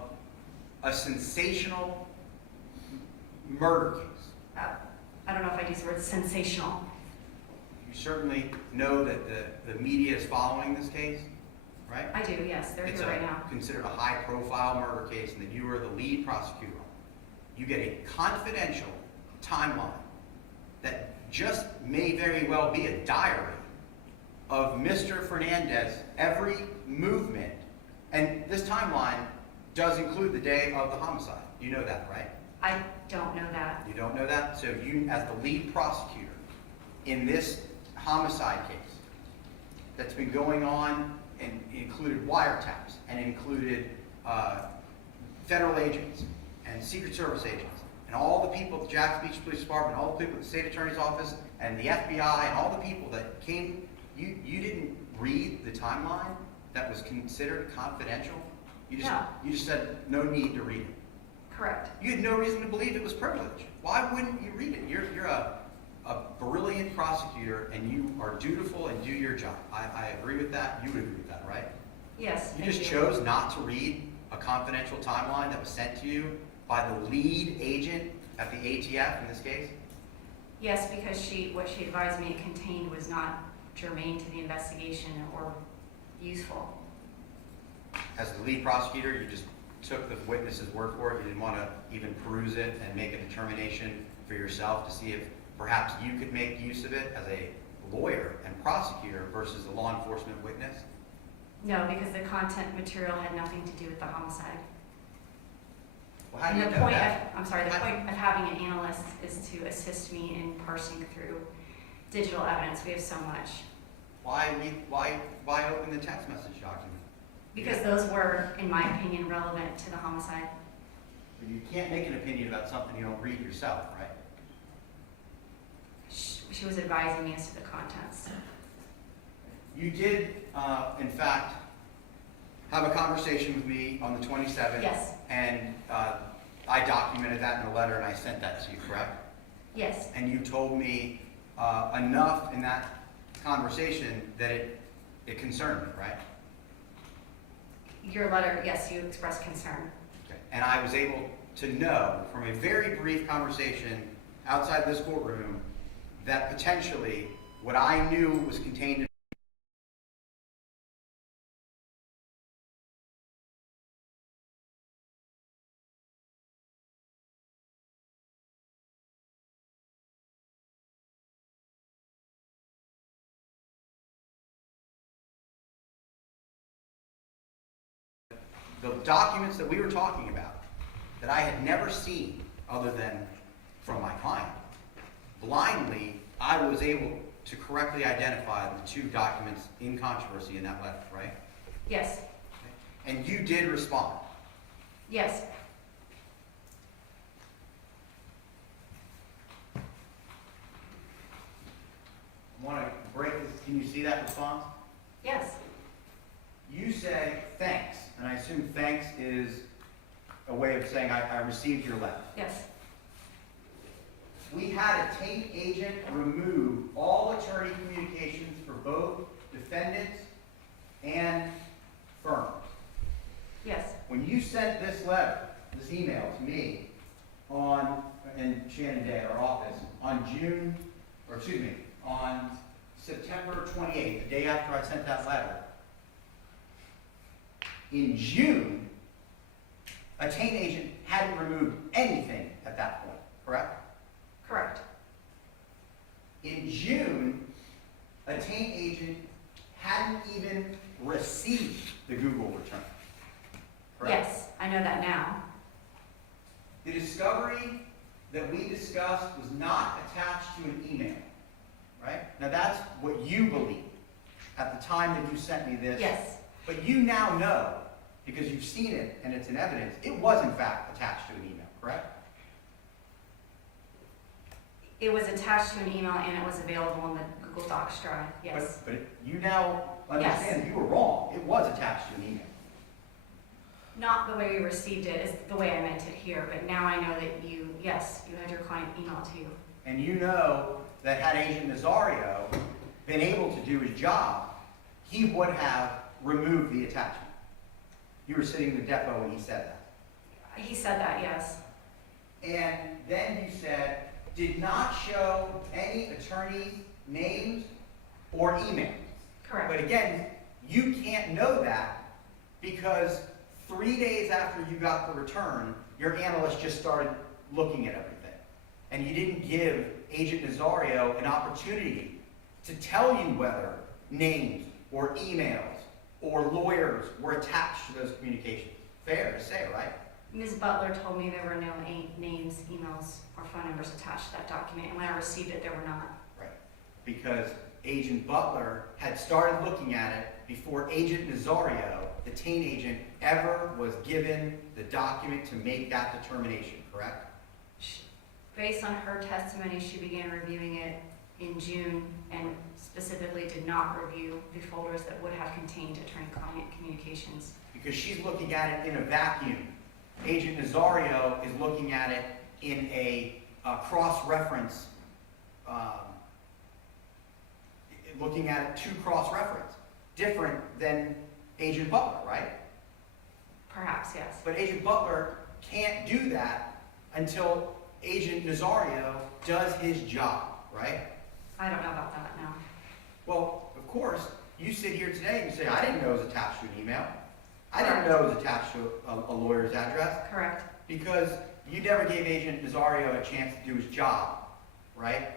a sensational murder case. I don't know if I'd use the word sensational. You certainly know that the media is following this case, right? I do, yes, they're It's here right now. considered a high-profile murder case, and that you are the lead prosecutor. You get a confidential timeline that just may very well be a diary of Mr. Fernandez, every movement, and this timeline does include the day of the homicide. You know that, right? I don't know that. You don't know that? So you, as the lead prosecutor in this homicide case that's been going on and included wiretaps and included federal agents and Secret Service agents and all the people at the Jackson Beach Police Department, all the people at the State Attorney's Office and the FBI and all the people that came, you didn't read the timeline that was considered confidential? You just, No. you just said no need to read it. Correct. You had no reason to believe it was privileged. Why wouldn't you read it? You're a brilliant prosecutor, and you are dutiful and do your job. I agree with that. You would agree with that, right? Yes, You thank just chose not to read a confidential timeline that was sent to you by the lead agent at the ATF in this case? Yes, because what she advised me it contained was not germane to the investigation or useful. As the lead prosecutor, you just took the witness's word for it. You didn't want to even peruse it and make a determination for yourself to see if perhaps you could make use of it as a lawyer and prosecutor versus a law enforcement witness? No, because the content material had nothing to do with the homicide. Well, how do And you the know point that? of having an analyst is to assist me in parsing through digital evidence. We have so much. Why open the text message document? Because those were, in my opinion, relevant to the homicide. You can't make an opinion about something you don't read yourself, right? She was advising me as to the contents. You did, in fact, have a conversation with me on the 27th. Yes. And I documented that in a letter and I sent that to you, correct? Yes. And you told me enough in that conversation that it concerned me, right? Your letter, yes, you expressed concern. Okay. And I was able to know from a very brief conversation outside this courtroom that potentially what I knew was contained in the documents that we were talking about that I had never seen other than from my client. Blindly, I was able to correctly identify the two documents in controversy in that letter, right? Yes. And you did respond. Yes. I want to break this. Can you see that response? Yes. You say thanks, and I assume thanks is a way of saying I received your letter. Yes. We had a tape agent remove all attorney communications for both defendants and firms. Yes. When you sent this letter, this email to me in Shannon Day, our office, on September 28th, the day after I sent that letter, in June, a taint agent hadn't removed anything at that point, correct? Correct. In June, a taint agent hadn't even received the Google return, correct? Yes, I know that now. The discovery that we discussed was not attached to an email, right? Now that's what you believe at the time that you sent me this. Yes. But you now know, because you've seen it and it's in evidence, it was in fact attached to an email, correct? It was attached to an email and it was available in the Google Docs drive. Yes. But you now understand that you were wrong. It was attached to an email. Not the way we received it, is the way I meant it here, but now I know that you had your client email to you. And you know that had Agent Nazario been able to do his job, he would have removed the attachment. You were sitting in the depot when he said that. He said that, yes. And then you said, did not show any attorney names or emails. Correct. But again, you can't know that because 3 days after you got the return, your analyst just started looking at everything. And you didn't give Agent Nazario an opportunity to tell you whether names or emails or lawyers were attached to those communications. Fair to say, right? Ms. Butler told me there were no names, emails, or phone numbers attached to that document, and when I received it, there were not. Right. Because Agent Butler had started looking at it before Agent Nazario, the taint agent, ever was given the document to make that determination, correct? Based on her testimony, she began reviewing it in June and specifically did not review the folders that would have contained attorney-client communications. Because she's looking at it in a vacuum. Agent Nazario is looking at it in a cross-reference, looking at it to cross-reference, different than Agent Butler, right? Perhaps, yes. But Agent Butler can't do that until Agent Nazario does his job, right? I don't know about that, no. Well, of course, you sit here today and you say, I didn't know it was attached to an email. I didn't know it was attached to a lawyer's address, Correct. because you never gave Agent Nazario a chance to do his job, right?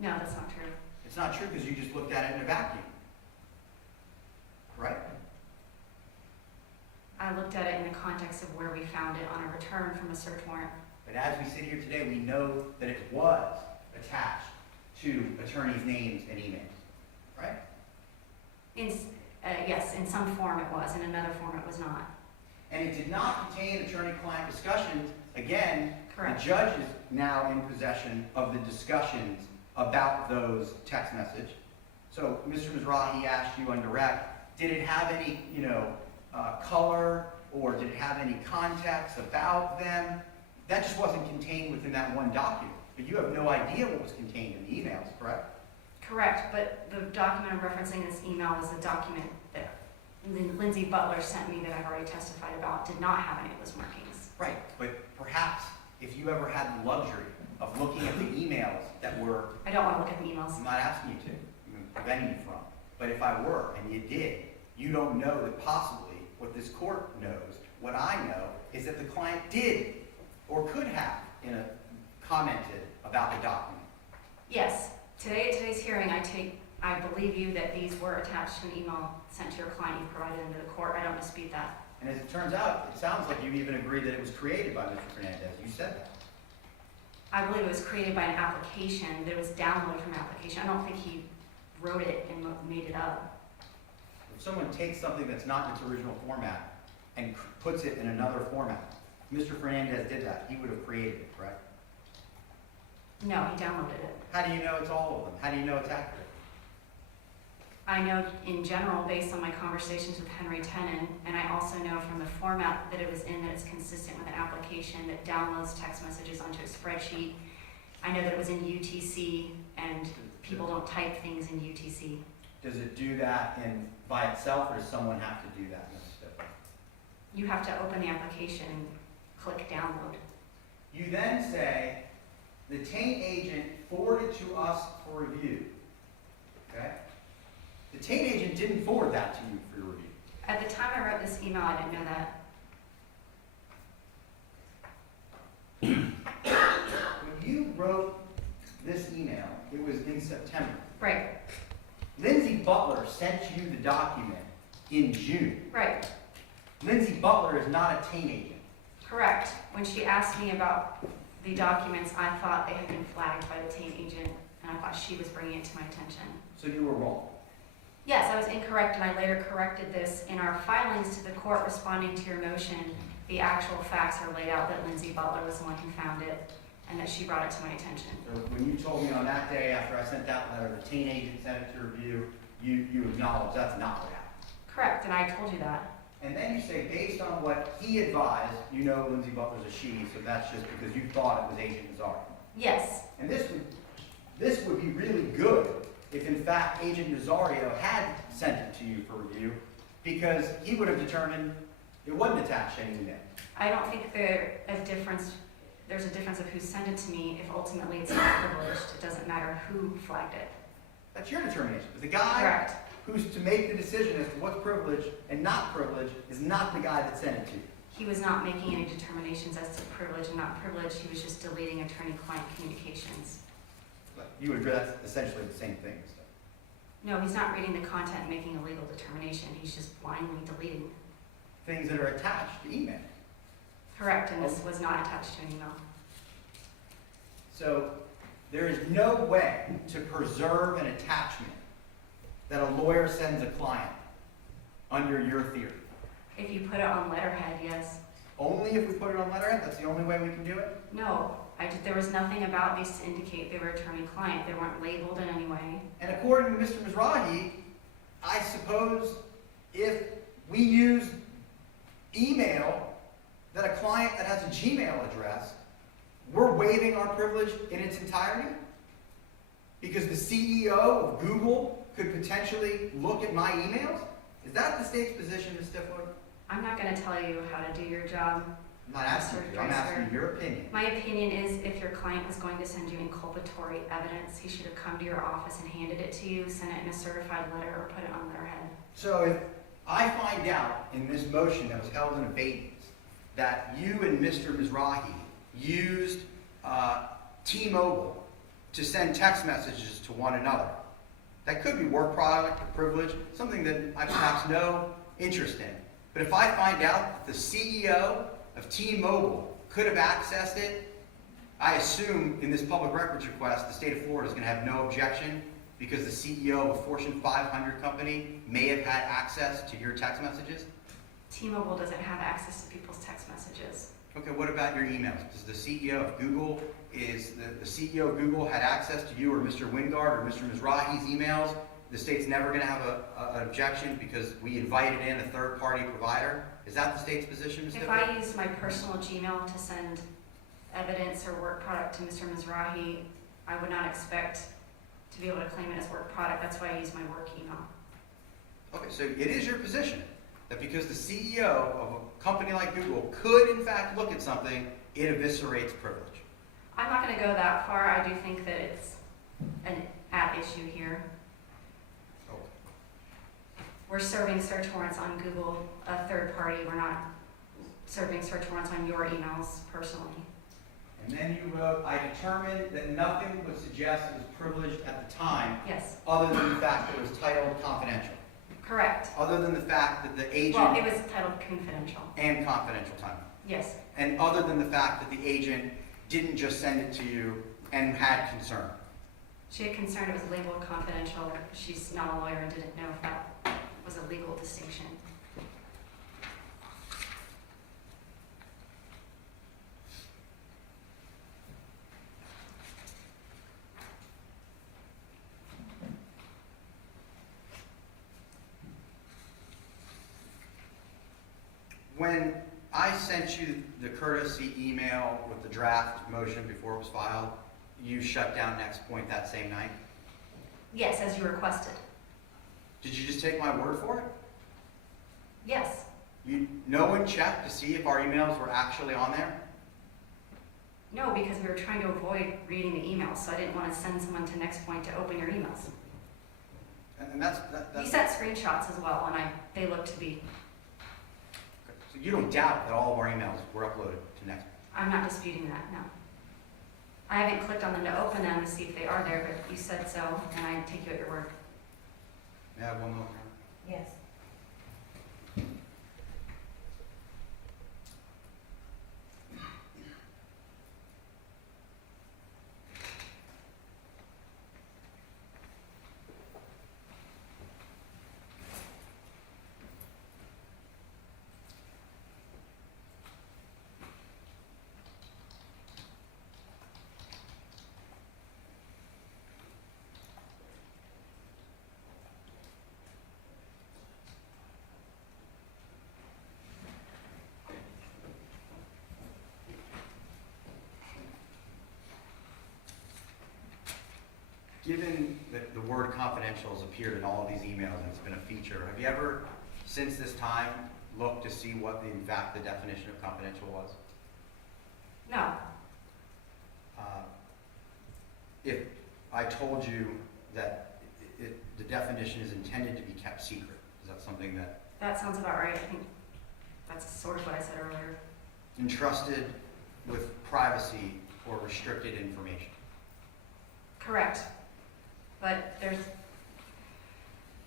No, that's not true. It's not true because you just looked at it in a vacuum, right? I looked at it in the context of where we found it on a return from a search warrant. But as we sit here today, we know that it was attached to attorneys' names and emails, right? Yes, in some form it was, in another form it was not. And it did not contain attorney-client discussions. Again, Correct. the judge is now in possession of the discussions about those text message. So, Mr. Mizrahi asked you on direct, did it have any, color, or did it have any context about them? That just wasn't contained within that one document. But you have no idea what was contained in the emails, correct? Correct, but the document I'm referencing in this email was a document that Lindsay Butler sent me that I've already testified about, did not have any of those markings. Right, but perhaps if you ever had the luxury of looking at the emails that were, I don't want to look at the emails. I'm not asking you to, I'm preventing you from, but if I were and you did, you don't know that possibly what this court knows. What I know is that the client did or could have commented about the document. Yes, today at today's hearing, I believe you that these were attached to an email sent to your client you provided into the court. I don't dispute that. And as it turns out, it sounds like you even agreed that it was created by Mr. Fernandez. You said that. I believe it was created by an application, that it was downloaded from an application. I don't think he wrote it and made it up. If someone takes something that's not in its original format and puts it in another format, Mr. Fernandez did that. He would have created it, correct? No, he downloaded it. How do you know it's all of them? How do you know it's accurate? I know in general, based on my conversations with Henry Tenen, and I also know from the format that it was in that it's consistent with an application that downloads text messages onto a spreadsheet. I know that it was in UTC, and people don't type things in UTC. Does it do that by itself, or does someone have to do that, Mrs. Stipple? You have to open the application and click download. You then say, the taint agent forwarded to us for review. Okay? The taint agent didn't forward that to you for your review. At the time I wrote this email, I didn't know that. When you wrote this email, it was in September. Right, Lindsay Butler sent you the document in June. right, Lindsay Butler is not a taint agent. correct. When she asked me about the documents, I thought they had been flagged by the taint agent, and I thought she was bringing it to my attention. So you were wrong. Yes, I was incorrect, and I later corrected this. In our filings to the court responding to your motion, the actual facts are laid out that Lindsay Butler was the one who found it, and that she brought it to my attention. So when you told me on that day after I sent that letter, the taint agent sent it to review, you acknowledged that's not what happened. Correct, and I told you that. And then you say, based on what he advised, you know Lindsay Butler's a she, so that's just because you thought it was Agent Nazar. Yes, And this would be really good if in fact Agent Nazario had sent it to you for review, because he would have determined it wasn't attached to any email. I don't think there's a difference of who sent it to me if ultimately it's not privileged. It doesn't matter who flagged it. That's your determination. But the guy Correct. who's to make the decision as to what's privileged and not privileged is not the guy that sent it to you. He was not making any determinations as to privilege and not privilege. He was just deleting attorney-client communications. But you would agree that's essentially the same thing. So. No, he's not reading the content and making a legal determination. He's just blindly deleting. Things that are attached to email. Correct, and this was not attached to an email. So there is no way to preserve an attachment that a lawyer sends a client under your theory. If you put it on letterhead, yes. Only if we put it on letterhead? That's the only way we can do it? No, there was nothing about these to indicate they were attorney-client. They weren't labeled in any way. And according to Mr. Mizrahi, I suppose if we use email that a client that has a Gmail address, we're waiving our privilege in its entirety? Because the CEO of Google could potentially look at my emails? Is that the state's position, Ms. Stifler? I'm not gonna tell you how to do your job. I'm not asking you, I'm asking your opinion. My opinion is if your client was going to send you inculpatory evidence, he should have come to your office and handed it to you, sent it in a certified letter, or put it on letterhead. So if I find out in this motion that was held in abeyance that you and Mr. Mizrahi used T-Mobile to send text messages to one another, that could be work product or privilege, something that I perhaps no interest in. But if I find out that the CEO of T-Mobile could have accessed it, I assume in this public records request, the state of Florida is going to have no objection because the CEO of a Fortune 500 company may have had access to your text messages? T-Mobile doesn't have access to people's text messages. Okay, what about your emails? Does the CEO of Google, the CEO of Google had access to you or Mr. Wingard or Mr. Mizrahi's emails? The state's never going to have an objection because we invited in a third-party provider? Is that the state's position, Ms. If Stifler? I used my personal Gmail to send evidence or work product to Mr. Mizrahi, I would not expect to be able to claim it as work product. That's why I use my work email. Okay, so it is your position that because the CEO of a company like Google could in fact look at something, it eviscerates privilege. I'm not going to go that far. I do think that it's an at issue here. Okay. We're serving search warrants on Google, a third party. We're not serving search warrants on your emails personally. And then you wrote, I determined that nothing would suggest it was privileged at the time, Yes, other than the fact that it was titled confidential. correct. Other than the fact that the agent, Well, it was titled confidential. and confidential time. Yes, And other than the fact that the agent didn't just send it to you and had concern. she had concern it was labeled confidential. She's not a lawyer and didn't know if that was a legal distinction. When I sent you the courtesy email with the draft motion before it was filed, you shut down Next Point that same night? Yes, as you requested. Did you just take my word for it? Yes, No one checked to see if our emails were actually on there? no, because we were trying to avoid reading the emails, so I didn't want to send someone to Next Point to open your emails. And that's... You sent screenshots as well, and they look to be, So you don't doubt that all of our emails were uploaded to Next? I'm not disputing that, no. I haven't clicked on them to open them to see if they are there, but you said so, and I take you at your word. May I have one more? Yes. Given that the word confidential has appeared in all of these emails and it's been a feature, have you ever, since this time, looked to see what in fact the definition of confidential was? No, If I told you that the definition is intended to be kept secret, is that something that that sounds about right. I think that's sort of what I said earlier. entrusted with privacy or restricted information? Correct. But there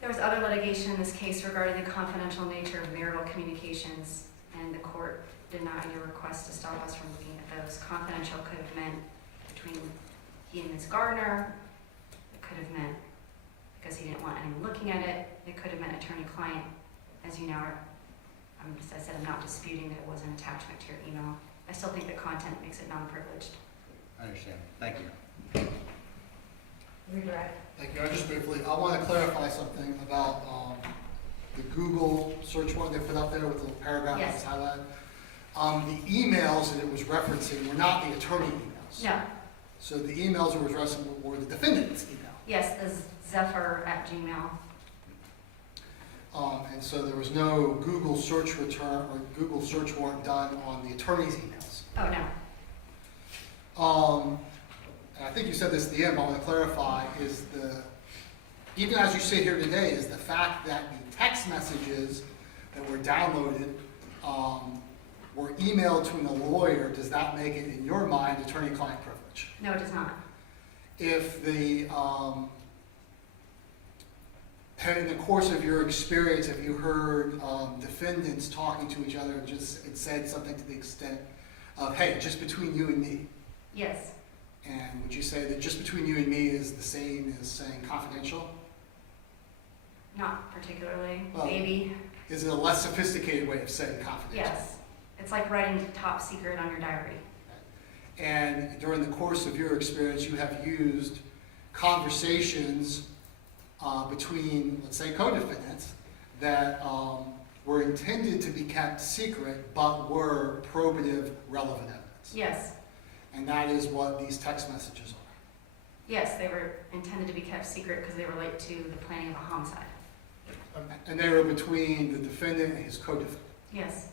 was other litigation in this case regarding the confidential nature of marital communications, and the court denied your request to stop us from looking at those. Confidential could have meant between he and Ms. Gardner. It could have meant because he didn't want anyone looking at it. It could have meant attorney-client. As you know, as I said, I'm not disputing that it was an attachment to your email. I still think the content makes it non-privileged. I understand. Thank you. Redirect. Thank you. I just briefly, I want to clarify something about the Google search warrant they put up there with the little paragraph Yes. that's highlighted. The emails that it was referencing were not the attorney emails. No, So the emails it was referencing were the defendant's email. yes, the Zephyr@gmail. And so there was no Google search return or Google search warrant done on the attorney's emails. Oh, no. And I think you said this at the end, but I want to clarify, even as you sit here today, is the fact that the text messages that were downloaded were emailed to a lawyer, does that make it, in your mind, attorney-client privilege? No, it does not. If in the course of your experience, have you heard defendants talking to each other and it said something to the extent of, hey, just between you and me? Yes. And would you say that just between you and me is the same as saying confidential? Not particularly. Well, Maybe. Is it a less sophisticated way of saying confidential? Yes. It's like writing top secret on your diary. And during the course of your experience, you have used conversations between, let's say, co-defendants that were intended to be kept secret, but were probative, relevant evidence. Yes. And that is what these text messages are. Yes, they were intended to be kept secret because they relate to the planning of a homicide. And they were between the defendant and his co-defendant. Yes.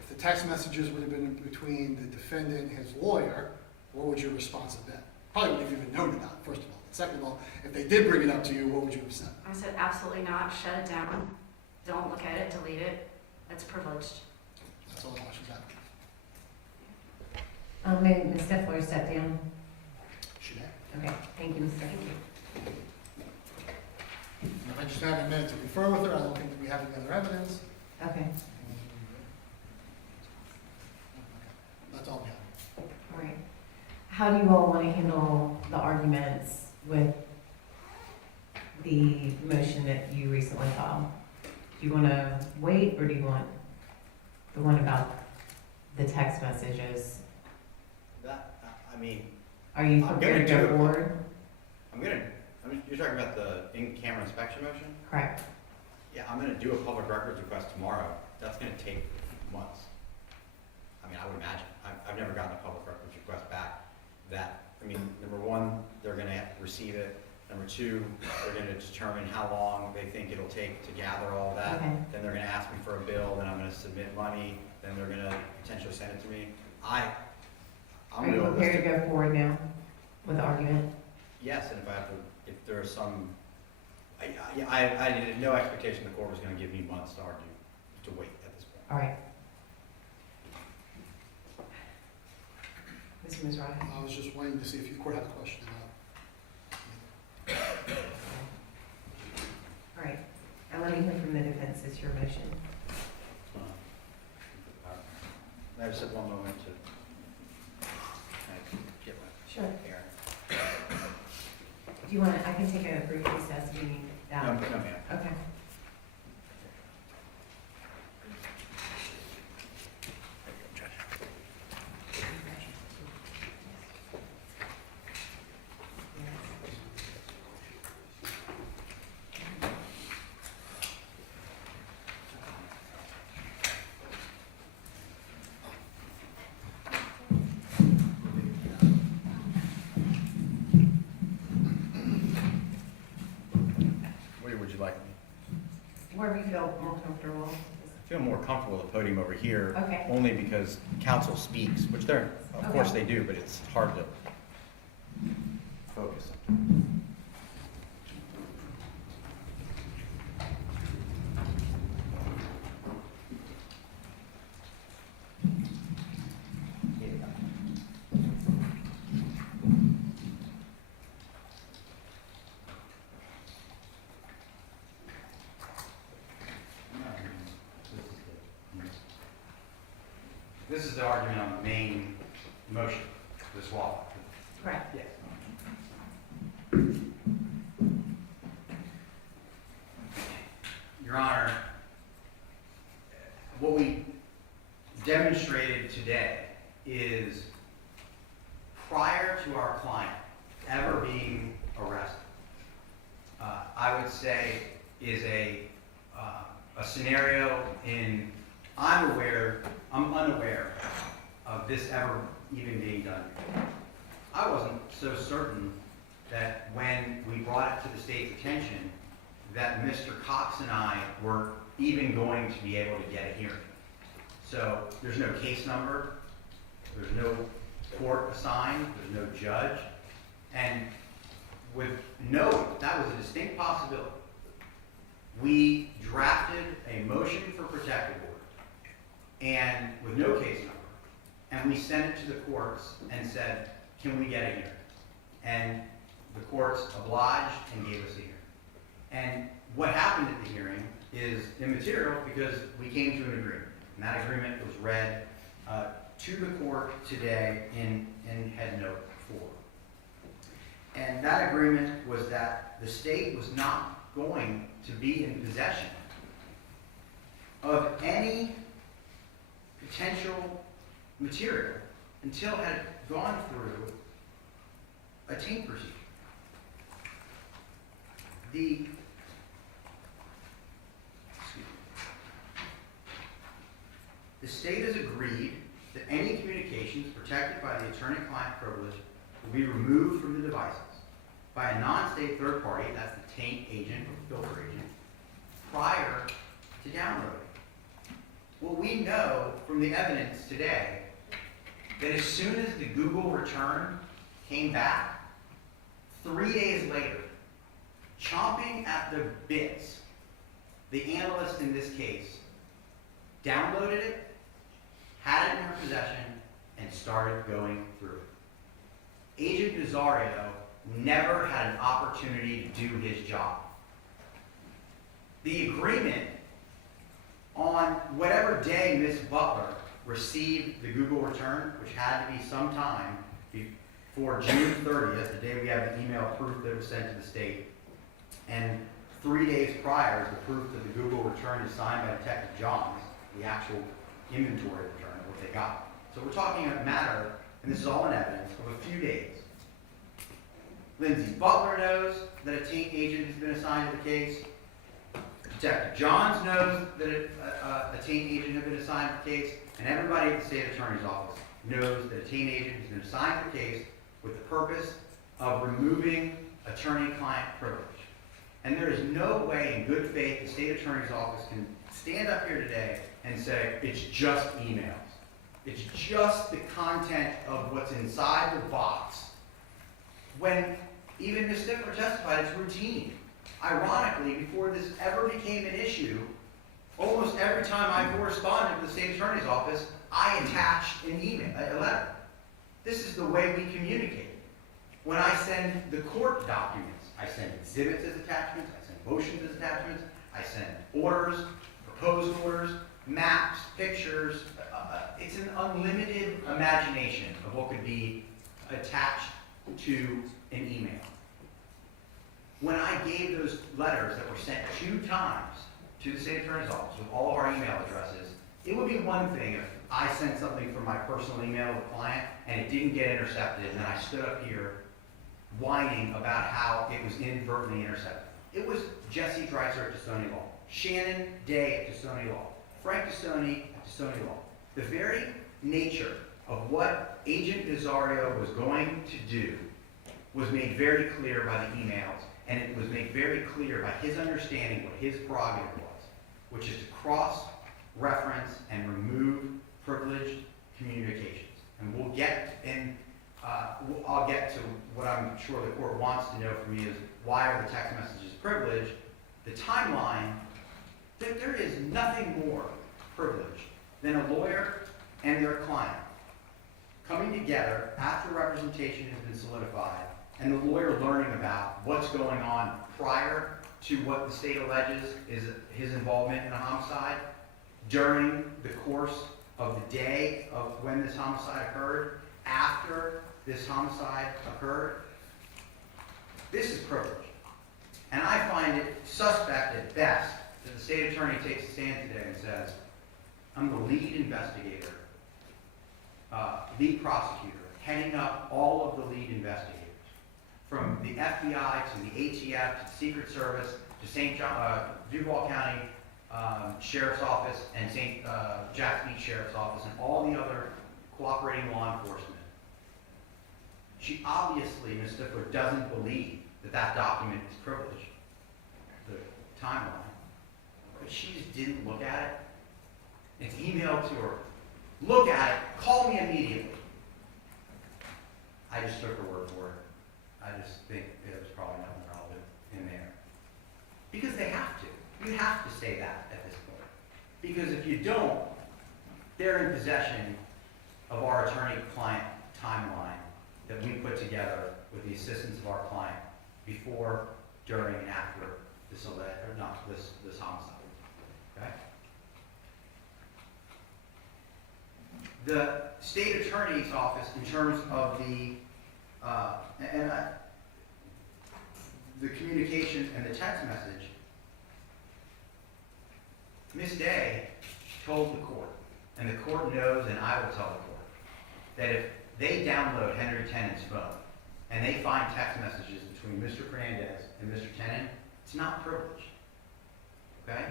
If the text messages would have been between the defendant and his lawyer, what would your response have been? Probably wouldn't have even known about it, first of all. And second of all, if they did bring it up to you, what would you have said? I said absolutely not. Shut it down. Don't look at it. Delete it. It's privileged. That's all the questions I have. May Ms. Stifler step down? Should I? Okay, thank you, Ms. Stifler. If I just have a minute to confer with her, I don't think that we have any other evidence. Okay, That's all we have. all right. How do you all want to handle the arguments with the motion that you recently filed? Do you want to wait, or do you want the one about the text messages? Are you I'm prepared to gonna go do it. forward? You're talking about the in-camera inspection motion? Correct. Yeah, I'm gonna do a public records request tomorrow. That's gonna take months. I would imagine. I've never gotten a public records request back number one, they're gonna have to receive it. Number two, they're gonna determine how long they think it'll take to gather all that. Okay. Then they're gonna ask me for a bill, then I'm gonna submit money, then they're gonna potentially send it to me. Are I'm you prepared to realistic. go forward now with the argument? Yes, and if there's some, I had no expectation the court was gonna give me months to argue, to wait at this point. All right. Mr. Mizrahi? I was just waiting to see if the court had a question about. All right. And let me hear from the defense. It's your motion. I just have one moment to get my Sure. hair. Do you want to, I can take a brief recess if you need that. No, ma'am. Okay. Where would you like me? Wherever you feel more comfortable. I feel more comfortable at the podium over here. Okay. Only because counsel speaks, which of course Okay. they do, but it's hard to focus. This is the argument on the main motion, this wall. Correct. Yes. Your Honor, what we demonstrated today is prior to our client ever being arrested, I would say is a scenario in I'm unaware of this ever even being done. I wasn't so certain that when we brought it to the state's attention, that Mr. Cox and I were even going to be able to get a hearing. So there's no case number, there's no court assigned, there's no judge, and with knowing that was a distinct possibility, we drafted a motion for protective order, and with no case number, and we sent it to the courts and said, can we get a hearing? And the courts obliged and gave us a hearing. And what happened at the hearing is immaterial because we came to an agreement. And that agreement was read to the court today in Head Note 4. And that agreement was that the state was not going to be in possession of any potential material until it had gone through a taint procedure. The state has agreed that any communications protected by the attorney-client privilege will be removed from the devices by a non-state third party, that's the taint agent or filter agent, prior to downloading. Well, we know from the evidence today that as soon as the Google return came back, 3 days later, chomping at the bits, the analyst in this case downloaded it, had it in her possession, and started going through it. Agent Nazario never had an opportunity to do his job. The agreement on whatever day Ms. Butler received the Google return, which had to be sometime before June 30th, the day we have the email proof that was sent to the state, and 3 days prior is the proof that the Google return is signed by Detective Johns, the actual inventory return of what they got. So we're talking a matter, and this is all in evidence, of a few days. Lindsay Butler knows that a taint agent has been assigned to the case. Detective Johns knows that a taint agent has been assigned to the case, and everybody at the state attorney's office knows that a taint agent has been assigned to the case with the purpose of removing attorney-client privilege. And there is no way in good faith the state attorney's office can stand up here today and say, it's just emails. It's just the content of what's inside the box. When even Ms. Stifler testified it's routine. Ironically, before this ever became an issue, almost every time I corresponded with the state attorney's office, I attached an email, a letter. This is the way we communicate. When I send the court documents, I send exhibits as attachments, I send motions as attachments, I send orders, proposed orders, maps, pictures. It's an unlimited imagination of what could be attached to an email. When I gave those letters that were sent 2 times to the state attorney's office with all of our email addresses, it would be one thing if I sent something from my personal email to the client and it didn't get intercepted, and then I stood up here whining about how it was inadvertently intercepted. It was Jesse Dreiser at Testoni Law, Shannon Day at Testoni Law, Frank Testoni at Testoni Law. The very nature of what Agent Nazario was going to do was made very clear by the emails, and it was made very clear by his understanding what his prerogative was, which is to cross-reference and remove privileged communications. And we'll get in, I'll get to what I'm sure the court wants to know from me is why are the text messages privileged? The timeline, that there is nothing more privileged than a lawyer and their client coming together after representation has been solidified and the lawyer learning about what's going on prior to what the state alleges is his involvement in a homicide during the course of the day of when this homicide occurred, after this homicide occurred. This is privilege. And I find it suspect at best that the state attorney takes a stand today and says, I'm the lead investigator, lead prosecutor, heading up all of the lead investigators, from the FBI to the ATF to the Secret Service to St. John, Duval County Sheriff's Office and St. Jack's Beach Sheriff's Office and all the other cooperating law enforcement. She obviously, Ms. Stifler, doesn't believe that that document is privileged, the timeline. But she just didn't look at it. It's emailed to her. Look at it, call me immediately. I just took her word for it. I just think there's probably nothing relevant in there. Because they have to. You have to say that at this point. Because if you don't, they're in possession of our attorney-client timeline that we put together with the assistance of our client before, during, and after this this homicide. Okay? The state attorney's office, in terms of the communication and the text message, Ms. Day told the court, and the court knows, and I will tell the court, that if they download Henry Tennant's phone and they find text messages between Mr. Fernandez and Mr. Tennant, it's not privileged. Okay?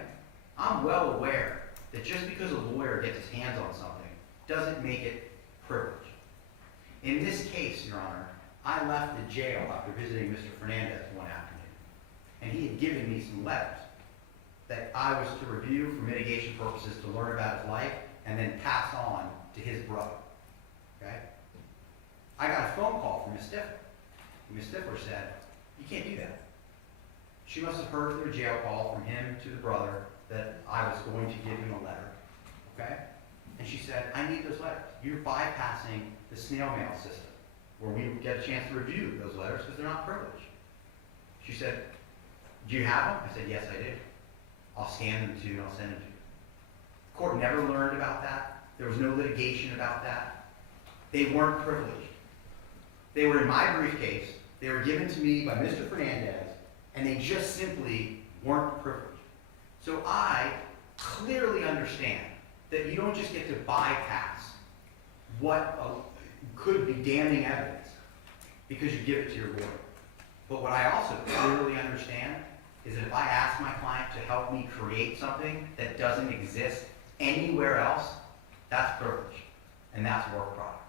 I'm well aware that just because a lawyer gets his hands on something doesn't make it privileged. In this case, Your Honor, I left the jail after visiting Mr. Fernandez one afternoon, and he had given me some letters that I was to review for mitigation purposes to learn about his life and then pass on to his brother. Okay? I got a phone call from Ms. Stifler. Ms. Stifler said, "You can't do that." She must have heard through a jail call from him to the brother that I was going to give him a letter. Okay? And she said, "I need those letters. You're bypassing the snail mail system where we get a chance to review those letters because they're not privileged." She said, "Do you have them?" I said, "Yes, I do. I'll scan them to you and I'll send them to you." The court never learned about that. There was no litigation about that. They weren't privileged. They were in my briefcase. They were given to me by Mr. Fernandez, and they just simply weren't privileged. So I clearly understand that you don't just get to bypass what could be damning evidence because you give it to your lawyer. But what I also clearly understand is that if I ask my client to help me create something that doesn't exist anywhere else, that's privilege, and that's work product.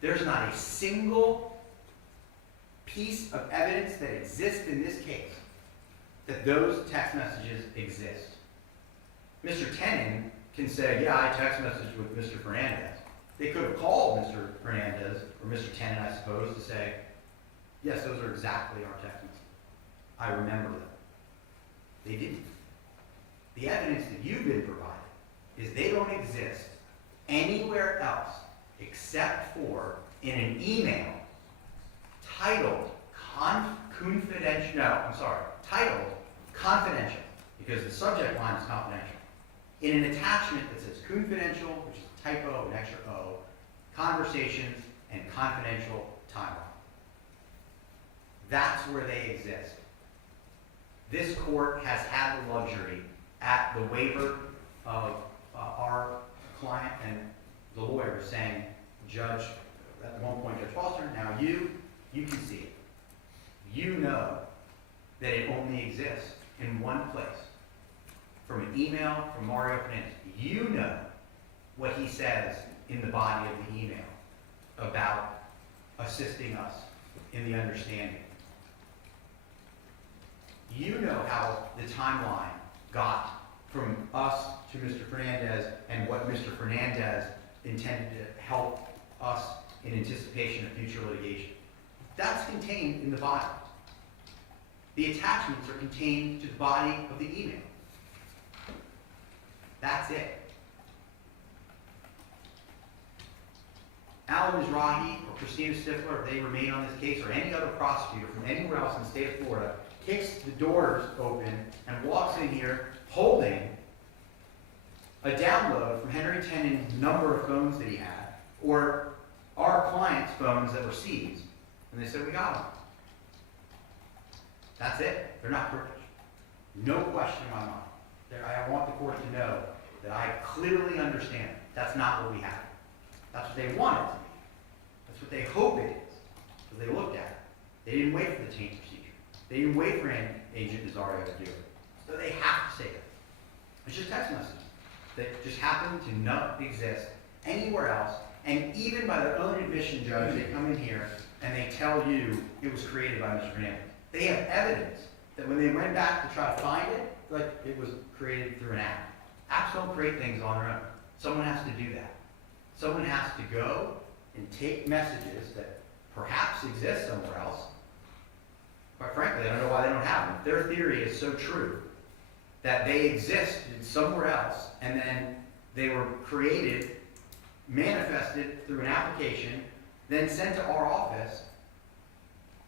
There's not a single piece of evidence that exists in this case that those text messages exist. Mr. Tennant can say, "Yeah, I text messaged with Mr. Fernandez." They could have called Mr. Fernandez, or Mr. Tennant, I suppose, to say, "Yes, those are exactly our text messages. I remember them." They didn't. The evidence that you've been provided is they don't exist anywhere else except for in an email titled titled confidential, because the subject line is confidential, in an attachment that says confidential, which is a typo, an extra O, conversations, and confidential timeline. That's where they exist. This court has had the luxury at the waiver of our client and the lawyer saying, "Judge," at one point, "Judge Foster, now you can see it. You know that it only exists in one place." From an email from Mario Fernandez, you know what he says in the body of the email about assisting us in the understanding. You know how the timeline got from us to Mr. Fernandez and what Mr. Fernandez intended to help us in anticipation of future litigation. That's contained in the body. The attachments are contained to the body of the email. That's it. Alan Mizrahi or Christina Stifler, if they remain on this case, or any other prosecutor from anywhere else in the state of Florida, kicks the doors open and walks in here holding a download from Henry Tennant's number of phones that he had, or our client's phones that were seized, and they said, "We got them." That's it. They're not privileged. No question in my mind. I want the court to know that I clearly understand that's not what we have. That's what they want it to be. That's what they hope it is, because they looked at it. They didn't wait for the change procedure. They didn't wait for Agent Nazario to do it. So they have to say that. It's just text messages that just happen to not exist anywhere else. And even by their own admission, Judge, they come in here and they tell you it was created by Mr. Fernandez. They have evidence that when they went back to try to find it, like it was created through an app. Apps don't create things on their own. Someone has to do that. Someone has to go and take messages that perhaps exist somewhere else. Quite frankly, I don't know why they don't have them. If their theory is so true that they existed somewhere else and then they were created, manifested through an application, then sent to our office,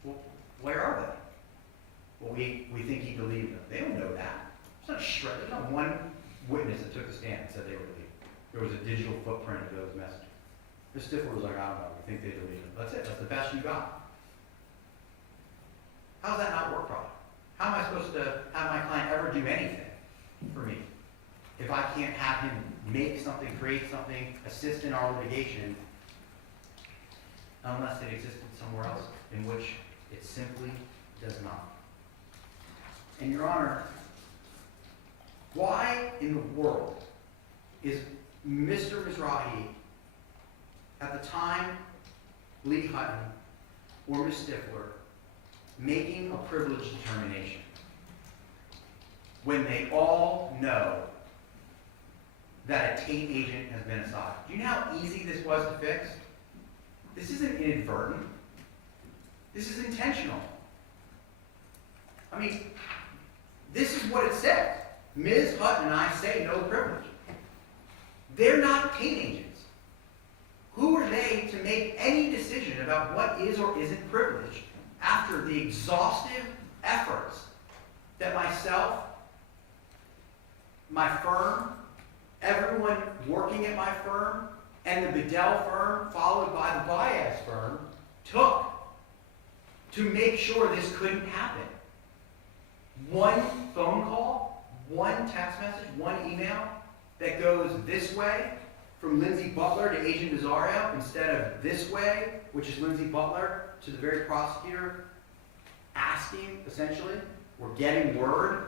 well, where are they? Well, we think he deleted them. They don't know that. There's not one witness that took the stand and said they were deleted. There was a digital footprint of those messages. Ms. Stifler was like, I don't know, we think they deleted them. That's it. That's the best you got. How's that not work product? How am I supposed to have my client ever do anything for me if I can't have him make something, create something, assist in our litigation, unless it existed somewhere else, in which it simply does not. And Your Honor, why in the world is Mr. Mizrahi, at the time, Lee Hutton, or Ms. Stifler, making a privilege determination when they all know that a taint agent has been assigned? Do you know how easy this was to fix? This isn't inadvertent. This is intentional. I mean, this is what it says. Ms. Hutton and I say no privilege. They're not taint agents. Who are they to make any decision about what is or isn't privileged after the exhaustive efforts that myself, my firm, everyone working at my firm, and the Bedell firm, followed by the Baez firm, took to make sure this couldn't happen? One phone call, one text message, one email that goes this way from Lindsay Butler to Agent Nazario instead of this way, which is Lindsay Butler to the very prosecutor, asking, essentially, we're getting word.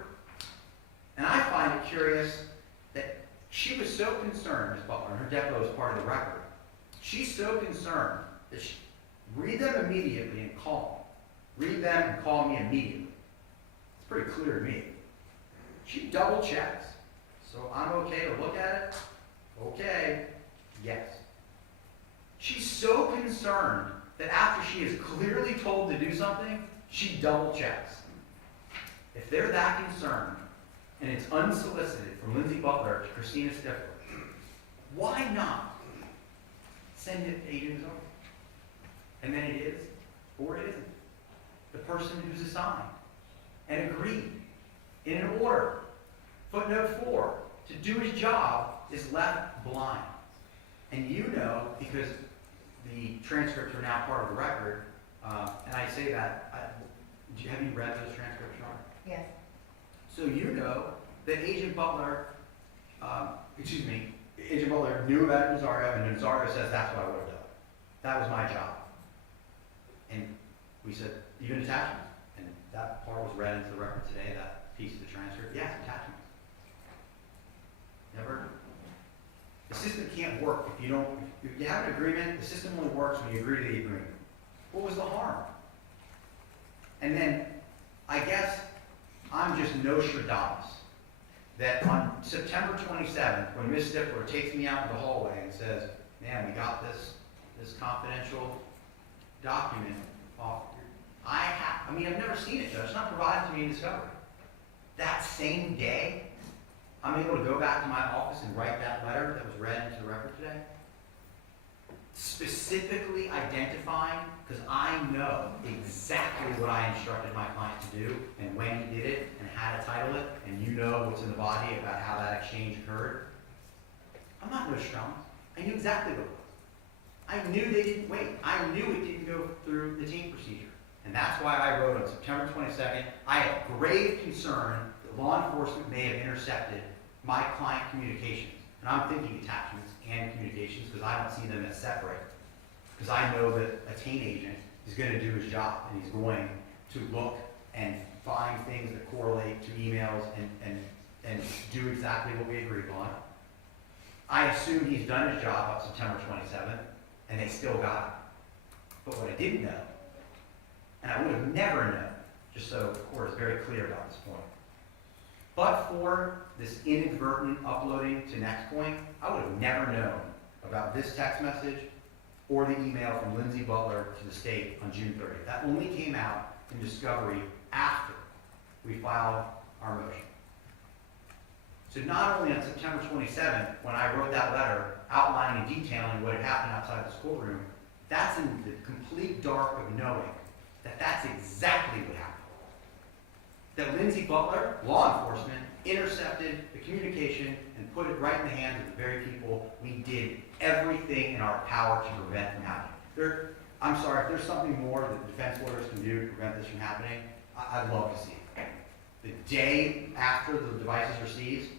And I find it curious that she was so concerned, Ms. Butler, and her depo is part of the record. She's so concerned that she read them immediately and call them. Read them and call me immediately. It's pretty clear to me. She double checks. So I'm okay to look at it? Okay, yes. She's so concerned that after she is clearly told to do something, she double checks. If they're that concerned, and it's unsolicited from Lindsay Butler to Christina Stifler, why not send it to Agent Nazario? And then it is, or it isn't. The person who's assigned and agreed in an order, footnote 4, to do his job is left blind. And you know, because the transcripts are now part of the record, and I say that, have you read those transcripts, Sean? Yes. So you know that Agent Butler, Agent Butler knew about Nazario, and Nazario says that's what I would have done. That was my job. And we said, even attachments. And that part was read into the record today, that piece of the transcript. Yes, attachments. Never. The system can't work if you don't, if you have an agreement, the system only works when you agree to the agreement. What was the harm? And then, I guess, I'm just Nostradamus, that on September 27th, when Ms. Stifler takes me out in the hallway and says, man, we got this confidential document off. I've never seen it, Judge. It's not provided to me in discovery. That same day, I'm able to go back to my office and write that letter that was read into the record today, specifically identifying, because I know exactly what I instructed my client to do and when he did it and how to title it, and you know what's in the body about how that exchange occurred. I'm not Nostradamus. I knew exactly what it was. I knew they didn't wait. I knew it didn't go through the taint procedure. And that's why I wrote on September 22nd, I have grave concern that law enforcement may have intercepted my client communications. And I'm thinking attachments and communications because I don't see them as separate. Because I know that a taint agent is going to do his job and he's going to look and find things that correlate to emails and and do exactly what we agreed on. I assume he's done his job up September 27th, and they still got it. But what I didn't know, and I would have never known, just so the court is very clear about this point, but for this inadvertent uploading to Next Point, I would have never known about this text message or the email from Lindsay Butler to the state on June 30th. That only came out in discovery after we filed our motion. So not only on September 27th, when I wrote that letter outlining and detailing what had happened outside this courtroom, that's in the complete dark of knowing that that's exactly what happened. That Lindsay Butler, law enforcement, intercepted the communication and put it right in the hands of the very people we did everything in our power to prevent from happening. I'm sorry, if there's something more that the defense lawyers can do to prevent this from happening, I'd love to see it. The day after the devices are seized,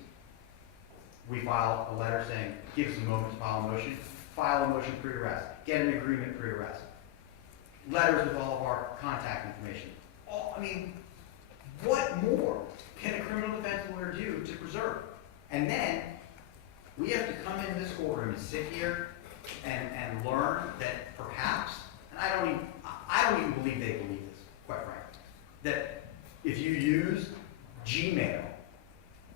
we file a letter saying, give us a moment to file a motion pre-arrest, get an agreement pre-arrest. Letters with all of our contact information. I mean, what more can a criminal defense lawyer do to preserve? And then we have to come into this courtroom and sit here and learn that perhaps, and I don't even believe they believe this, quite frankly, that if you use Gmail,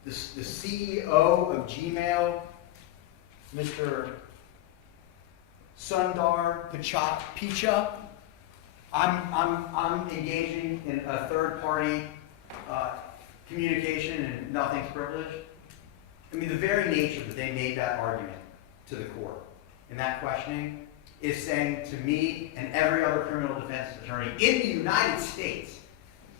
the CEO of Gmail, Mr. Sundar Pichai, I'm engaging in a third-party communication and nothing's privileged. I mean, the very nature that they made that argument to the court in that questioning is saying to me and every other criminal defense attorney in the United States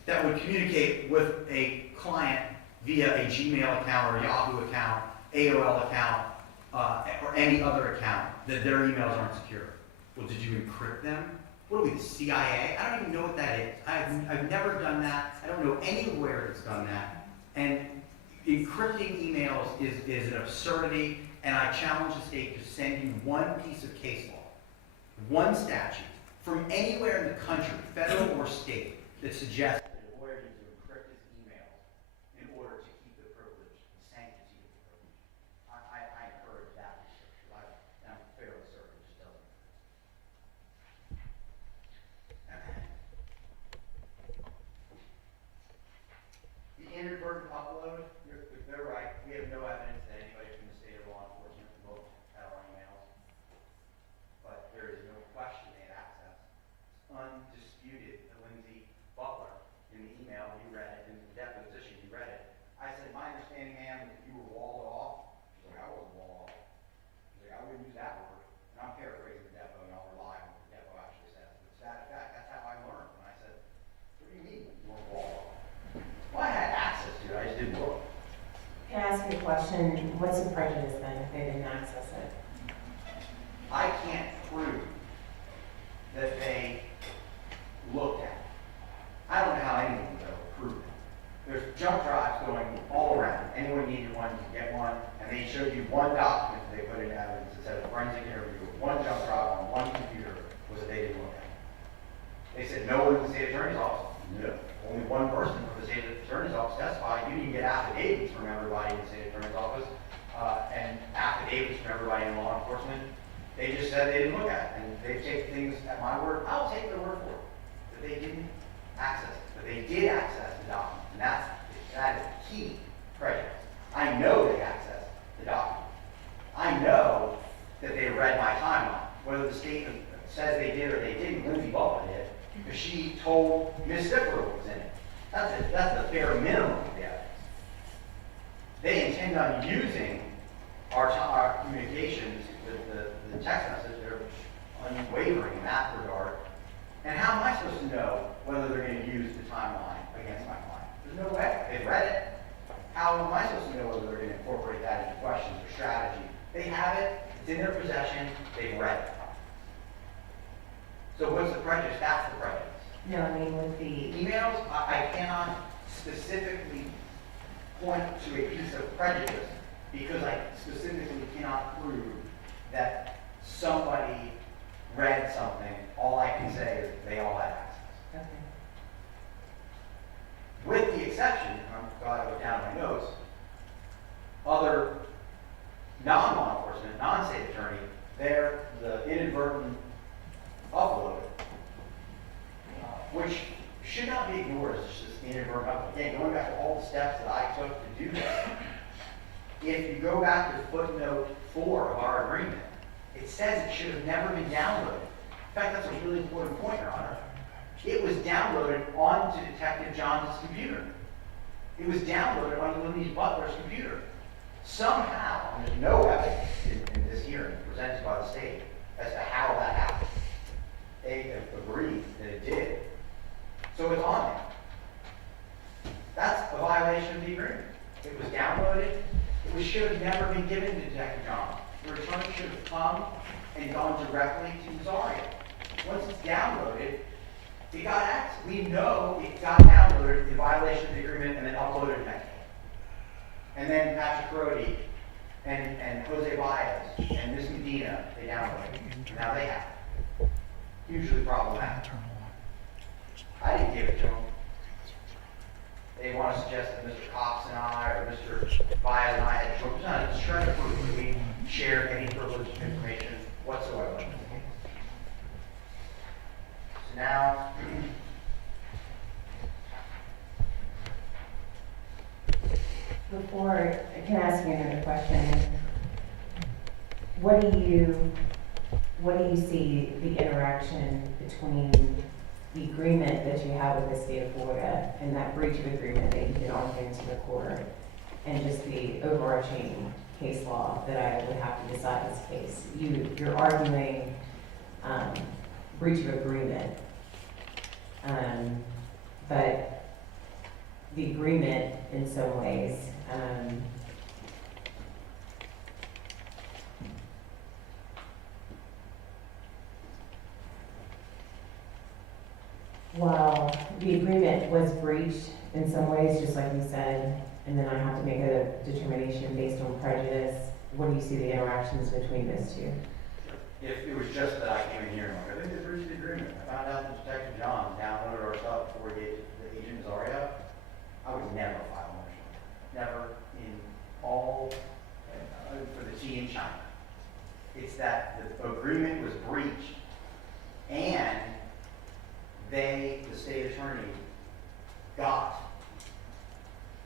that would communicate with a client via a Gmail account or Yahoo account, AOL account, or any other account, that their emails aren't secure. Well, did you encrypt them? What are we, the CIA? I don't even know what that is. I've never done that. I don't know anywhere that's done that. And encrypting emails is an absurdity, and I challenge the state to send you one piece of case law, one statute, from anywhere in the country, federal or state, that suggests that a lawyer needs to encrypt his emails in order to keep the privilege, the sanctity of the privilege. I encourage that research. I'm fairly certain it just doesn't. The inadvertent upload, they're right. We have no evidence that anybody from the state or law enforcement looked at our emails. But there is no question they had access. It's undisputed that Lindsay Butler, in the email, you read it, in the deposition, you read it. I said, my understanding, ma'am, is that you were walled off. She's like, I wasn't walled off. She's like, I wouldn't use that word. And I'm paraphrasing the depo, and I'll rely on what the depo actually says. But to that effect, that's how I learned. And I said, what do you mean you were walled off? Well, I had access to it, I just didn't look. Can I ask you a question? What's the prejudice then if they didn't access it? I can't prove that they looked at it. I don't know how anyone would ever prove it. There's jump drives going all around. Anyone needed one, you get one, and they showed you one document that they put in evidence that said a forensic interview with one jump drive on one computer was that they didn't look at it. They said no one in the state attorney's office. No. Only one person from the state attorney's office testified. You didn't get affidavits from everybody in the state attorney's office and affidavits from everybody in law enforcement. They just said they didn't look at it, and they take things at my word. I'll take their word for it that they didn't access it, but they did access the document, and that is key prejudice. I know they accessed the document. I know that they read my timeline. Whether the state says they did or they didn't, Lindsay Butler did, because she told Ms. Stifler what was in it. That's the bare minimum of the evidence. They intend on using our communications, the text message. They're unwavering in that regard. And how am I supposed to know whether they're going to use the timeline against my client? There's no way. They've read it. How am I supposed to know whether they're going to incorporate that into questions or strategy? They have it. It's in their possession. They've read it. So what's the prejudice? That's the prejudice. No, I mean with the Emails, I cannot specifically point to a piece of prejudice because I specifically cannot prove that somebody read something. All I can say is they all had access. okay. With the exception, and I'm glad I wrote down my notes, again, going back to all the steps that I took to do this, if you go back to footnote 4 of our agreement, it says it should have never been downloaded. In fact, that's a really important point, Your Honor. It was downloaded onto Detective Johns' computer. It was downloaded onto Louise Butler's computer. Somehow, and there's no evidence in this hearing presented by the state as to how that happened. They agreed that it did. So it's on there. That's a violation of the agreement. It was downloaded. It should have never been given to Detective Johns. The return should have come and gone directly to Zaria. Once it's downloaded, it got access. We know it got downloaded in violation of the agreement and then uploaded next day. And then Patrick Brody and Jose Baez and Miss Medina, they downloaded it. Now they have it. Hugely problematic. I didn't give it to them. They want to suggest that Mr. Cox and I or Mr. Baez and I had it's shred of proof that we shared any privileged information whatsoever. So now, Before, can I ask you another question? What do you see the interaction between the agreement that you have with the state of Florida and that breach of agreement that you did on into the court and just the overarching case law that I would have to decide this case? You're arguing breach of agreement, but the agreement in some ways while the agreement was breached in some ways, just like you said, and then I have to make a determination based on prejudice, what do you see the interactions between those two? if it was just that I came in here and like, I think they breached the agreement, I found out that Detective John downloaded our stuff before he gave it to the agent Zaria, I would never file a motion. Never in all, for the T in China. It's that the agreement was breached and they, the state attorney, got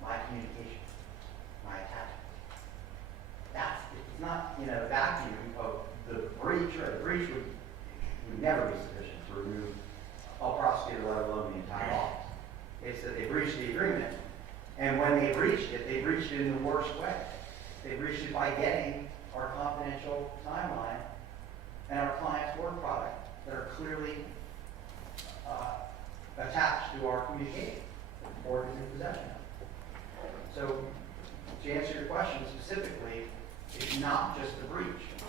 my communication, my attachment. That's, it's not in a vacuum of the breach, or the breach would never be sufficient to remove a prosecutor, let alone the entire office. It's that they breached the agreement, and when they breached it in the worst way. They breached it by getting our confidential timeline and our client's work product that are clearly attached to our communication that the board is in possession of. So, to answer your question specifically, it's not just the breach.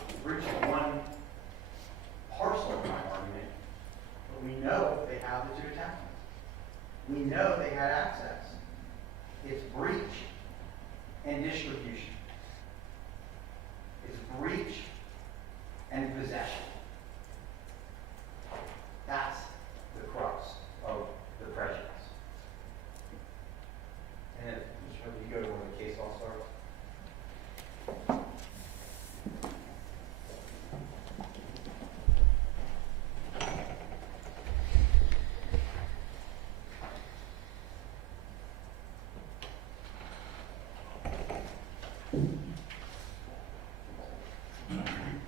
The breach is one parcel of my argument, but we know they have the two attachments. We know they had access. It's breach and distribution. It's breach and possession. That's the crux of the prejudice. And if you go to where the case law starts.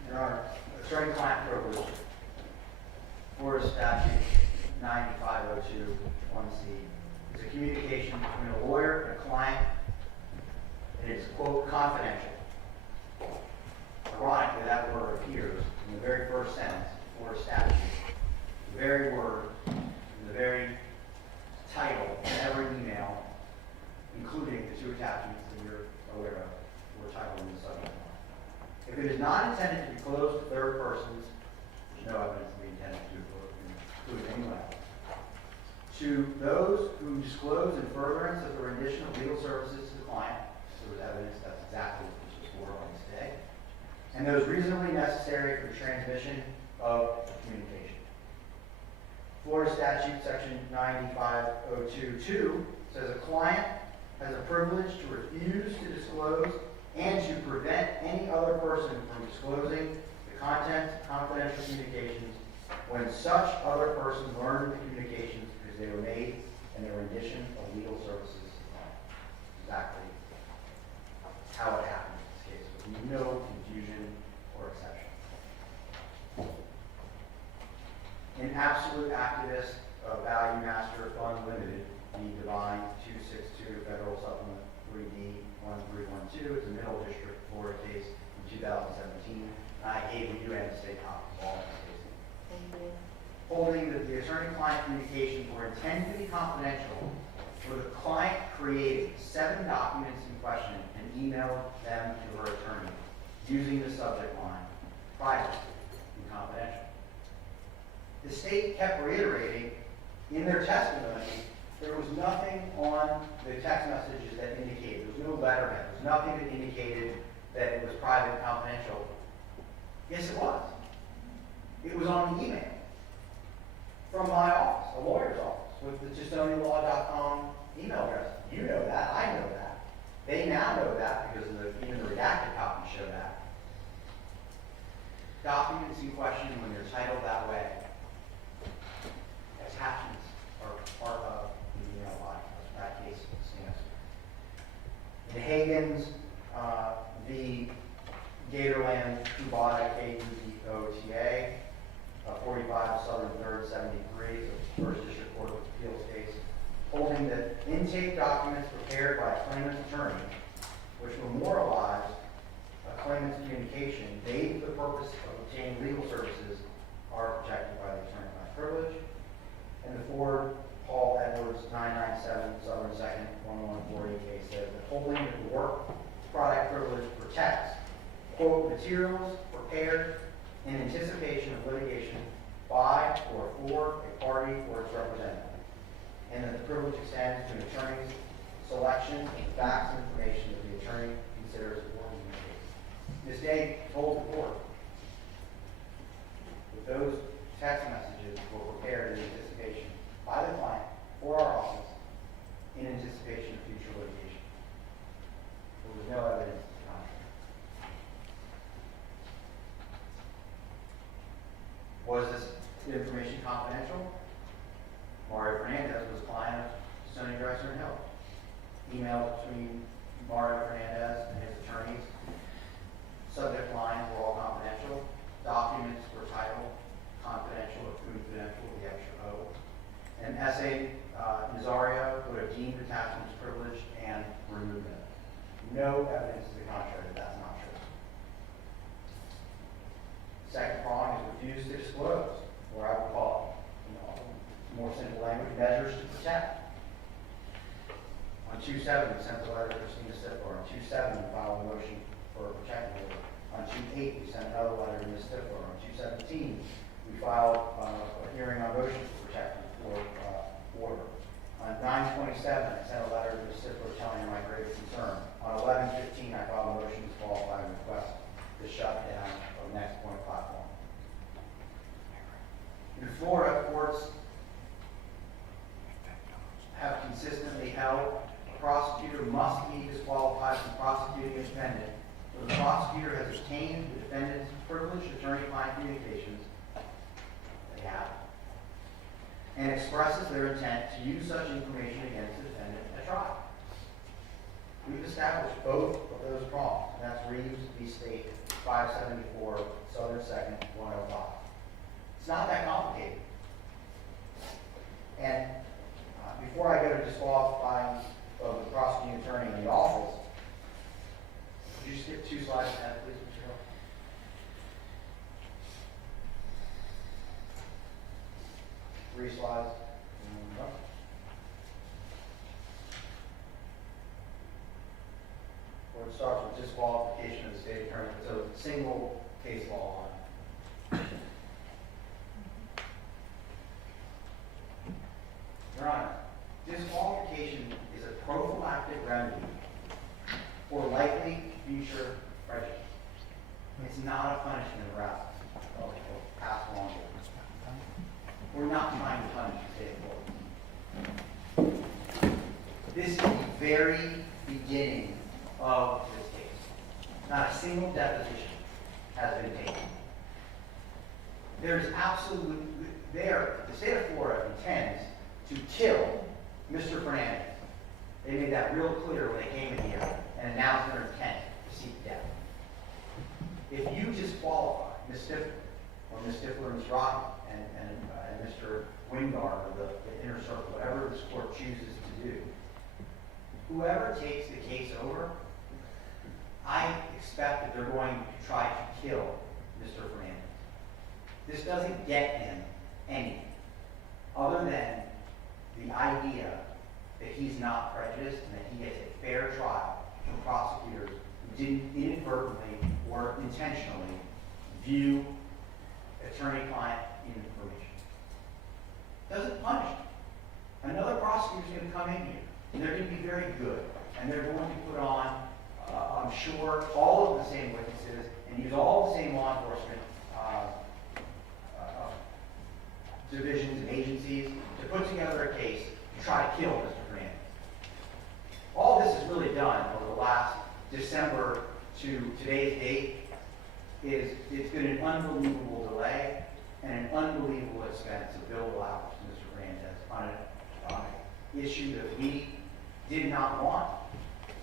Your Honor, asserting client privilege, Florida statute 9502(1)(c) is a communication between a lawyer and a client, and it's, quote, confidential. Ironically, that word appears in the very first sentence of Florida statute, the very word, in the very title of every email, including the two attachments that you're aware of, were titled in the subject line. If it is not intended to be closed to third persons, there's no evidence to be intended to include anyone else. To those who disclose in furtherance of the rendition of legal services to the client, there was evidence that's exactly what this was for on this day, and those reasonably necessary for the transmission of communication. Florida statute section 95022 says a client has a privilege to refuse to disclose and to prevent any other person from disclosing the contents of confidential communications when such other person learned the communications because they were made and the rendition of legal services. Exactly how it happened in this case, with no confusion or exception. In Absolute Activist Value Master Fund Limited, the Divine 262 Federal Supplement 3D 1312, it's a Middle District Florida case in 2017. I gave you and the state copies of all of these cases. Thank you. Holding that the attorney-client communications were intended to be confidential, where the client created 7 documents in question and emailed them to her attorney using the subject line, privacy and confidential. The state kept reiterating in their testimony there was nothing on the text messages that indicated, there was no letterhead, there was nothing that indicated that it was private and confidential. Yes, it was. It was on the email from my office, a lawyer's office, with the justonianlaw.com email address. You know that, I know that. They now know that because of even the redacted copies show that. Documents in question, when they're titled that way, attachments are part of the email line. That case stands. The Hagens, the Gatorland Kubota KUBOTA, 45 Southern 3rd 73, the First District Court of Appeals case, holding that intake documents prepared by a claimant's attorney, which memorialize a claimant's communication made for the purpose of obtaining legal services, are protected by the attorney-client privilege. And the Ford Paul Edwards 997 Southern 2nd 1140 case says that holding that the work product privilege protects, quote, materials prepared in anticipation of litigation by or for a party or its representative, and that the privilege extends to an attorney's selection of the facts and information that the attorney considers important in the case. Ms. Day told the court that those text messages were prepared in anticipation by the client for our office in anticipation of future litigation. There was no evidence to the contrary. Was this information confidential? Mario Fernandez was a client of Sony Drexler and Hill. Emails between Mario Fernandez and his attorneys. Subject lines were all confidential. Documents were titled confidential or confidential with the extra O. And S.A. Nazario would have deemed attachments privileged and removed them. No evidence to the contrary that that's not true. Second prong is refuse to disclose, or I would call it, more simple language, measures to protect. On 2/7, we sent the letter to Christina Stifler. On 2/7, we filed a motion for a protection order. On 2/8, we sent another letter to Ms. Stifler. On 2/17, we filed a hearing on motion for protection for order. On 9/27, I sent a letter to Ms. Stifler telling her my greatest concern. On 11/15, I filed a motion to qualify and request the shutdown of Next Point platform. In Florida, courts have consistently held a prosecutor must be disqualified from prosecuting a defendant when the prosecutor has obtained the defendant's privileged attorney-client communications, they have, and expresses their intent to use such information against the defendant at trial. We've established both of those prongs, and that's Reeves v. State 574 Southern 2nd 105. It's not that complicated. And before I go to disqualifying of the prosecuting attorney in the office, would you skip 2 slides ahead, please, Mr. Hill? Three slides. Where it starts with disqualification of the state attorney. It's a single case law line. Your Honor, disqualification is a prophylactic remedy for likely future prejudice. It's not a punishment rather of past wrongdoing. We're not trying to punish the state court. This is the very beginning of this case. Not a single deposition has been taken. There's absolutely, the state of Florida intends to kill Mr. Fernandez. They made that real clear when they came in here and announced their intent to seek death. If you disqualify Ms. Stifler, or Ms. Stifler and Ms. Rocky, and Mr. Wingard of the inner circle, whatever this court chooses to do, whoever takes the case over, I expect that they're going to try to kill Mr. Fernandez. This doesn't get him anything other than the idea that he's not prejudiced and that he gets a fair trial from prosecutors who didn't inadvertently or intentionally view attorney-client information. Doesn't punish him. Another prosecutor's going to come in here, and they're going to be very good, and they're going to put on, I'm sure, all of the same witnesses and use all the same law enforcement divisions and agencies to put together a case to try to kill Mr. Fernandez. All this is really done over the last December to today's date is it's been an unbelievable delay and an unbelievable expense of billable hours to Mr. Fernandez on an issue that we did not want.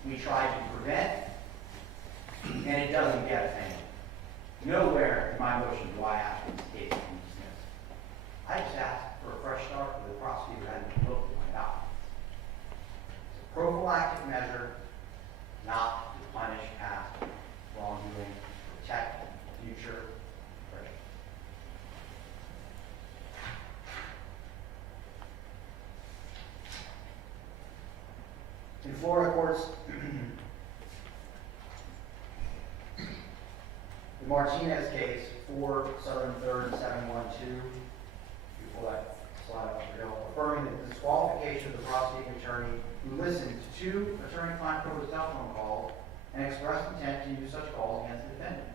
We tried to prevent, and it doesn't get us anywhere. Nowhere in my motion do I ask for this case to be dismissed. I just asked for a fresh start where the prosecutor hadn't looked at my documents. It's a prophylactic measure, not to punish past wrongdoing, protect future prejudice. In Florida courts, the Martinez case, 4 Southern 3rd 712, you pull that slide up for Bill, affirming that the disqualification of the prosecuting attorney who listened to 2 attorney-client privileged telephone calls and expressed intent to use such calls against the defendant.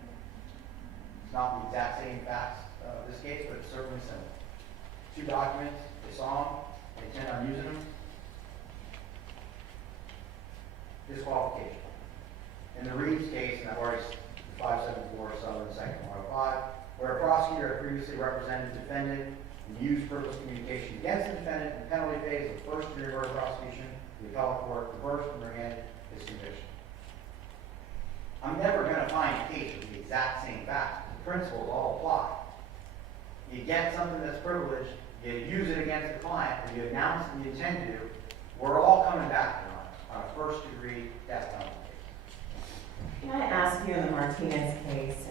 It's not the exact same facts of this case, but it's certainly similar. 2 documents, they saw them, they intend on using them. Disqualification. In the Reeves case, and I've already 574 Southern 2nd 105, where a prosecutor had previously represented the defendant and used frivolous communication against the defendant in the penalty phase of the first-degree murder prosecution, the appellate court reversed and remanded his conviction. I'm never going to find a case with the exact same facts. The principles all apply. You get something that's privileged, you use it against the client, or you announce that you intend to, we're all coming back on a first-degree death penalty. Can I ask you in the Martinez case,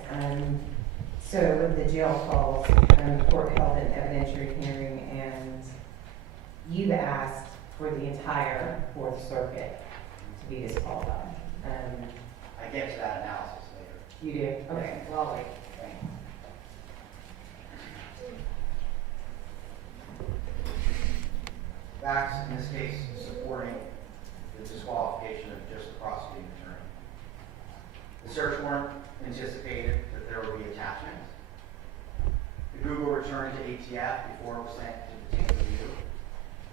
so with the jail calls, the court held an evidentiary hearing and you asked for the entire Fourth Circuit to be disqualified. I get to that analysis later. You do? Okay, well, I'll wait. Thanks. Facts in this case supporting the disqualification of just the prosecuting attorney. The search warrant anticipated that there would be attachments. The Google returned to ATF before it was sent to the team review.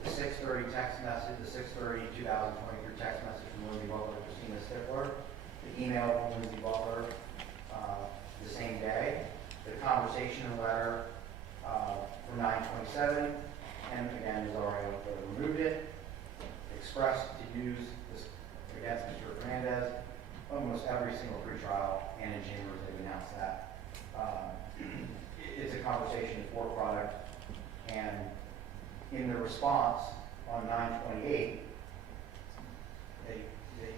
The 6:30 text message, the 6/30/2023 text message from Lindsay Butler to Christina Stifler, the email from Lindsay Butler the same day, the conversation letter from 9/27, and again, as already removed it, expressed to use this against Mr. Fernandez. Almost every single pretrial and in chambers they've announced that. It's a conversation for product, and in the response on 9/28, they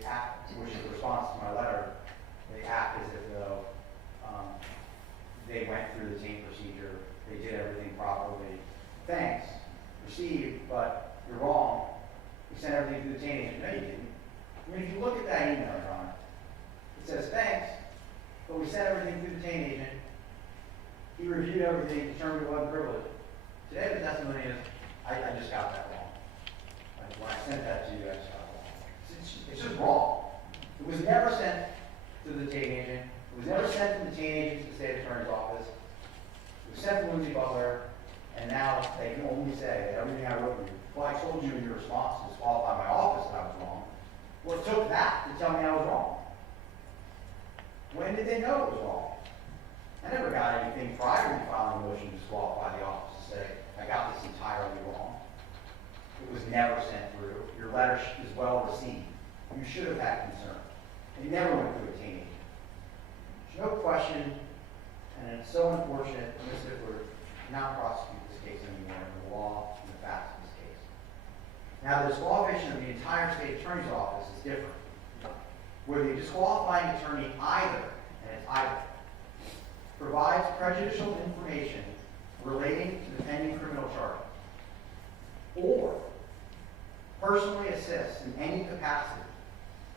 act, which is the response to my letter, they act as if though they went through the same procedure, they did everything properly. Thanks, received, but you're wrong. We sent everything through the chain agent. No, you didn't. I mean, if you look at that email, Your Honor, it says thanks, but we sent everything through the chain agent. He reviewed everything, determined it wasn't privileged. Today the testimony is, I just got that wrong. Like, when I sent that to you, I just got it wrong. It's just wrong. It was never sent to the chain agent. It was never sent from the chain agent to the state attorney's office. It was sent to Lindsay Butler, and now they can only say that everything I wrote you, well, I told you in your response to disqualify my office that I was wrong. Well, it took that to tell me I was wrong. When did they know it was wrong? I never got anything prior to me filing a motion to disqualify the office to say, I got this entirely wrong. It was never sent through you should have had concern. It never went through a team. There's no question, and it's so unfortunate that Ms. Stifler cannot prosecute this case anymore in the law and the facts of this case. Now, the disqualification of the entire state attorney's office is different. Where the disqualifying attorney either, and it's either, provides prejudicial information relating to the pending criminal charge, or personally assists in any capacity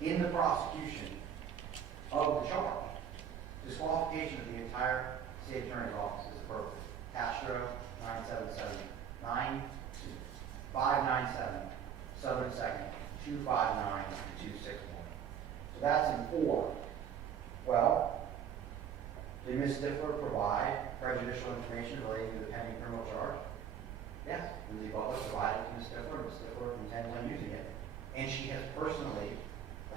in the prosecution of the charge, disqualification of the entire state attorney's office is appropriate. Castro, 977, 597, Southern Second, 259, and 261. So that's an or. Well, did Ms. Stifler provide prejudicial information relating to the pending criminal charge? Yes, Lindsay Butler provided to Ms. Stifler. Ms. Stifler intends on using it. And she has personally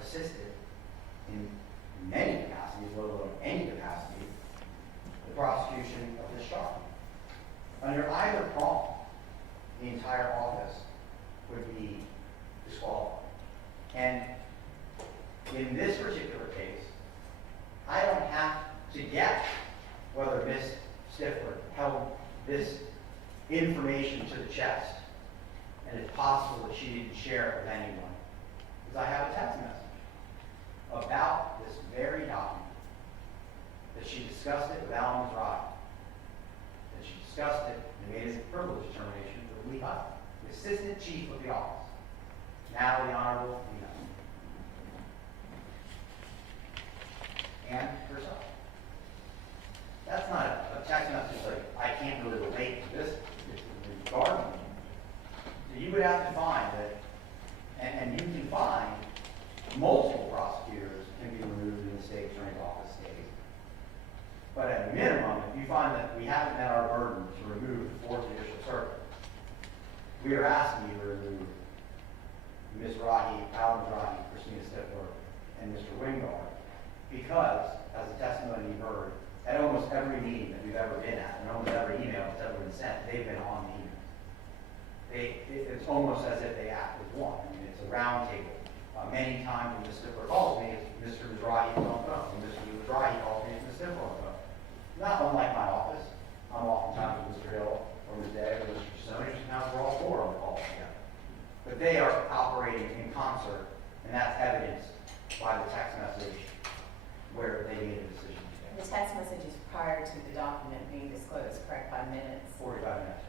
assisted in many capacities, let alone any capacity, the prosecution of this charge. Under either prong, the entire office would be disqualified. And in this particular case, I don't have to guess whether Ms. Stifler held this information to the chest, and it's possible that she didn't share it with anyone, because I have a text message about this very document, that she discussed it with Alan Mizrahi, that she discussed it and made it a privilege determination with Lee Hutt, the Assistant Chief of the office, now the Honorable Lee Hutt, and herself. That's not a text message like, I can't really relate to this, it's Gardner. So you would have to find that, and you can find multiple prosecutors can be removed in the state attorney's office days. But at a minimum, if you find that we haven't met our burden to remove the fourth judicial circuit, we are asking you to remove Ms. Rahi, Alan Rahi, Christina Stifler, and Mr. Wingard, because, as the testimony you heard, at almost every meeting that we've ever been at, and almost every email that's ever been sent, they've been on the email. It's almost as if they act as one. I mean, it's a round table. Many times when Ms. Stifler calls me, it's Mr. Mizrahi on the phone. When Mr. Mizrahi calls me, it's Ms. Stifler on the phone. Not unlike my office. I'm oftentimes with Mr. Hill, or Ms. Day, or Mr. Chisoni, sometimes we're all four on the call together. But they are operating in concert, and that's evidenced by the text message where they made a decision today. The text message is prior to the document being disclosed, correct, by minutes? 45 minutes.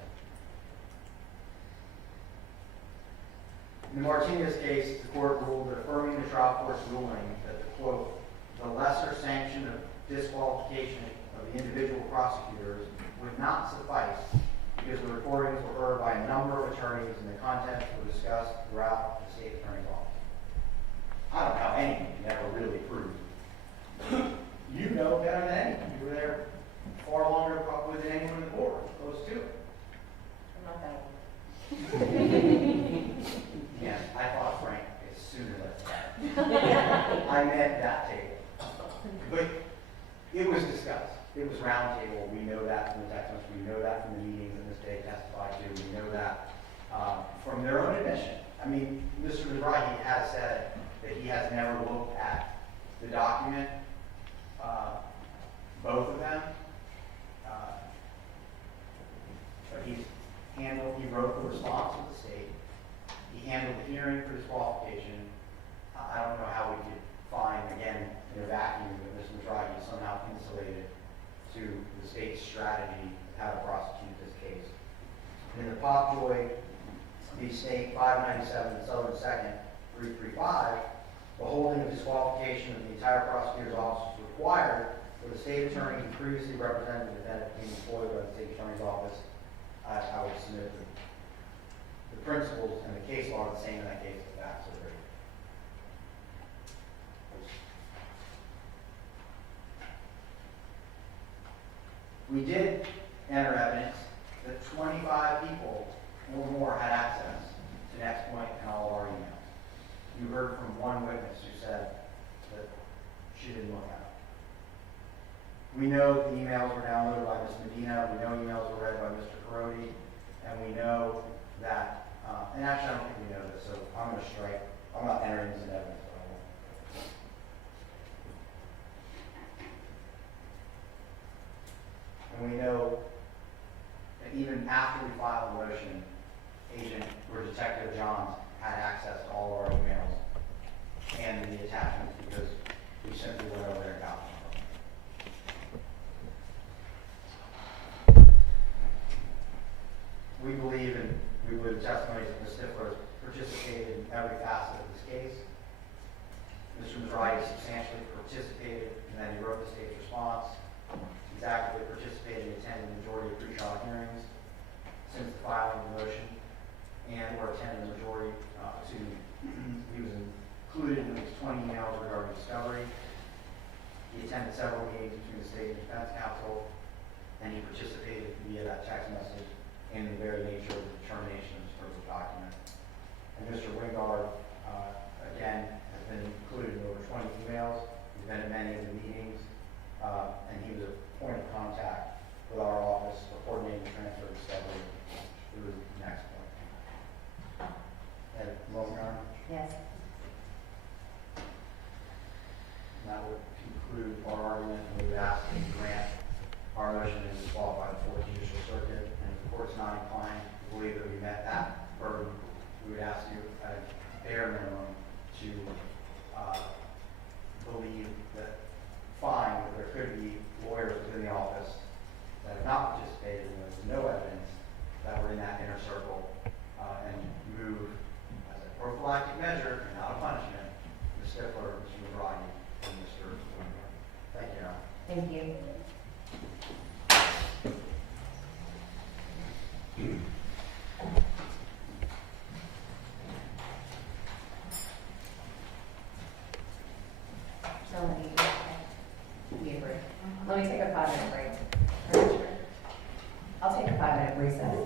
In the Martinez case, the court ruled that affirming the trial court's ruling that the quote, the lesser sanction of disqualification of the individual prosecutors would not suffice because the recordings were heard by a number of attorneys and the contents were discussed throughout the state attorney's office. I don't know how anyone can ever really prove. You know better than anyone. You were there far longer probably than anyone in the board, close to it. I'm not that old. Yes, I thought Frank as soon as I said that. I meant that table. But it was discussed. It was round table. We know that from the text message. We know that from the meetings that Ms. Day testified to. We know that from their own admission. I mean, Mr. Mizrahi has said that he has never looked at the document, both of them. But he wrote the response of the state. He handled the hearing for disqualification. I don't know how we could find, again, in a vacuum that Mr. Mizrahi is somehow insulated to the state's strategy of how to prosecute this case. In the Popjoy v. State 597 Southern 2nd 335, the holding of disqualification of the entire prosecutor's office is required for the state attorney who previously represented the defendant being employed by the state attorney's office. I would submit the principles and the case law are the same in that case. The facts are great. We did enter evidence that 25 people or more had access to Next Point and all of our emails. You heard from one witness who said that she didn't look at it. We know the emails were downloaded by Ms. Medina. We know emails were read by Mr. Carodi. And we know that, and actually I don't think we know this, so I'm going to strike. I'm not entering this in evidence, but Wright substantially participated, and then he wrote the state's response. He's actively participated and attended the majority of pre-trial hearings since the filing of the motion, and or attended the majority, he was included in his 20 emails regarding discovery. He attended several meetings between the state and defense counsel, and he participated via that text message in the very nature of the determination of this privileged document. And Mr. Wingard, again, has been included in over 20 emails. He's been at many of the meetings, and he was a point of contact with our office for coordinating the transfer of discovery through next point. Ed Wingard? Yes. And that would conclude our argument, and we would ask that you grant our motion to disqualify the Fourth Judicial Circuit. And if the court's not inclined to believe that we met that burden, we would ask you at a bare minimum to believe that, find that there could be lawyers within the office that have not participated, and there's no evidence that were in that inner circle, and move as a prophylactic measure and not a punishment, Ms. Stifler, Mr. Bridegan, and Mr. Wingard. Thank you, Your Honor. Thank you. So let me take a 5-minute break. I'll take a 5-minute recess.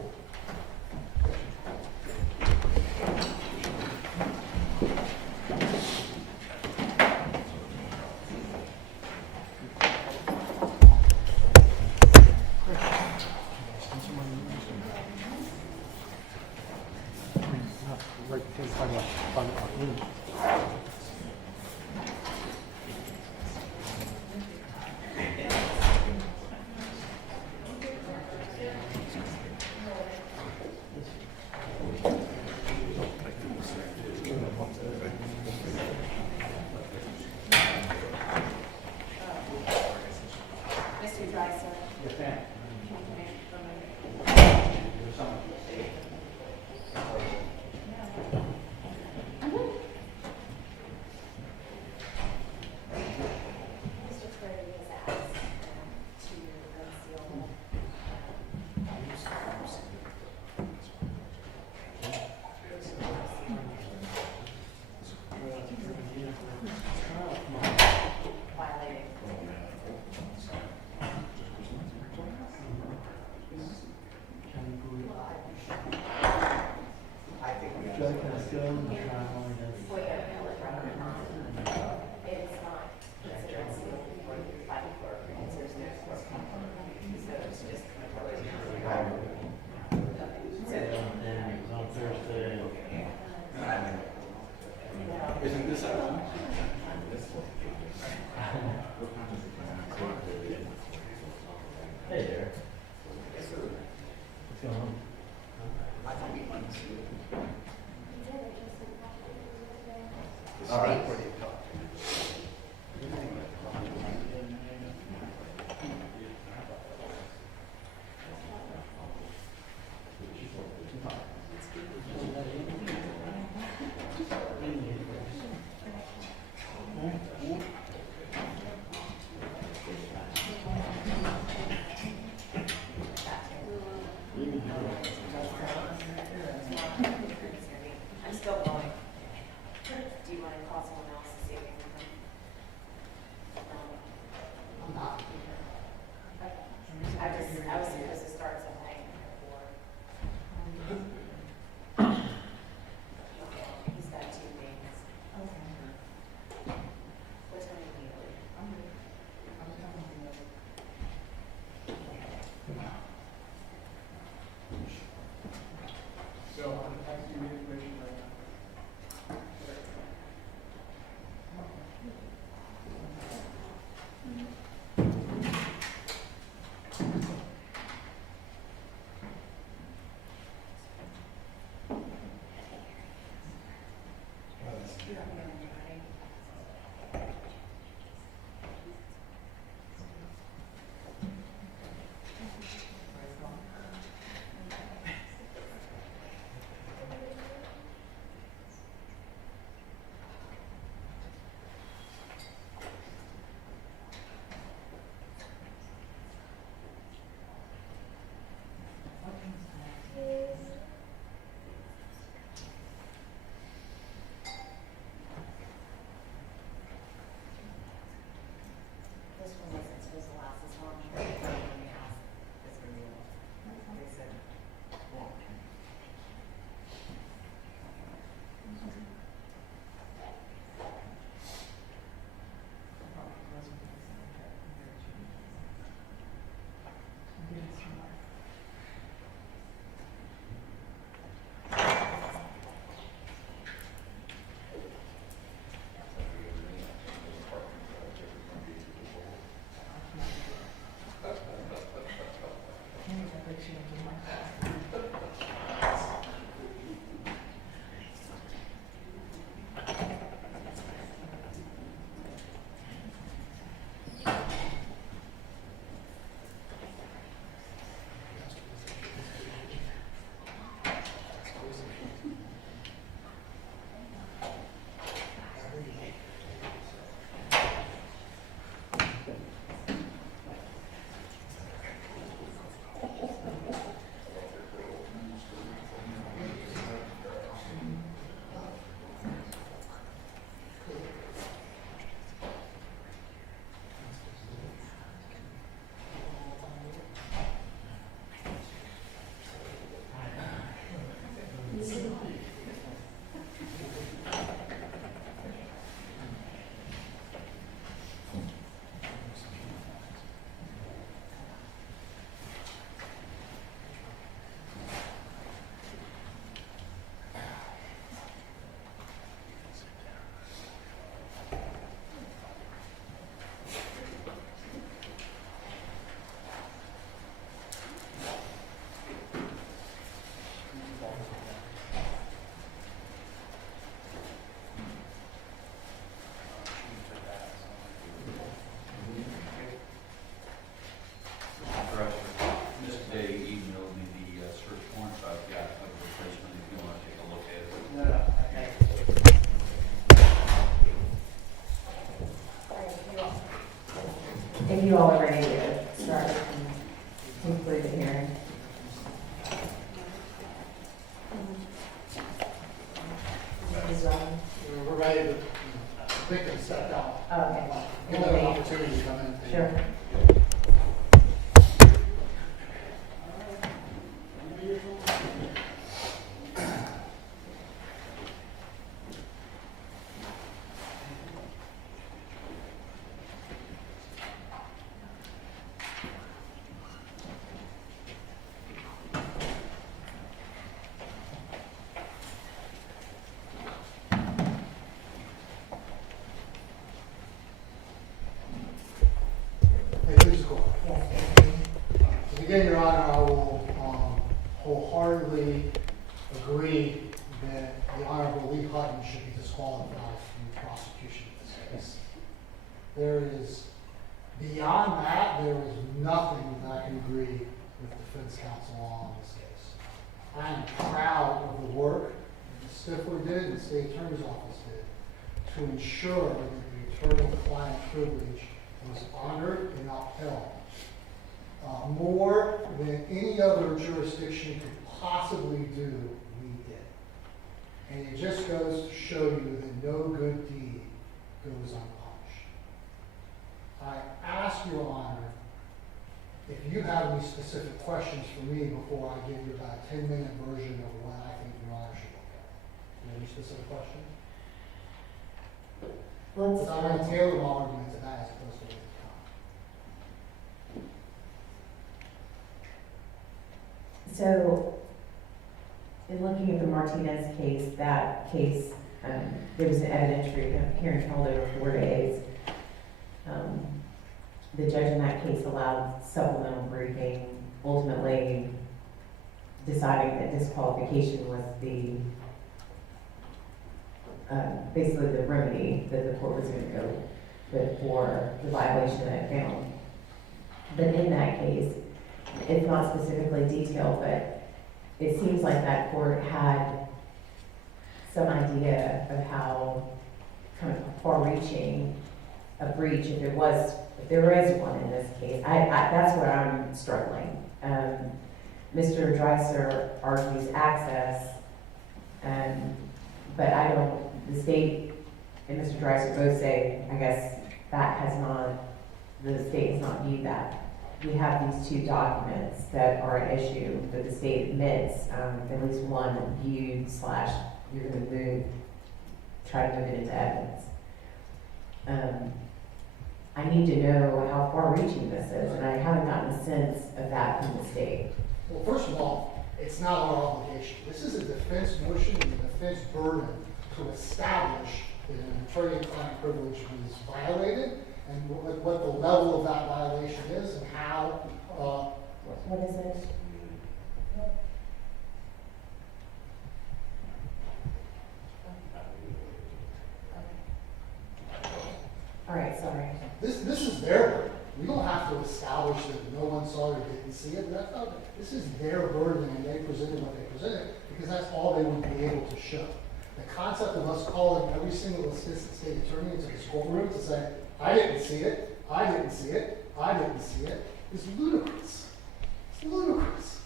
I'm still going. Do you want to call someone else? if you all are ready to start and conclude the hearing. We're ready to, pick and step down. Oh, okay. Give them an opportunity to come in. Sure. Hey, please go. Yes. To begin, Your Honor, I will wholeheartedly agree that the Honorable Lee Hutton should be disqualified from the prosecution of this case. There is, beyond that, there is nothing that I can agree with defense counsel on this case. I am proud of the work that the Stifler did and the state attorney's office did to ensure that the attorney-client privilege was honored and upheld. More than any other jurisdiction could possibly do, we did. And it just goes to show you that no good deed goes unpunished. I ask Your Honor if you have any specific questions for me before I give you about a 10-minute version of what I think Your Honor should look at. Do you have any specific questions? Let's, Because I want to tailor my argument to that as opposed to waste time. so, in looking at the Martinez case, that case, there was an evidentiary hearing held over 4 days. The judge in that case allowed supplemental briefing, ultimately deciding that disqualification was the, basically the remedy that the court was going to go with for the violation that it found. But in that case, it's not specifically detailed, but it seems like that court had some idea of how kind of far-reaching a breach, if there is one in this case. That's where I'm struggling. Mr. Dreiser argues access, but I don't, the state and Mr. Dreiser both say, I guess, that has not, the state has not viewed that. We have these two documents that are at issue that the state admits, at least one viewed / you're going to try to move it into evidence. I need to know how far-reaching this is, and I haven't gotten a sense of that from the state. Well, first of all, it's not our obligation. This is a defense motion and a defense burden to establish that an attorney-client privilege was violated and what the level of that violation is and how. What is it? All right, sorry. This is their burden. We don't have to establish that no one saw it or didn't see it. This is their burden, and they presented what they presented because that's all they would be able to show. The concept of us calling every single assistant state attorney into this courtroom to say, I didn't see it, I didn't see it, I didn't see it, is ludicrous. It's ludicrous.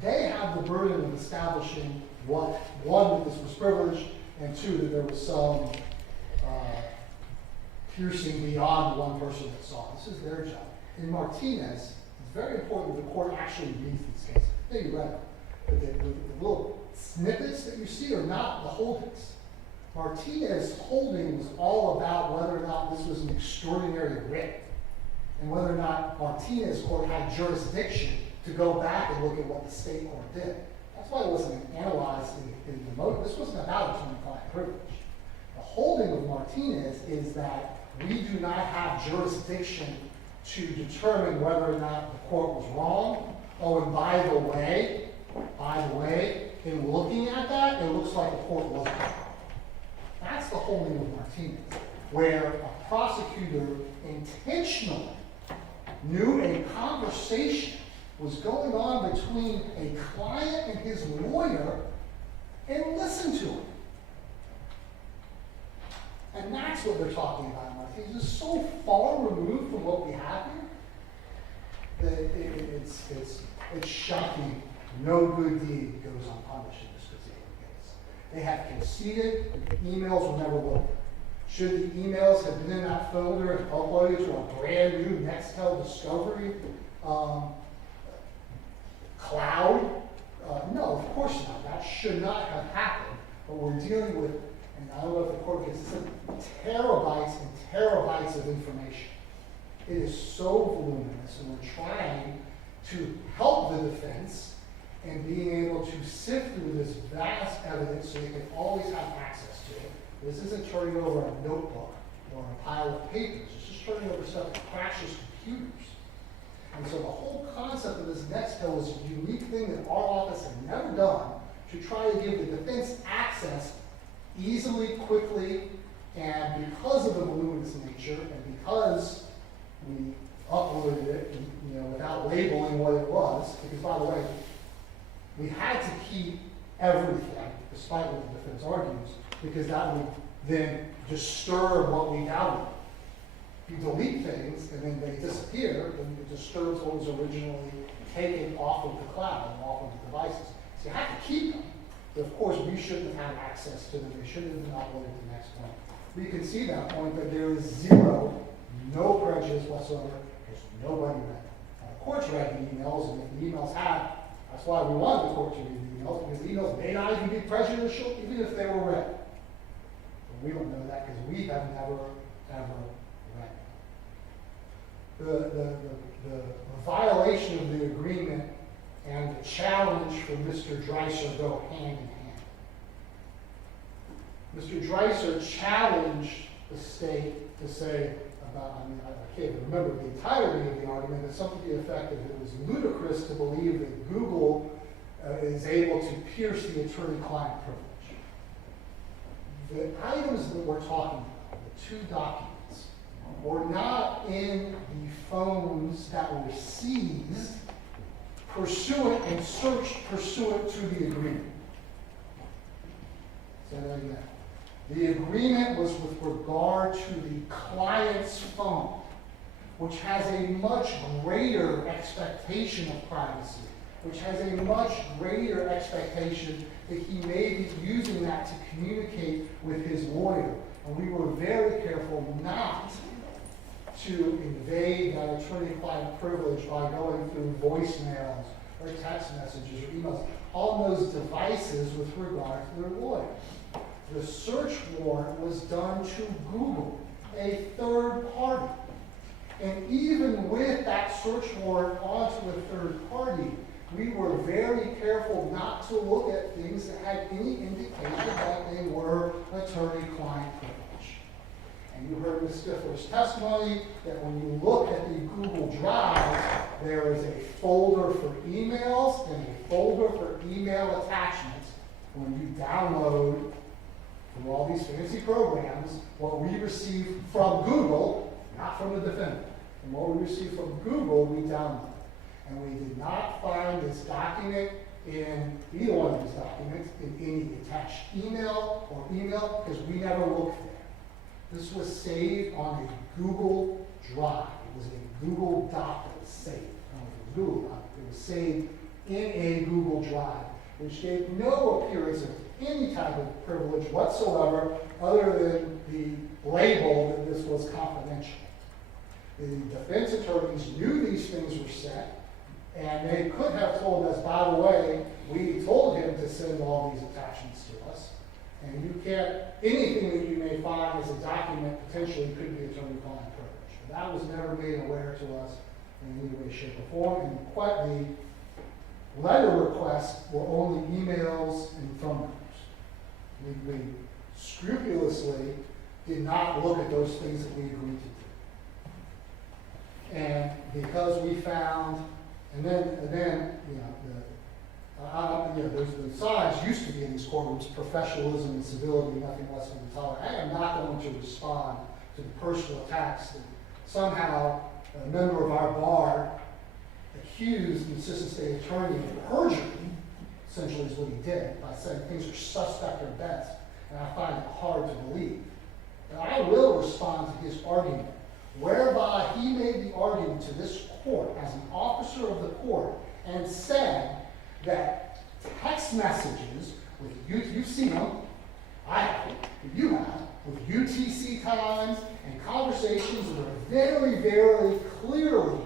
They have the burden of establishing what, one, that this was privileged, and two, that there was some piercing beyond the one person that saw it. This is their job. In Martinez, it's very important that the court actually reads these cases. Yeah, you read them. But the little snippets that you see are not the holdings. Martinez's holding was all about whether or not this was an extraordinary writ and whether or not Martinez court had jurisdiction to go back and look at what the state court did. That's why it wasn't analyzed in the motive. This wasn't about attorney-client privilege. The holding of Martinez is that we do not have jurisdiction to determine whether or not the court was wrong. Oh, and by the way, in looking at that, it looks like the court wasn't wrong. That's the holding of Martinez, where a prosecutor intentionally knew a conversation was going on between a client and his lawyer and listened to it. And And that's what they're talking about, Mark. It's just so far removed from what we have here that it's shocking. No good deed goes unpunished in this particular case. They have conceded that the emails were never looked. Should the emails have been in that folder and uploaded to a brand new Nextel Discovery cloud? No, of course not. That should not have happened. But we're dealing with, and I don't know if the court gets this, terabytes and terabytes of information. It is so voluminous, and we're trying to help the defense and being able to sift through this vast evidence so they can always have access to it. This isn't turning over a notebook or a pile of papers. It's just turning over stuff that crashes computers. And so the whole concept of this Nextel is a unique thing that our office had never done to try to give the defense access easily, quickly, and because of the voluminous nature and because we uploaded it, without labeling what it was, because by the way, we had to keep everything, despite what the defense argues, because that would then disturb what we downloaded. If you delete things and then they disappear, then it disturbs what was originally taken off of the cloud and off of the devices. So you have to keep them, but of course we shouldn't have had access to them. They shouldn't have been uploaded to the next one. We can see that point, but there is no prejudice whatsoever, because nobody read them. Now, the court's read the emails, and if the emails have, that's why we wanted the court to read the emails, because the emails may not even be prejudicial, even if they were read. But we don't know that because we have never, ever read them. The violation of the agreement and the challenge for Mr. Dreiser go hand in hand. Mr. Dreiser challenged the state to say about, I can't even remember the entirety of the argument, but something to the effect that it was ludicrous to believe that Google is able to pierce the attorney-client privilege. The items that we're talking about, the two documents, were not in the phones that were seized pursuant and searched pursuant to the agreement. Say that again. The agreement was with regard to the client's phone, which has a much greater expectation of privacy, which has a much greater expectation that he may be using that to communicate with his lawyer. And we were very careful not to invade that attorney-client privilege by going through voicemails or text messages or emails on those devices with regard to their lawyer. The search warrant was done to Google, a third party. And even with that search warrant onto a third party, we were very careful not to look at things that had any indication that they were attorney-client privilege. And you heard Ms. Stifler's testimony that when you look at the Google Drive, there is a folder for emails and a folder for email attachments. When you download from all these fancy programs, what we receive from Google, not from the defendant, and what we receive from Google, we download. And we did not find this document in either one of these documents in any attached email or email, because we never looked there. This was saved on a Google Drive. It was a Google Doc that was saved. I don't know if it was Google Doc. It was saved in a Google Drive, which gave no appearance of any type of privilege whatsoever other than the label that this was confidential. The defense attorneys knew these things were set, and they could have told us, by the way, we told him to send all these attachments to us, and you can't, anything that you may find as a document potentially could be attorney-client privilege. But that was never made aware to us in any way, shape, or form, and the letter requests were only emails and phone numbers. We scrupulously did not look at those things that we agreed to do. And because we found, and then those signs used to be in these courtrooms, professionalism and civility, nothing less than tolerant. I am not going to respond to the personal attacks that somehow a member of our bar accused the assistant state attorney of perjury, essentially is what he did, by saying things are suspect or best. And I find it hard to believe. And I will respond to his argument, whereby he made the argument to this court as an officer of the court and said that text messages with you've seen them, I haven't, but you have, with UTC times and conversations that are very, very clearly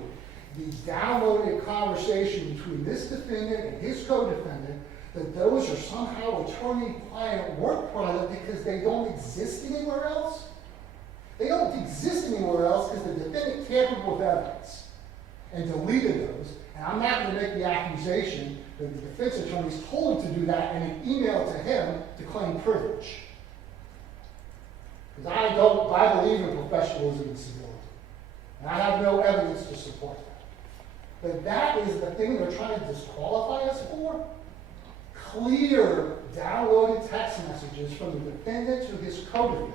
the downloaded conversation between this defendant and his co-defendant, that those are somehow attorney-client work product because they don't exist anywhere else. They don't exist anywhere else because the defendant tampered with evidence and deleted those. And I'm not going to make the accusation that the defense attorneys told him to do that in an email to him to claim privilege. Because I believe in professionalism and civility. And I have no evidence to support that. But that is the thing they're trying to disqualify us for. Clear downloaded text messages from the defendant to his co-defendant.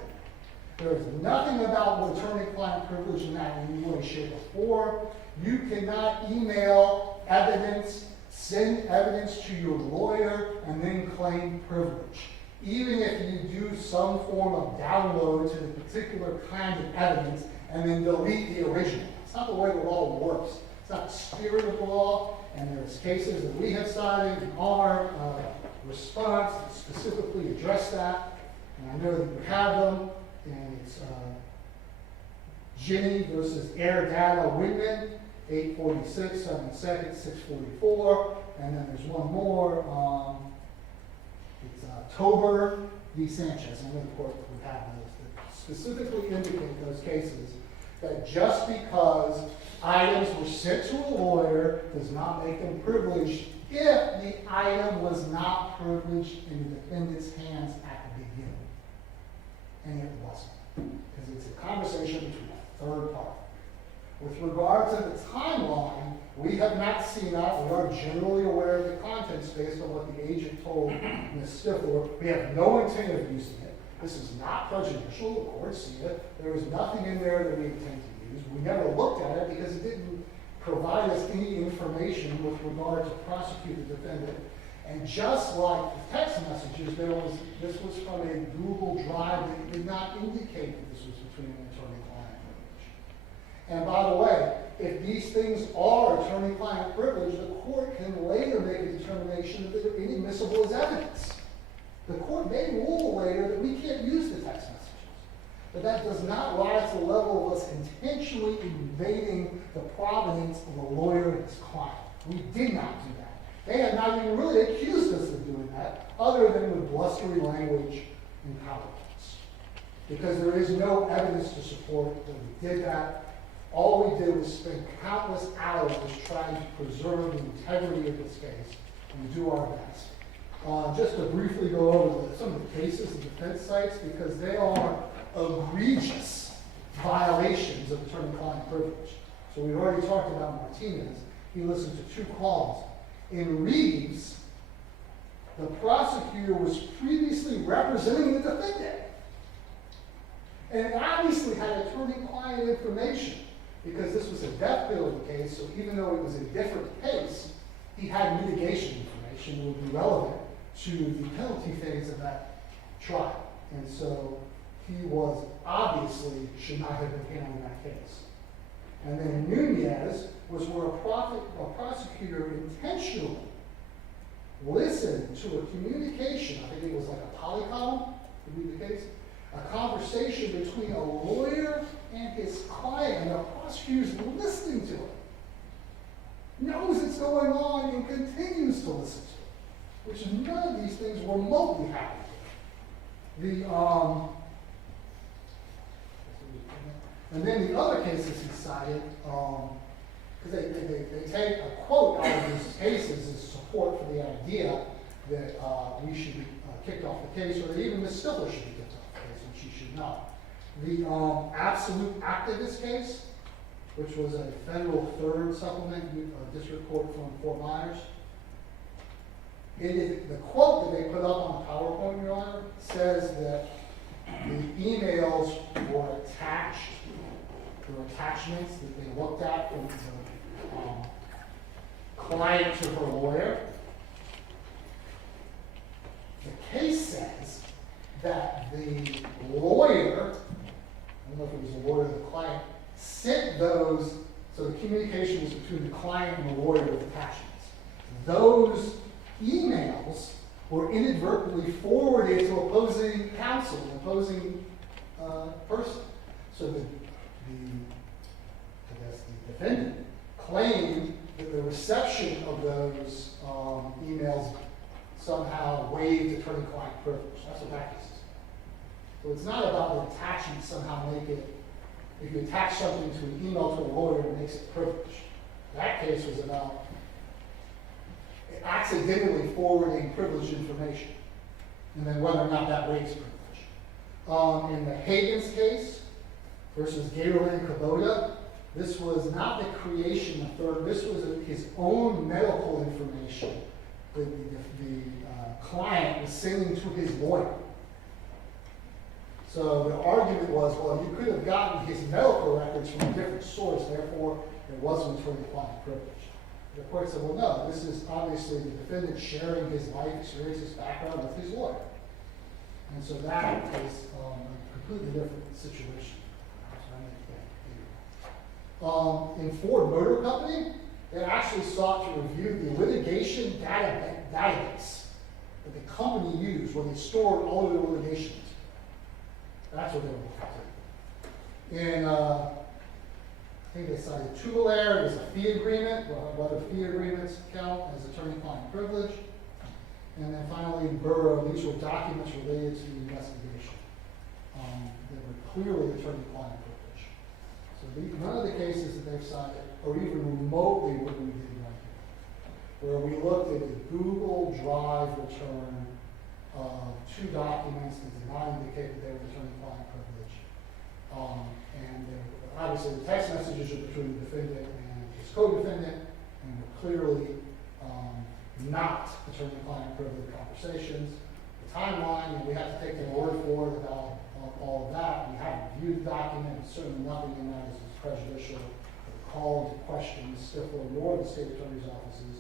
There is nothing about attorney-client privilege in that in any way, shape, or form. You cannot email evidence, send evidence to your lawyer, and then claim privilege. Even if you do some form of download to the particular kind of evidence and then delete the original. It's not the way the law works. It's not the spirit of the law, and there's cases that we have cited in our response that specifically address that, and I know that you have them, and it's Ginny versus Air Data Wingman, 846, 7 seconds, 644, and then there's one more, it's Tober v. Sanchez. I know the court would have those that specifically indicate those cases that just because items were sent to a lawyer does not make them privileged if the item was not privileged in the defendant's hands at the beginning. And it wasn't, because it's a conversation between a third party. With regard to the timeline, we have not seen that. We are generally aware of the contents based on what the agent told Ms. Stifler. We have no intent of using it. This is not prejudicial. The court see it. There is nothing in there that we intend to use. We never looked at it because it didn't provide us any information with regard to prosecute the defendant. And just like the text messages, this was from a Google Drive that did not indicate that this was between an attorney-client privilege. And by the way, if these things are attorney-client privilege, the court can later make a determination that they're inadmissible as evidence. The court may rule later that we can't use the text messages. But that does not rise to the level of us intentionally invading the provenance of a lawyer and his client. We did not do that. They have not even really accused us of doing that, other than with blustery language and politics. Because there is no evidence to support that we did that. All we did was spend countless hours just trying to preserve the integrity of this case and do our best. Just to briefly go over some of the cases the defense cites, because they are egregious violations of attorney-client privilege. So we've already talked about Martinez. He listened to 2 calls. In Reeves, the prosecutor was previously representing the defendant. And obviously had attorney-client information, because this was a death penalty case, so even though it was a different case, he had mitigation information that would be relevant to the penalty phase of that trial. And so he was obviously should not have been handling that case. And then Nunez was where a prosecutor intentionally listened to a communication, I think it was like a polycom, to be the case, a conversation between a lawyer and his client, and the prosecutor's listening to it, knows it's going on and continues to listen to it, which none of these things remotely happened. And then the other cases he cited, because they take a quote out of these cases as support for the idea that we should be kicked off the case, or that even Ms. Stifler should be kicked off the case, and she should not. The absolute activist case, which was a federal third supplement district court from Fort Myers. The quote that they put up on the PowerPoint, Your Honor, says that the emails were attached. There were attachments that they looked at from the client to her lawyer. The case says that the lawyer, know if it was the lawyer or the client, sent those, so the communication was between the client and the lawyer with attachments. Those emails were inadvertently forwarded to opposing counsel, an opposing person. So the defendant claimed that the reception of those emails somehow waived attorney-client privilege. That's what that case is. So it's not about the attachment somehow make it, if you attach something to an email to a lawyer, it makes it privileged. That case was about accidentally forwarding privileged information, and then whether or not that waives privilege. In the Hagen's case versus Gabriel and Kubota, this was not the creation of third, this was his own medical information that the client was sending to his lawyer. So the argument was, well, you could have gotten his medical records from a different source, therefore it wasn't attorney-client privilege. The court said, well, no, this is obviously the defendant sharing his life experience, his background with his lawyer. And so that is a completely different situation. In Ford Motor Company, they actually sought to review the litigation database that the company used when they stored all of their litigations. That's what they were looking for. I think they cited Tubelair, there's a fee agreement, whether fee agreements count as attorney-client privilege. And then finally, in Burrow, these were documents related to the investigation that were clearly attorney-client privilege. So none of the cases that they've cited are even remotely what we did right here, where we looked at the Google Drive return of 2 documents that did not indicate that they were attorney-client privilege. And obviously the text messages are between the defendant and his co-defendant, and were clearly not attorney-client privilege conversations. The timeline, we have to take their word for it about all of that. We haven't reviewed the document, and certainly nothing in that is prejudicial or call into question the Stifler nor the state attorney's office's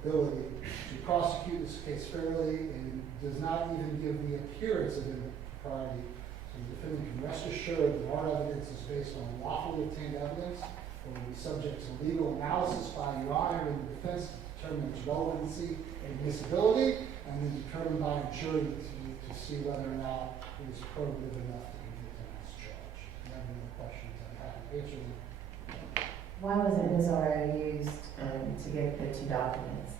ability to prosecute this case fairly, and does not even give the appearance of impropriety. So the defendant can rest assured that our evidence is based on lawfully obtained evidence, or will be subject to legal analysis by your honor and the defense to determine its relevancy and admissibility, and then determined by a jury to see whether or not it is probative enough to convict him as charged. If you have any other questions, I'm happy to answer them. Why wasn't Nazario used to get the 2 documents?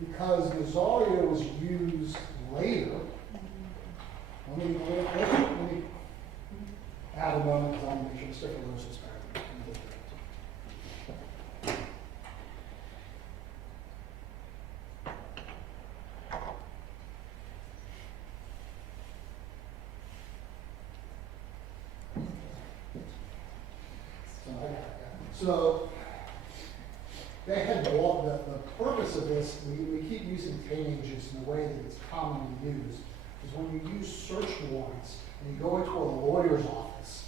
Because Nazario was used later. Let me add a moment because I want to make sure the Stifler was transparent. So they had the purpose of this, we keep using pain agents in the way that it's commonly used, is when you use search warrants and you go into a lawyer's office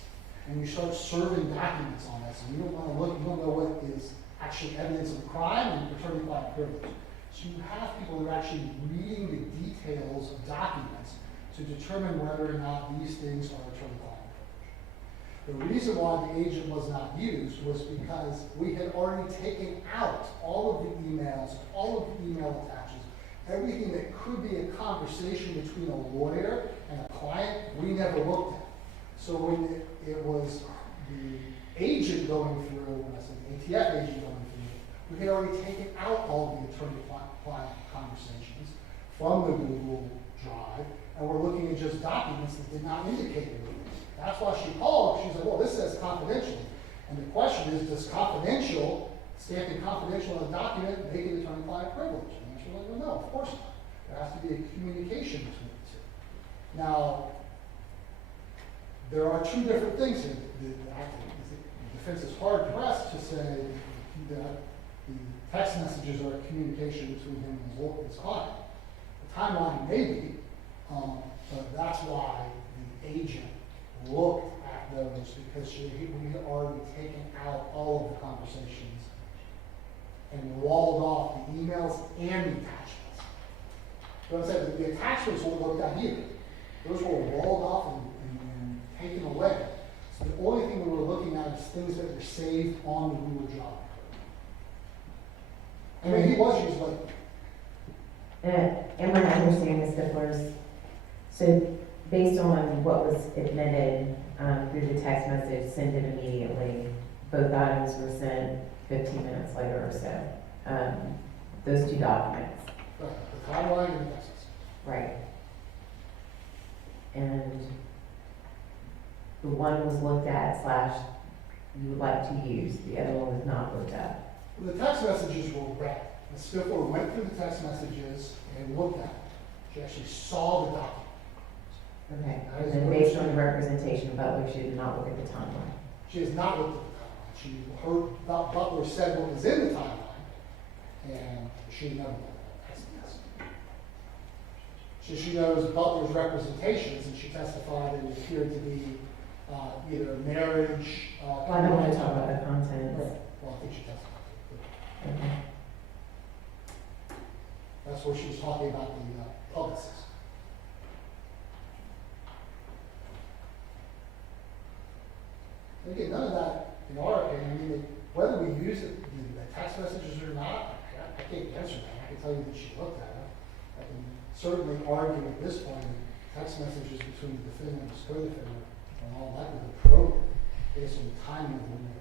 and you start serving documents on this, and you don't want to look, you don't know what is actually evidence of a crime and attorney-client privilege. So you have people who are actually reading the details of documents to determine whether or not these things are attorney-client. The reason why the agent was not used was because we had already taken out all of the emails, all of the email attachments, everything that could be a conversation between a lawyer and a client, we never looked at. So when it was the agent going through, when I said the ATF agent going through, we had already taken out all of the attorney-client conversations from the Google Drive, and we're looking at just documents that did not indicate anything. That's why she called. She's like, well, this says confidential. And the question is, does confidential, stamping confidential on a document, make it attorney-client privilege? And she's like, well, no, of course not. There has to be a communication between the 2. Now, there are 2 different things here. The defense is hard pressed to say that the text messages are a communication between him and his client. The timeline may be, but that's why the agent looked at those, because we had already taken out all of the conversations and walled off the emails and the attachments. So I said the attachments weren't looked at either. Those were walled off and taken away. So the only as things that were saved on the ruler job. I mean, he was used like, And my understanding is Stifler's, so based on what was admitted through the text message, send it immediately. Both items were sent 15 minutes later or so. Those two documents, the timeline and the Texas. right? And the one was looked at / you would like to use, the other one was not looked at. The text messages were read. The Stifler went through the text messages and looked at them. She actually saw the document. Okay, and then based on the representation of Butler, she did not look at the timeline. She has not looked at the timeline. She heard Butler said what was in the timeline, and she never looked at that. So she knows Butler's representations, and she testified that it appeared to be either a marriage. Well, I don't want to talk about the contents. Right. Well, I think she testified. Okay. That's where she was talking about the publicist. And again, none of that, in our opinion, I mean, whether we use the text messages or not, I can't answer that. I can tell you that she looked at it. I can certainly argue at this point that text messages between the defendant and his co-defendant are all likely to probe based on the timing of when they